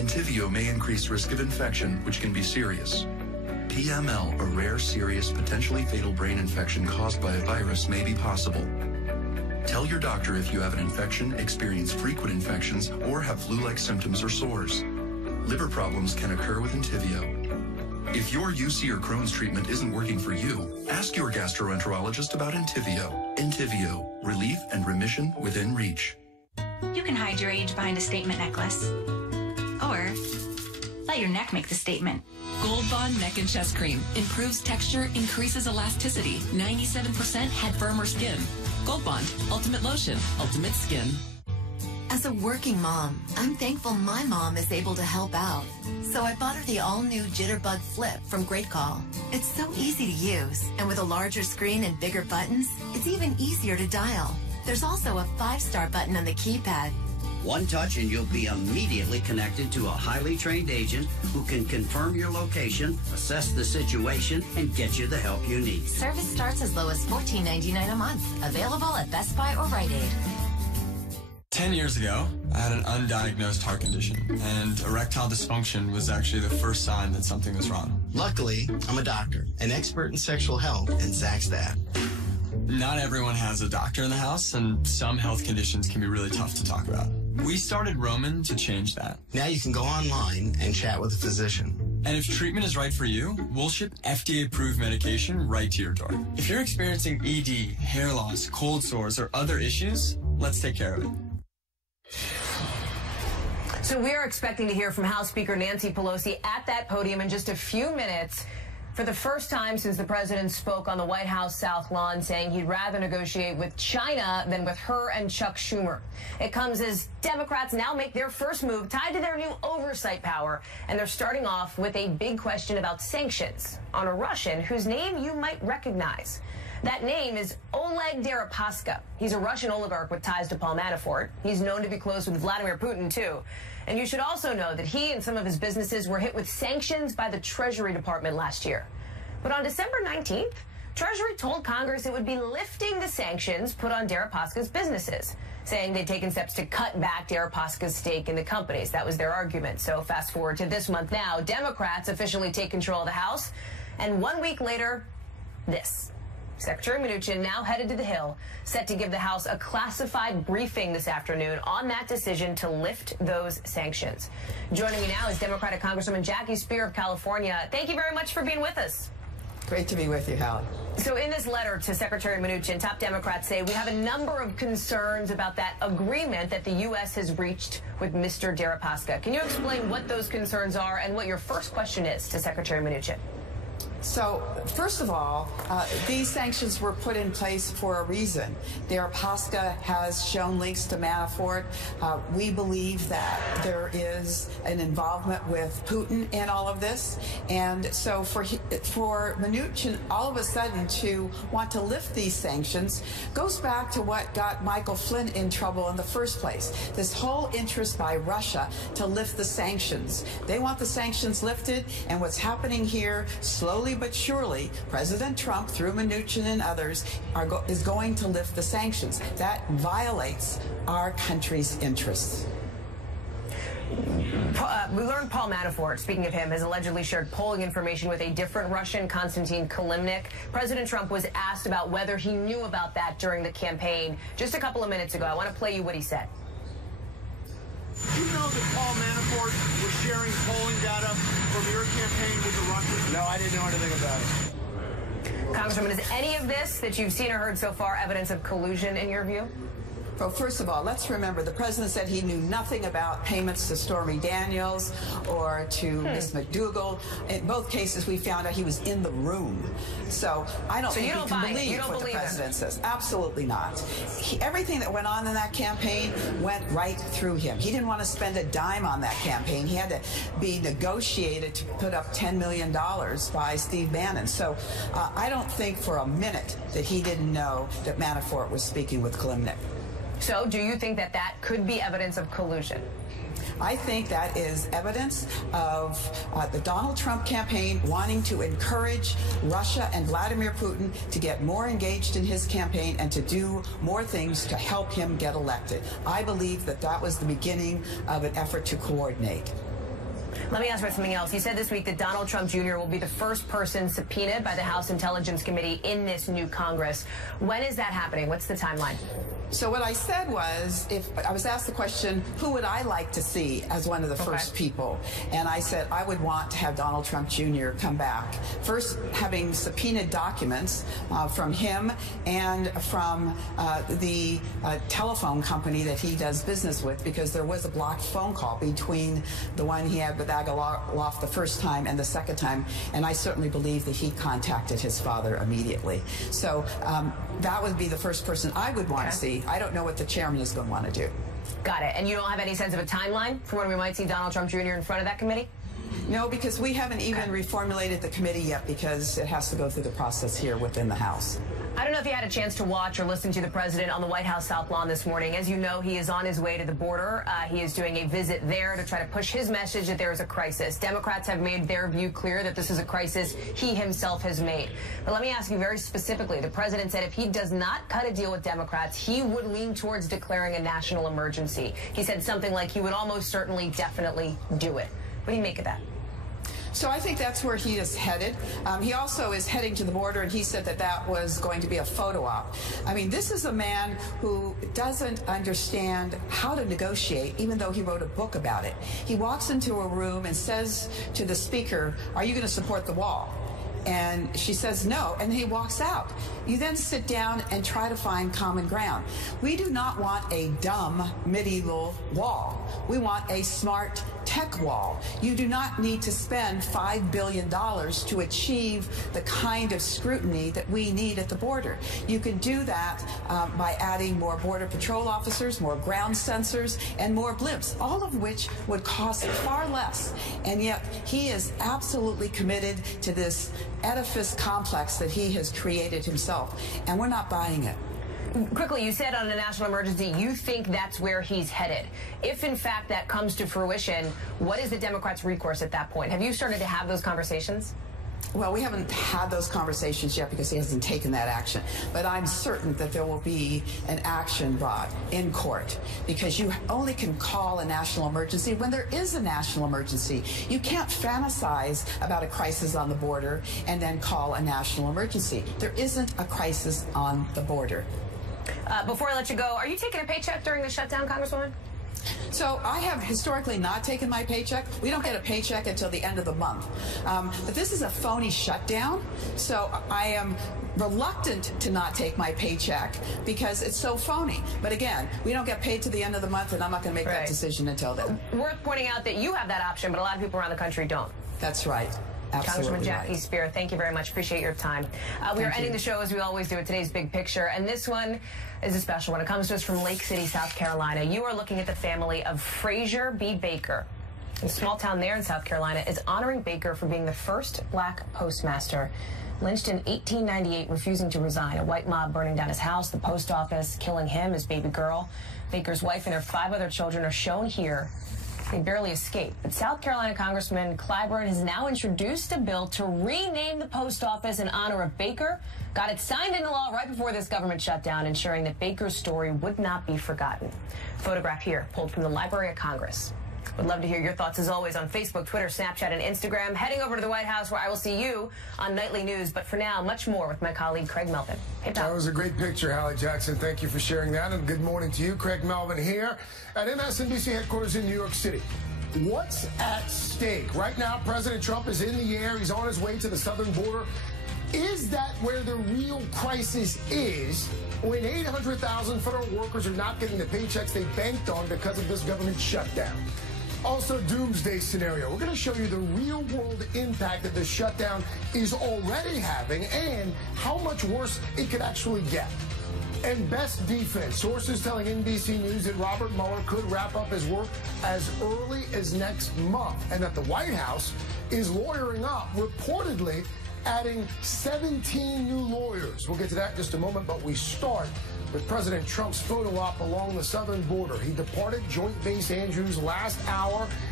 Entyvio may increase risk of infection, which can be serious. PML, a rare, serious, potentially fatal brain infection caused by a virus, may be possible. Tell your doctor if you have an infection, experience frequent infections, or have flu-like symptoms or sores. Liver problems can occur with Entyvio. If your UC or Crohn's treatment isn't working for you, ask your gastroenterologist about Entyvio. Entyvio, relief and remission within reach. You can hide your age behind a statement necklace. Or let your neck make the statement. Gold Bond Neck and Chest Cream improves texture, increases elasticity. 97% had firmer skin. Gold Bond, Ultimate Lotion, Ultimate Skin. As a working mom, I'm thankful my mom is able to help out. So I bought her the all-new Jitterbug Flip from Great Call. It's so easy to use, and with a larger screen and bigger buttons, it's even easier to dial. There's also a 5-star button on the keypad. One touch and you'll be immediately connected to a highly trained agent who can confirm your location, assess the situation, and get you the help you need. Service starts as low as $14.99 a month. Available at Best Buy or Rite Aid. 10 years ago, I had an undiagnosed heart condition, and erectile dysfunction was actually the first sign that something was wrong. Luckily, I'm a doctor, an expert in sexual health, and Zach's that. Not everyone has a doctor in the house, and some health conditions can be really tough to talk about. We started Roman to change that. Now you can go online and chat with a physician. And if treatment is right for you, we'll ship FDA-approved medication right to your door. If you're experiencing ED, hair loss, cold sores, or other issues, let's take care of it. So we are expecting to hear from House Speaker Nancy Pelosi at that podium in just a few minutes. For the first time since the president spoke on the White House South Lawn, saying he'd rather negotiate with China than with her and Chuck Schumer. It comes as Democrats now make their first move tied to their new oversight power, and they're starting off with a big question about sanctions on a Russian whose name you might recognize. That name is Oleg Deripaska. He's a Russian oligarch with ties to Paul Manafort. He's known to be close with Vladimir Putin, too. And you should also know that he and some of his businesses were hit with sanctions by the Treasury Department last year. But on December 19th, Treasury told Congress it would be lifting the sanctions put on Deripaska's businesses, saying they'd taken steps to cut back Deripaska's stake in the companies. That was their argument. So fast forward to this month now, Democrats officially take control of the House. And 1 week later, this. Secretary Mnuchin, now headed to the Hill, set to give the House a classified briefing this afternoon on that decision to lift those sanctions. Joining me now is Democratic Congresswoman Jackie Speer of California. Thank you very much for being with us. Great to be with you, Howard. So in this letter to Secretary Mnuchin, top Democrats say we have a number of concerns about that agreement that the U.S. has reached with Mr. Deripaska. Can you explain what those concerns are and what your first question is to Secretary Mnuchin? So, first of all, these sanctions were put in place for a reason. Deripaska has shown links to Manafort. We believe that there is an involvement with Putin in all of this. And so for Mnuchin all of a sudden to want to lift these sanctions goes back to what got Michael Flynn in trouble in the first place. This whole interest by Russia to lift the sanctions. They want the sanctions lifted, and what's happening here, slowly but surely, President Trump, through Mnuchin and others, is going to lift the sanctions. That violates our country's interests. We learned Paul Manafort, speaking of him, has allegedly shared polling information with a different Russian, Konstantin Kilimnik. President Trump was asked about whether he knew about that during the campaign just a couple of minutes ago. I want to play you what he said. Do you know that Paul Manafort was sharing polling data from your campaign with the Russians? No, I didn't know anything about it. Congresswoman, is any of this that you've seen or heard so far evidence of collusion in your view? Well, first of all, let's remember the president said he knew nothing about payments to Stormy Daniels or to Ms. McDougal. In both cases, we found out he was in the room. So I don't think we can believe what the president says. Absolutely not. Everything that went on in that campaign went right through him. He didn't want to spend a dime on that campaign. He had to be negotiated to put up $10 million by Steve Bannon. So I don't think for a minute that he didn't know that Manafort was speaking with Kilimnik. So do you think that that could be evidence of collusion? I think that is evidence of the Donald Trump campaign wanting to encourage Russia and Vladimir Putin to get more engaged in his campaign and to do more things to help him get elected. I believe that that was the beginning of an effort to coordinate. Let me ask about something else. You said this week that Donald Trump Jr. will be the first person subpoenaed by the House Intelligence Committee in this new Congress. When is that happening? What's the timeline? So what I said was, if I was asked the question, who would I like to see as one of the first people? And I said I would want to have Donald Trump Jr. come back. First, having subpoenaed documents from him and from the telephone company that he does business with, because there was a blocked phone call between the one he had with Agaloff the first time and the second time, and I certainly believe that he contacted his father immediately. So that would be the first person I would want to see. I don't know what the chairman is going to want to do. Got it. And you don't have any sense of a timeline for when we might see Donald Trump Jr. in front of that committee? No, because we haven't even reformulated the committee yet, because it has to go through the process here within the House. I don't know if you had a chance to watch or listen to the president on the White House South Lawn this morning. As you know, he is on his way to the border. He is doing a visit there to try to push his message that there is a crisis. Democrats have made their view clear that this is a crisis he himself has made. But let me ask you very specifically. The president said if he does not cut a deal with Democrats, he would lean towards declaring a national emergency. He said something like he would almost certainly, definitely do it. What do you make of that? So I think that's where he is headed. He also is heading to the border, and he said that that was going to be a photo op. I mean, this is a man who doesn't understand how to negotiate, even though he wrote a book about it. He walks into a room and says to the speaker, "Are you going to support the wall?" And she says no, and he walks out. You then sit down and try to find common ground. We do not want a dumb medieval wall. We want a smart tech wall. You do not need to spend $5 billion to achieve the kind of scrutiny that we need at the border. You can do that by adding more Border Patrol officers, more ground sensors, and more blimps, all of which would cost far less. And yet he is absolutely committed to this edifice complex that he has created himself, and we're not buying it. Quickly, you said on a national emergency, you think that's where he's headed. If, in fact, that comes to fruition, what is the Democrats' recourse at that point? Have you started to have those conversations? Well, we haven't had those conversations yet because he hasn't taken that action. But I'm certain that there will be an action brought in court, because you only can call a national emergency when there is a national emergency. You can't fantasize about a crisis on the border and then call a national emergency. There isn't a crisis on the border. Before I let you go, are you taking a paycheck during the shutdown, Congresswoman? So I have historically not taken my paycheck. We don't get a paycheck until the end of the month. But this is a phony shutdown, so I am reluctant to not take my paycheck because it's so phony. But again, we don't get paid to the end of the month, and I'm not going to make that decision until then. Worth pointing out that you have that option, but a lot of people around the country don't. That's right. Absolutely Congresswoman Jackie Speier, thank you very much. Appreciate your time. We are ending the show as we always do at today's Big Picture, and this one is a special one. It comes to us from Lake City, South Carolina. You are looking at the family of Frazier B. Baker. A small town there in South Carolina is honoring Baker for being the first black postmaster. Lynched in 1898, refusing to resign. A white mob burning down his house, the post office, killing him, his baby girl. Baker's wife and her 5 other children are shown here. They barely escaped. But South Carolina Congressman Clyburn has now introduced a bill to rename the post office in honor of Baker. Got it signed into law right before this government shutdown, ensuring that Baker's story would not be forgotten. Photograph here, pulled from the Library of Congress. Would love to hear your thoughts, as always, on Facebook, Twitter, Snapchat, and Instagram. Heading over to the White House, where I will see you on Nightly News. But for now, much more with my colleague, Craig Melvin. Hey, that was a great picture, Hallie Jackson. Thank you for sharing that. And good morning to you, Craig Melvin, here at MSNBC headquarters in New York City. What's at stake? Right now, President Trump is in the air. He's on his way to the southern border. Is that where the real crisis is, when 800,000 federal workers are not getting the paychecks they banked on because of this government shutdown? Also, doomsday scenario. We're going to show you the real-world impact that the shutdown is already having and how much worse it could actually get. And best defense. Sources telling NBC News that Robert Mueller could wrap up his work as early as next month, and that the White House is lawyering up, reportedly adding 17 new lawyers. We'll get to that in just a moment, but we start with President Trump's photo op along the southern border. He departed Joint Base Andrews last hour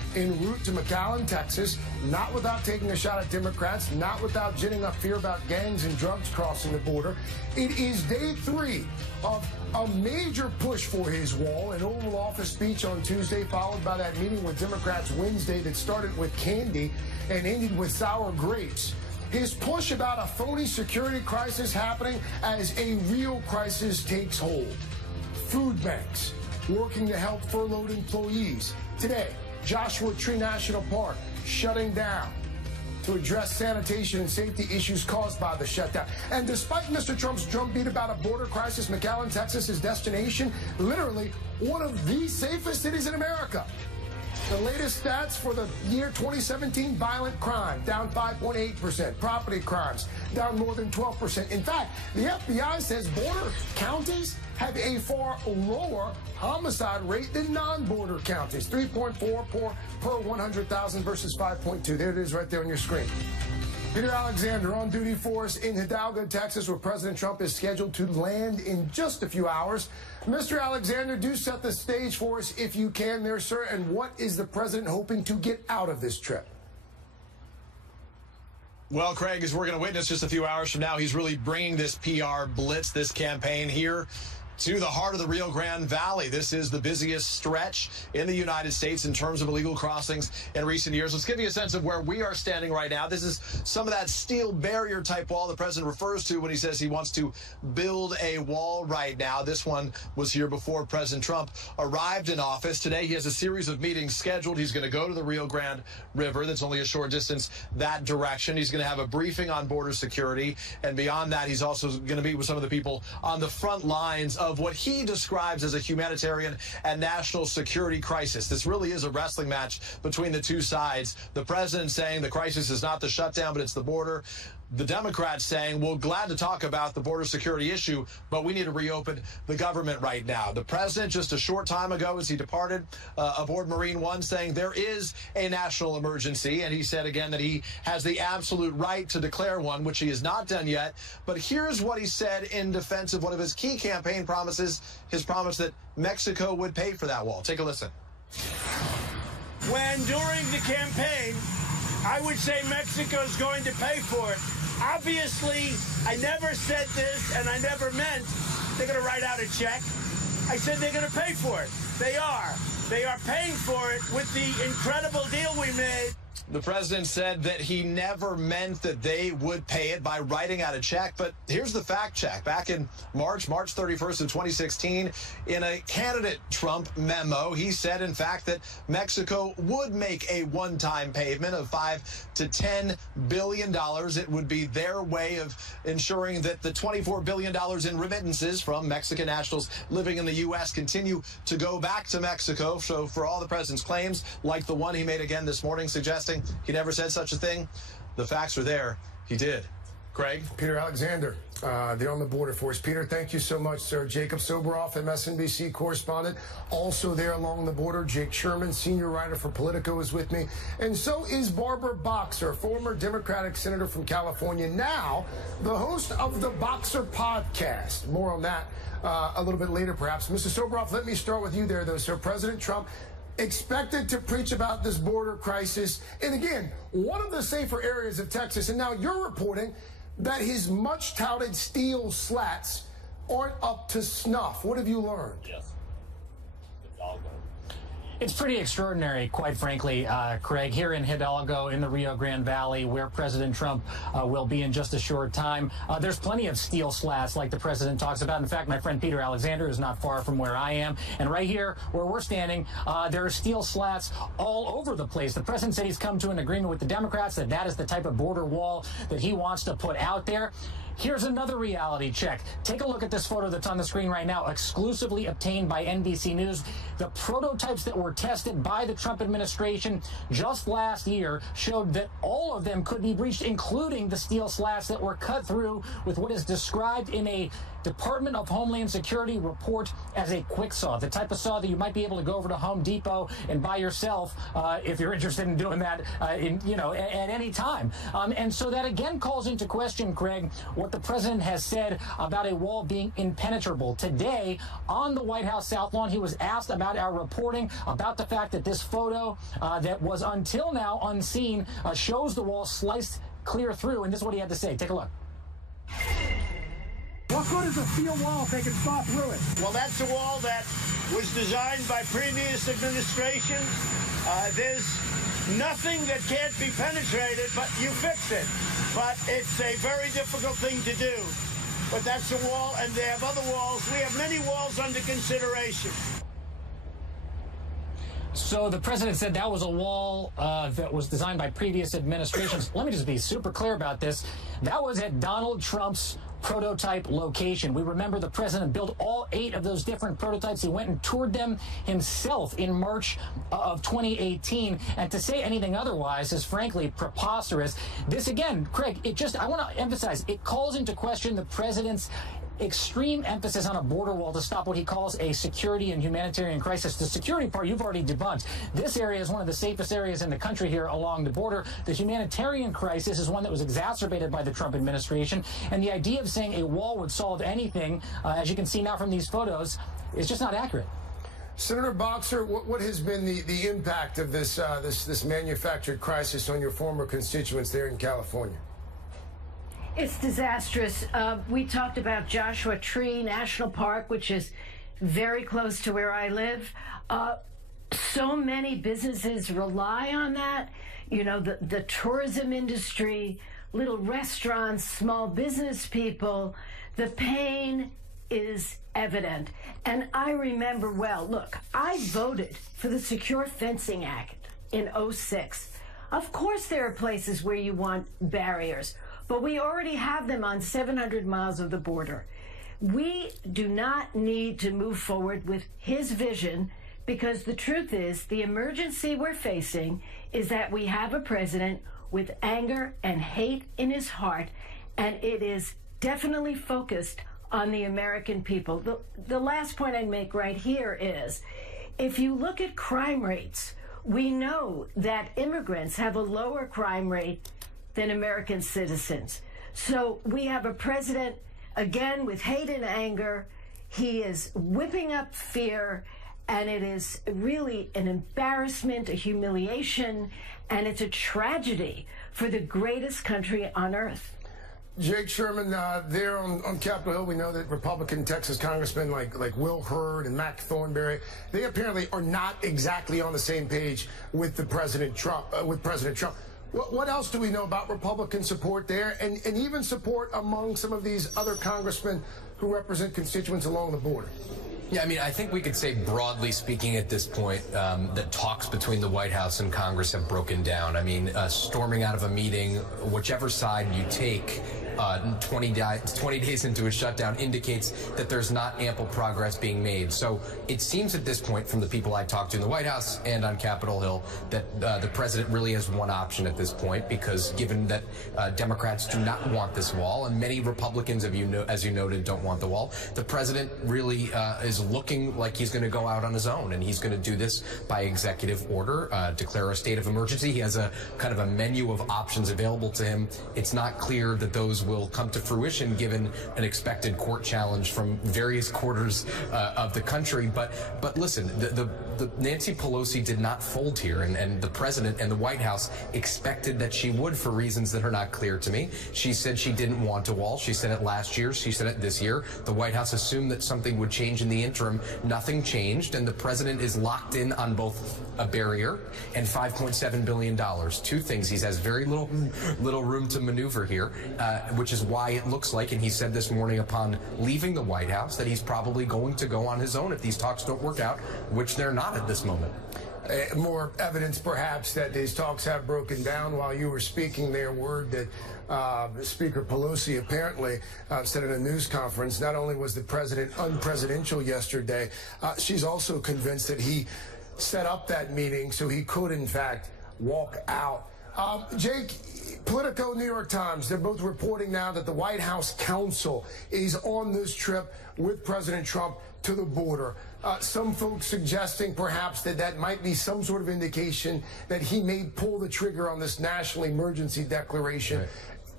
en route to McAllen, Texas, not without taking a shot at Democrats, not without ginning up fear about gangs and drugs crossing the border. It is day 3 of a major push for his wall, an Oval Office speech on Tuesday, followed by that meeting with Democrats Wednesday that started with candy and ended with sour grapes. His push about a phony security crisis happening as a real crisis takes hold. Food banks working to help furloughed employees. Today, Joshua Tree National Park shutting down to address sanitation and safety issues caused by the shutdown. And despite Mr. Trump's drumbeat about a border crisis, McAllen, Texas, his destination, literally one of the safest cities in America. The latest stats for the year 2017, violent crime down 5.8%, property crimes down more than 12%. In fact, the FBI says border counties have a far lower homicide rate than non-border counties, 3.4 per 100,000 versus 5.2. There it is right there on your screen. Peter Alexander on duty for us in Hidalgo, Texas, where President Trump is scheduled to land in just a few hours. Mr. Alexander, do set the stage for us if you can there, sir. And what is the president hoping to get out of this trip? Well, Craig, as we're going to witness just a few hours from now, he's really bringing this PR blitz, this campaign here to the heart of the Rio Grande Valley. This is the busiest stretch in the United States in terms of illegal crossings in recent years. Let's give you a sense of where we are standing right now. This is some of that steel barrier type wall the president refers to when he says he wants to build a wall right now. This one was here before President Trump arrived in office. Today he has a series of meetings scheduled. He's going to go to the Rio Grande River. That's only a short distance that direction. He's going to have a briefing on border security. And beyond that, he's also going to meet with some of the people on the front lines of what he describes as a humanitarian and national security crisis. This really is a wrestling match between the two sides. The president saying the crisis is not the shutdown, but it's the border. The Democrats saying, well, glad to talk about the border security issue, but we need to reopen the government right now. The president, just a short time ago as he departed aboard Marine One, saying there is a national emergency. And he said again that he has the absolute right to declare one, which he has not done yet. But here's what he said in defense of one of his key campaign promises, his promise that Mexico would pay for that wall. Take a listen. When during the campaign, I would say Mexico's going to pay for it. Obviously, I never said this, and I never meant they're going to write out a check. I said they're going to pay for it. They are. They are paying for it with the incredible deal we made. The president said that he never meant that they would pay it by writing out a check. But here's the fact check. Back in March 31st of 2016, in a candidate Trump memo, he said, in fact, that Mexico would make a one-time payment of $5 to $10 billion. It would be their way of ensuring that the $24 billion in remittances from Mexican nationals living in the U.S. continue to go back to Mexico. So for all the president's claims, like the one he made again this morning, suggesting he never said such a thing, the facts are there. He did. Craig? Peter Alexander, there on the border for us. Peter, thank you so much, sir. Jacob Soboroff, MSNBC correspondent, also there along the border. Jake Sherman, senior writer for Politico, is with me. And so is Barbara Boxer, former Democratic senator from California, now the host of the Boxer podcast. More on that a little bit later, perhaps. Mr. Soboroff, let me start with you there, though, sir. President Trump expected to preach about this border crisis. And again, one of the safer areas of Texas. And now you're reporting that his much touted steel slats aren't up to snuff. What have you learned? Yes. It's pretty extraordinary, quite frankly, Craig, here in Hidalgo in the Rio Grande Valley, where President Trump will be in just a short time. There's plenty of steel slats like the president talks about. In fact, my friend Peter Alexander is not far from where I am. And right here where we're standing, there are steel slats all over the place. The president said he's come to an agreement with the Democrats that that is the type of border wall that he wants to put out there. Here's another reality check. Take a look at this photo that's on the screen right now, exclusively obtained by NBC News. The prototypes that were tested by the Trump administration just last year showed that all of them could be breached, including the steel slats that were cut through with what is described in a Department of Homeland Security report as a quick saw, the type of saw that you might be able to go over to Home Depot and buy yourself if you're interested in doing that, at any time. And so that again calls into question, Craig, what what the president has said about a wall being impenetrable. Today, on the White House South Lawn, he was asked about our reporting about the fact that this photo that was until now unseen shows the wall sliced clear through, and this is what he had to say. Take a look. What good is a steel wall if they can saw through it? Well, that's a wall that was designed by previous administrations. There's nothing that can't be penetrated, but you fix it. But it's a very difficult thing to do. But that's a wall, and they have other walls. We have many walls under consideration. So the president said that was a wall that was designed by previous administrations. Let me just be super clear about this. That was at Donald Trump's prototype location. We remember the president built all 8 of those different prototypes. He went and toured them himself in March of 2018. And to say anything otherwise is frankly preposterous. This again, Craig, I want to emphasize, it calls into question the president's extreme emphasis on a border wall to stop what he calls a security and humanitarian crisis. The security part you've already debunked. This area is one of the safest areas in the country here along the border. The humanitarian crisis is one that was exacerbated by the Trump administration. And the idea of saying a wall would solve anything, as you can see now from these photos, is just not accurate. Senator Boxer, what has been the impact of this manufactured crisis on your former constituents there in California? It's disastrous. We talked about Joshua Tree National Park, which is very close to where I live. So many businesses rely on that. You know, the tourism industry, little restaurants, small business people. The pain is evident. And I remember well, look, I voted for the Secure Fencing Act in '06. Of course there are places where you want barriers, but we already have them on 700 miles of the border. We do not need to move forward with his vision, because the truth is the emergency we're facing is that we have a president with anger and hate in his heart, and it is definitely focused on the American people. The last point I'd make right here is, if you look at crime rates, we know that immigrants have a lower crime rate than American citizens. So we have a president, again, with hate and anger. He is whipping up fear, and it is really an embarrassment, a humiliation, and it's a tragedy for the greatest country on earth. Jake Sherman, there on Capitol Hill, we know that Republican Texas congressmen like Will Hurd and Mac Thornberry, they apparently are not exactly on the same page with President Trump. What else do we know about Republican support there, and even support among some of these other congressmen who represent constituents along the border? Yeah, I mean, I think we could say, broadly speaking at this point, that talks between the White House and Congress have broken down. I mean, storming out of a meeting, whichever side you take, 20 days into a shutdown indicates that there's not ample progress being made. So it seems at this point, from the people I talked to in the White House and on Capitol Hill, that the president really has one option at this point, because given that Democrats do not want this wall, and many Republicans, as you noted, don't want the wall, the president really is looking like he's going to go out on his own, and he's going to do this by executive order, declare a state of emergency. He has a kind of a menu of options available to him. It's not clear that those will come to fruition given an expected court challenge from various quarters of the country. But listen, the Nancy Pelosi did not fold here, and the president and the White House expected that she would, for reasons that are not clear to me. She said she didn't want a wall. She said it last year. She said it this year. The White House assumed that something would change in the interim. Nothing changed, and the president is locked in on both a barrier and $5.7 billion. Two things. He has very little room to maneuver here, which is why it looks like, and he said this morning upon leaving the White House, that he's probably going to go on his own if these talks don't work out, which they're not at this moment. More evidence, perhaps, that these talks have broken down. While you were speaking there, word that Speaker Pelosi apparently said in a news conference, not only was the president unpresidential yesterday, she's also convinced that he set up that meeting so he could, in fact, walk out. Jake, Politico, New York Times, they're both reporting now that the White House counsel is on this trip with President Trump to the border. Some folks suggesting perhaps that might be some sort of indication that he may pull the trigger on this national emergency declaration. Right.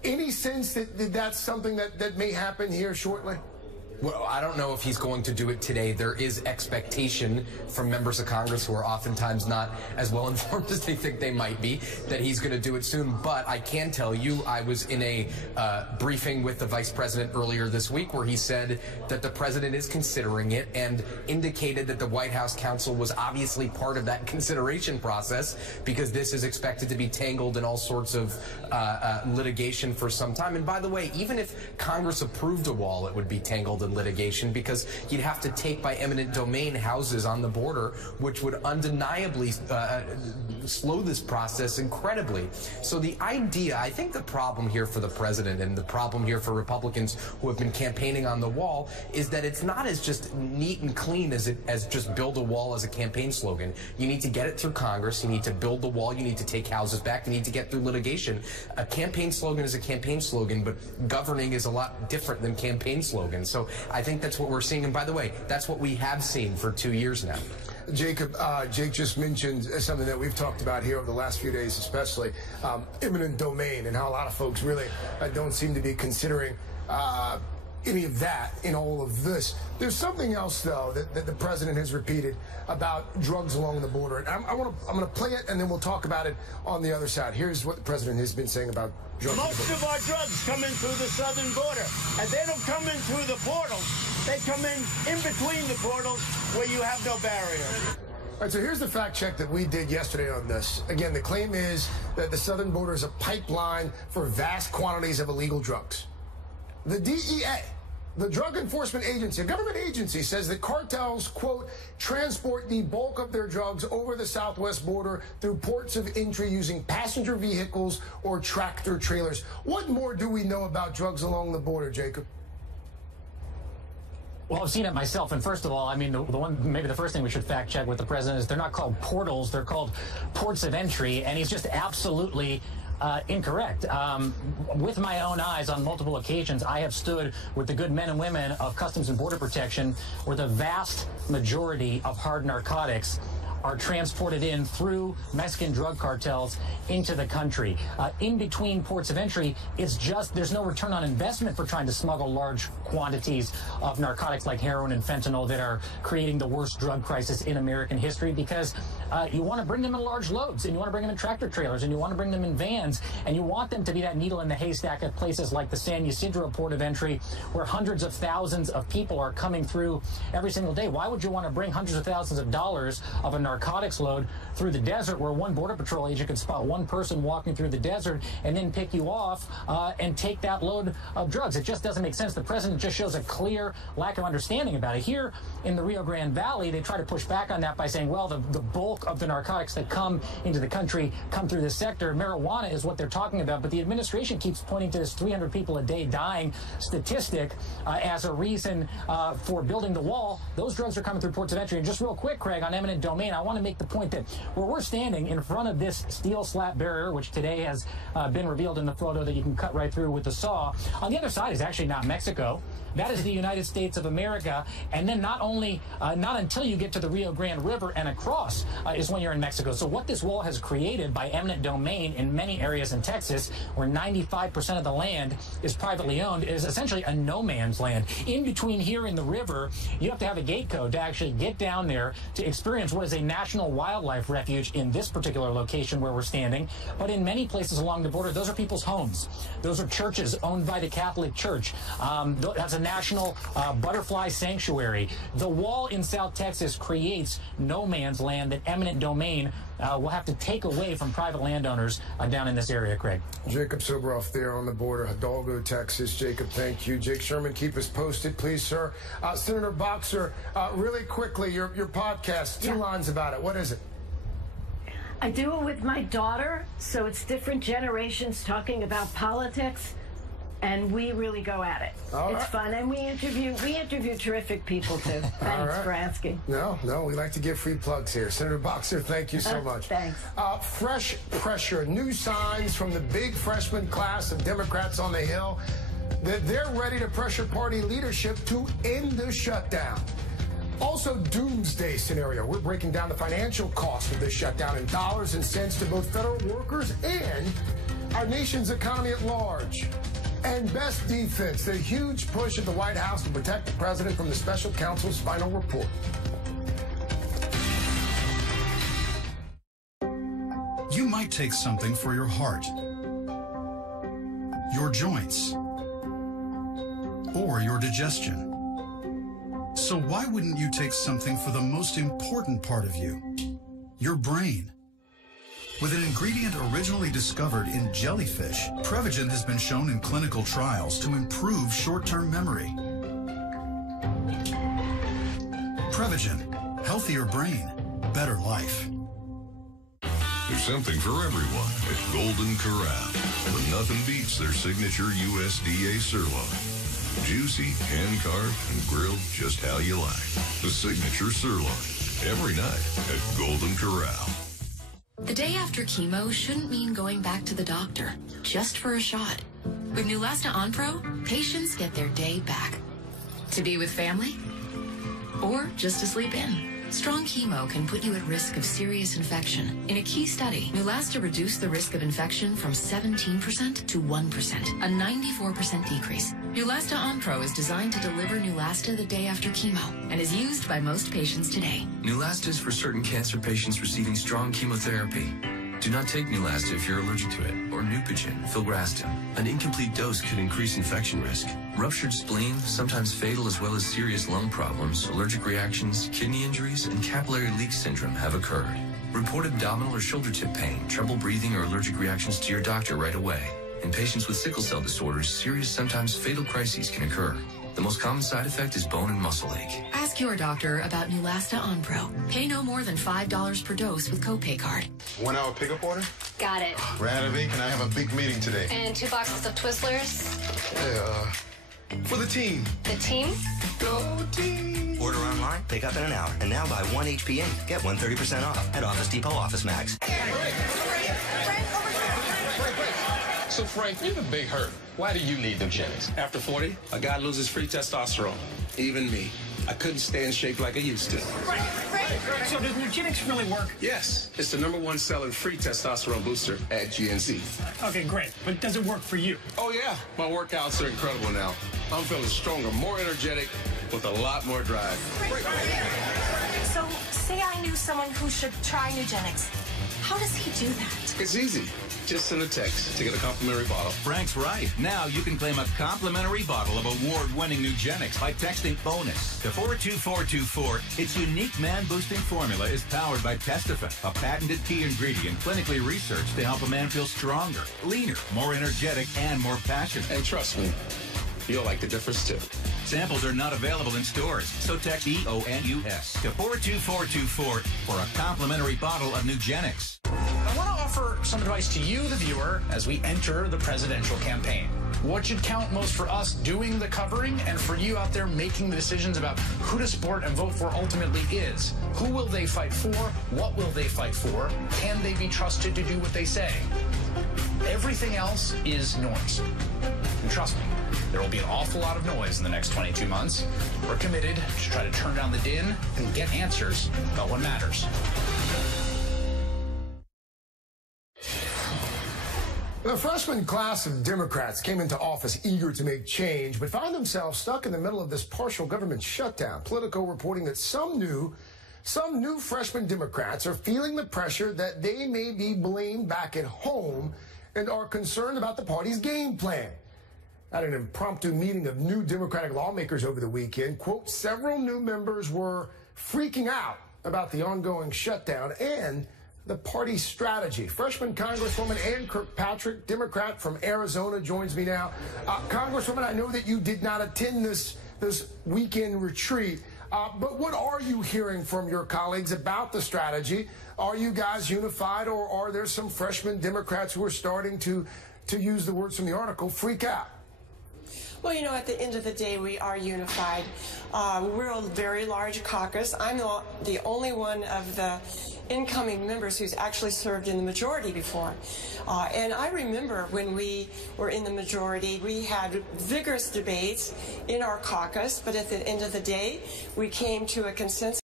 Any sense that that's something that may happen here shortly? Well, I don't know if he's going to do it today. There is expectation from members of Congress who are oftentimes not as well informed as they think they might be that he's going to do it soon. But I can tell you, I was in a briefing with the vice president earlier this week where he said that the president is considering it and indicated that the White House counsel was obviously part of that consideration process because this is expected to be tangled in all sorts of litigation for some time. And by the way, even if Congress approved a wall, it would be tangled in litigation because you'd have to take by eminent domain houses on the border, which would undeniably slow this process incredibly. So the idea, I think the problem here for the president and the problem here for Republicans who have been campaigning on the wall is that it's not as just neat and clean as just build a wall as a campaign slogan. You need to get it through Congress. You need to build the wall. You need to take houses back. You need to get through litigation. A campaign slogan is a campaign slogan, but governing is a lot different than campaign slogans. So I think that's what we're seeing. And by the way, that's what we have seen for 2 years now. Jacob, Jake just mentioned something that we've talked about here over the last few days, especially eminent domain, and how a lot of folks really don't seem to be considering any of that in all of this. There's something else, though, that the president has repeated about drugs along the border. And I'm going to play it, and then we'll talk about it on the other side. Here's what the president has been saying about drugs. Most of our drugs come in through the southern border, and they don't come in through the portals. They come in between the portals where you have no barrier. All right, so here's the fact check that we did yesterday on this. Again, the claim is that the southern border is a pipeline for vast quantities of illegal drugs. The DEA, the Drug Enforcement Agency, a government agency, says that cartels, quote, transport the bulk of their drugs over the southwest border through ports of entry using passenger vehicles or tractor trailers. What more do we know about drugs along the border, Jacob? Well, I've seen it myself, and first of all, I mean, maybe the first thing we should fact check with the president is they're not called portals, they're called ports of entry, and he's just absolutely incorrect. With my own eyes, on multiple occasions, I have stood with the good men and women of Customs and Border Protection where the vast majority of hard narcotics are transported in through Mexican drug cartels into the country. In between ports of entry, it's just, there's no return on investment for trying to smuggle large quantities of narcotics like heroin and fentanyl that are creating the worst drug crisis in American history because you want to bring them in large loads, and you want to bring them in tractor trailers, and you want to bring them in vans, and you want them to be that needle in the haystack at places like the San Ysidro port of entry where hundreds of thousands of people are coming through every single day. Why would you want to bring hundreds of thousands of dollars of a narcotics load through the desert where one Border Patrol agent can spot one person walking through the desert and then pick you off and take that load of drugs? It just doesn't make sense. The president just shows a clear lack of understanding about it. Here in the Rio Grande Valley, they try to push back on that by saying, well, the bulk of the narcotics that come into the country come through this sector. Marijuana is what they're talking about, but the administration keeps pointing to this 300 people a day dying statistic as a reason for building the wall. Those drugs are coming through ports of entry. And just real quick, Craig, on eminent domain, I want to make the point that where we're standing in front of this steel slat barrier, which today has been revealed in the photo that you can cut right through with the saw, on the other side is actually not Mexico. That is the United States of America. And then not until you get to the Rio Grande River and across is when you're in Mexico. So what this wall has created by eminent domain in many areas in Texas, where 95% of the land is privately owned, is essentially a no man's land. In between here and the river, you have to have a gate code to actually get down there to experience what is a national wildlife refuge in this particular location where we're standing. But in many places along the border, those are people's homes. Those are churches owned by the Catholic Church. That's a national butterfly sanctuary. The wall in South Texas creates no man's land that eminent domain will have to take away from private landowners down in this area, Craig. Jacob Sobroff there on the border, Hidalgo, Texas. Jacob, thank you. Jake Sherman, keep us posted, please, sir. Senator Boxer, really quickly, your podcast, two lines about it. What is it? I do it with my daughter, so it's different generations talking about politics. And we really go at it. It's fun, and we interview terrific people too. Thanks for asking. No, we like to give free plugs here. Senator Boxer, thank you so much. Thanks. Fresh pressure, new signs from the big freshman class of Democrats on the Hill that they're ready to pressure party leadership to end the shutdown. Also, doomsday scenario. We're breaking down the financial cost of this shutdown in dollars and cents to both federal workers and our nation's economy at large. And best defense, the huge push at the White House to protect the president from the special counsel's final report. You might take something for your heart, your joints, or your digestion. So why wouldn't you take something for the most important part of you, your brain? With an ingredient originally discovered in jellyfish, Prevagen has been shown in clinical trials to improve short-term memory. Prevagen, healthier brain, better life. There's something for everyone at Golden Corral, but nothing beats their signature USDA sirloin. Juicy, hand-carved, and grilled just how you like. The signature sirloin, every night at Golden Corral. The day after chemo shouldn't mean going back to the doctor just for a shot. With Neulasta Onpro, patients get their day back. To be with family or just to sleep in. Strong chemo can put you at risk of serious infection. In a key study, Neulasta reduced the risk of infection from 17% to 1%, a 94% decrease. Neulasta Onpro is designed to deliver Neulasta the day after chemo and is used by most patients today. Neulasta is for certain cancer patients receiving strong chemotherapy. Do not take Neulasta if you're allergic to it, or Neupogen, filgrastim. An incomplete dose could increase infection risk. Ruptured spleen, sometimes fatal, as well as serious lung problems, allergic reactions, kidney injuries, and capillary leak syndrome have occurred. Report abdominal or shoulder tip pain, trouble breathing, or allergic reactions to your doctor right away. In patients with sickle cell disorders, serious, sometimes fatal crises can occur. The most common side effect is bone and muscle ache. Ask your doctor about Neulasta Onpro. Pay no more than $5 per dose with copay card. 1 hour pickup order? Got it. Radovik, and I have a big meeting today. And 2 boxes of Twizzlers. Yeah, for the team. The team? Go team! Order online, pick up in an hour, and now buy 1 HPA, get 1 30% off at Office Depot Office Max. So, Frank, you have a big hurt. Why do you need Nugenix? After 40, a guy loses free testosterone. Even me. I couldn't stay in shape like I used to. So does Nugenix really work? Yes. It's the #1 selling free testosterone booster at GNC. Okay, great. But does it work for you? Oh, yeah. My workouts are incredible now. I'm feeling stronger, more energetic, with a lot more drive. So, say I knew someone who should try Nugenix. How does he do that? It's easy. Just send a text to get a complimentary bottle. Frank's right. Now you can claim a complimentary bottle of award-winning Nugenix by texting BONUS to 42424. Its unique man-boosting formula is powered by Testofen, a patented key ingredient clinically researched to help a man feel stronger, leaner, more energetic, and more passionate. And trust me, you'll like the difference, too. Samples are not available in stores, so text BONUS to 42424 for a complimentary bottle of Nugenix. I want to offer some advice to you, the viewer, as we enter the presidential campaign. What should count most for us doing the covering and for you out there making the decisions about who to support and vote for ultimately is who will they fight for? What will they fight for? Can they be trusted to do what they say? Everything else is noise. And trust me, there will be an awful lot of noise in the next 22 months. We're committed to try to turn down the din and get answers about what matters. The freshman class of Democrats came into office eager to make change, but found themselves stuck in the middle of this partial government shutdown. Politico reporting that some new freshman Democrats are feeling the pressure that they may be blamed back at home and are concerned about the party's game plan. At an impromptu meeting of new Democratic lawmakers over the weekend, quote, several new members were freaking out about the ongoing shutdown and the party's strategy. Freshman Congresswoman Ann Kirkpatrick, Democrat from Arizona, joins me now. Congresswoman, I know that you did not attend this weekend retreat, but what are you hearing from your colleagues about the strategy? Are you guys unified, or are there some freshman Democrats who are starting to use the words from the article, freak out? Well, you know, at the end of the day, we are unified. We're a very large caucus. I'm the only one of the incoming members who's actually served in the majority before. And I remember when we were in the majority, we had vigorous debates in our caucus, but at the end of the day, we came to a consensus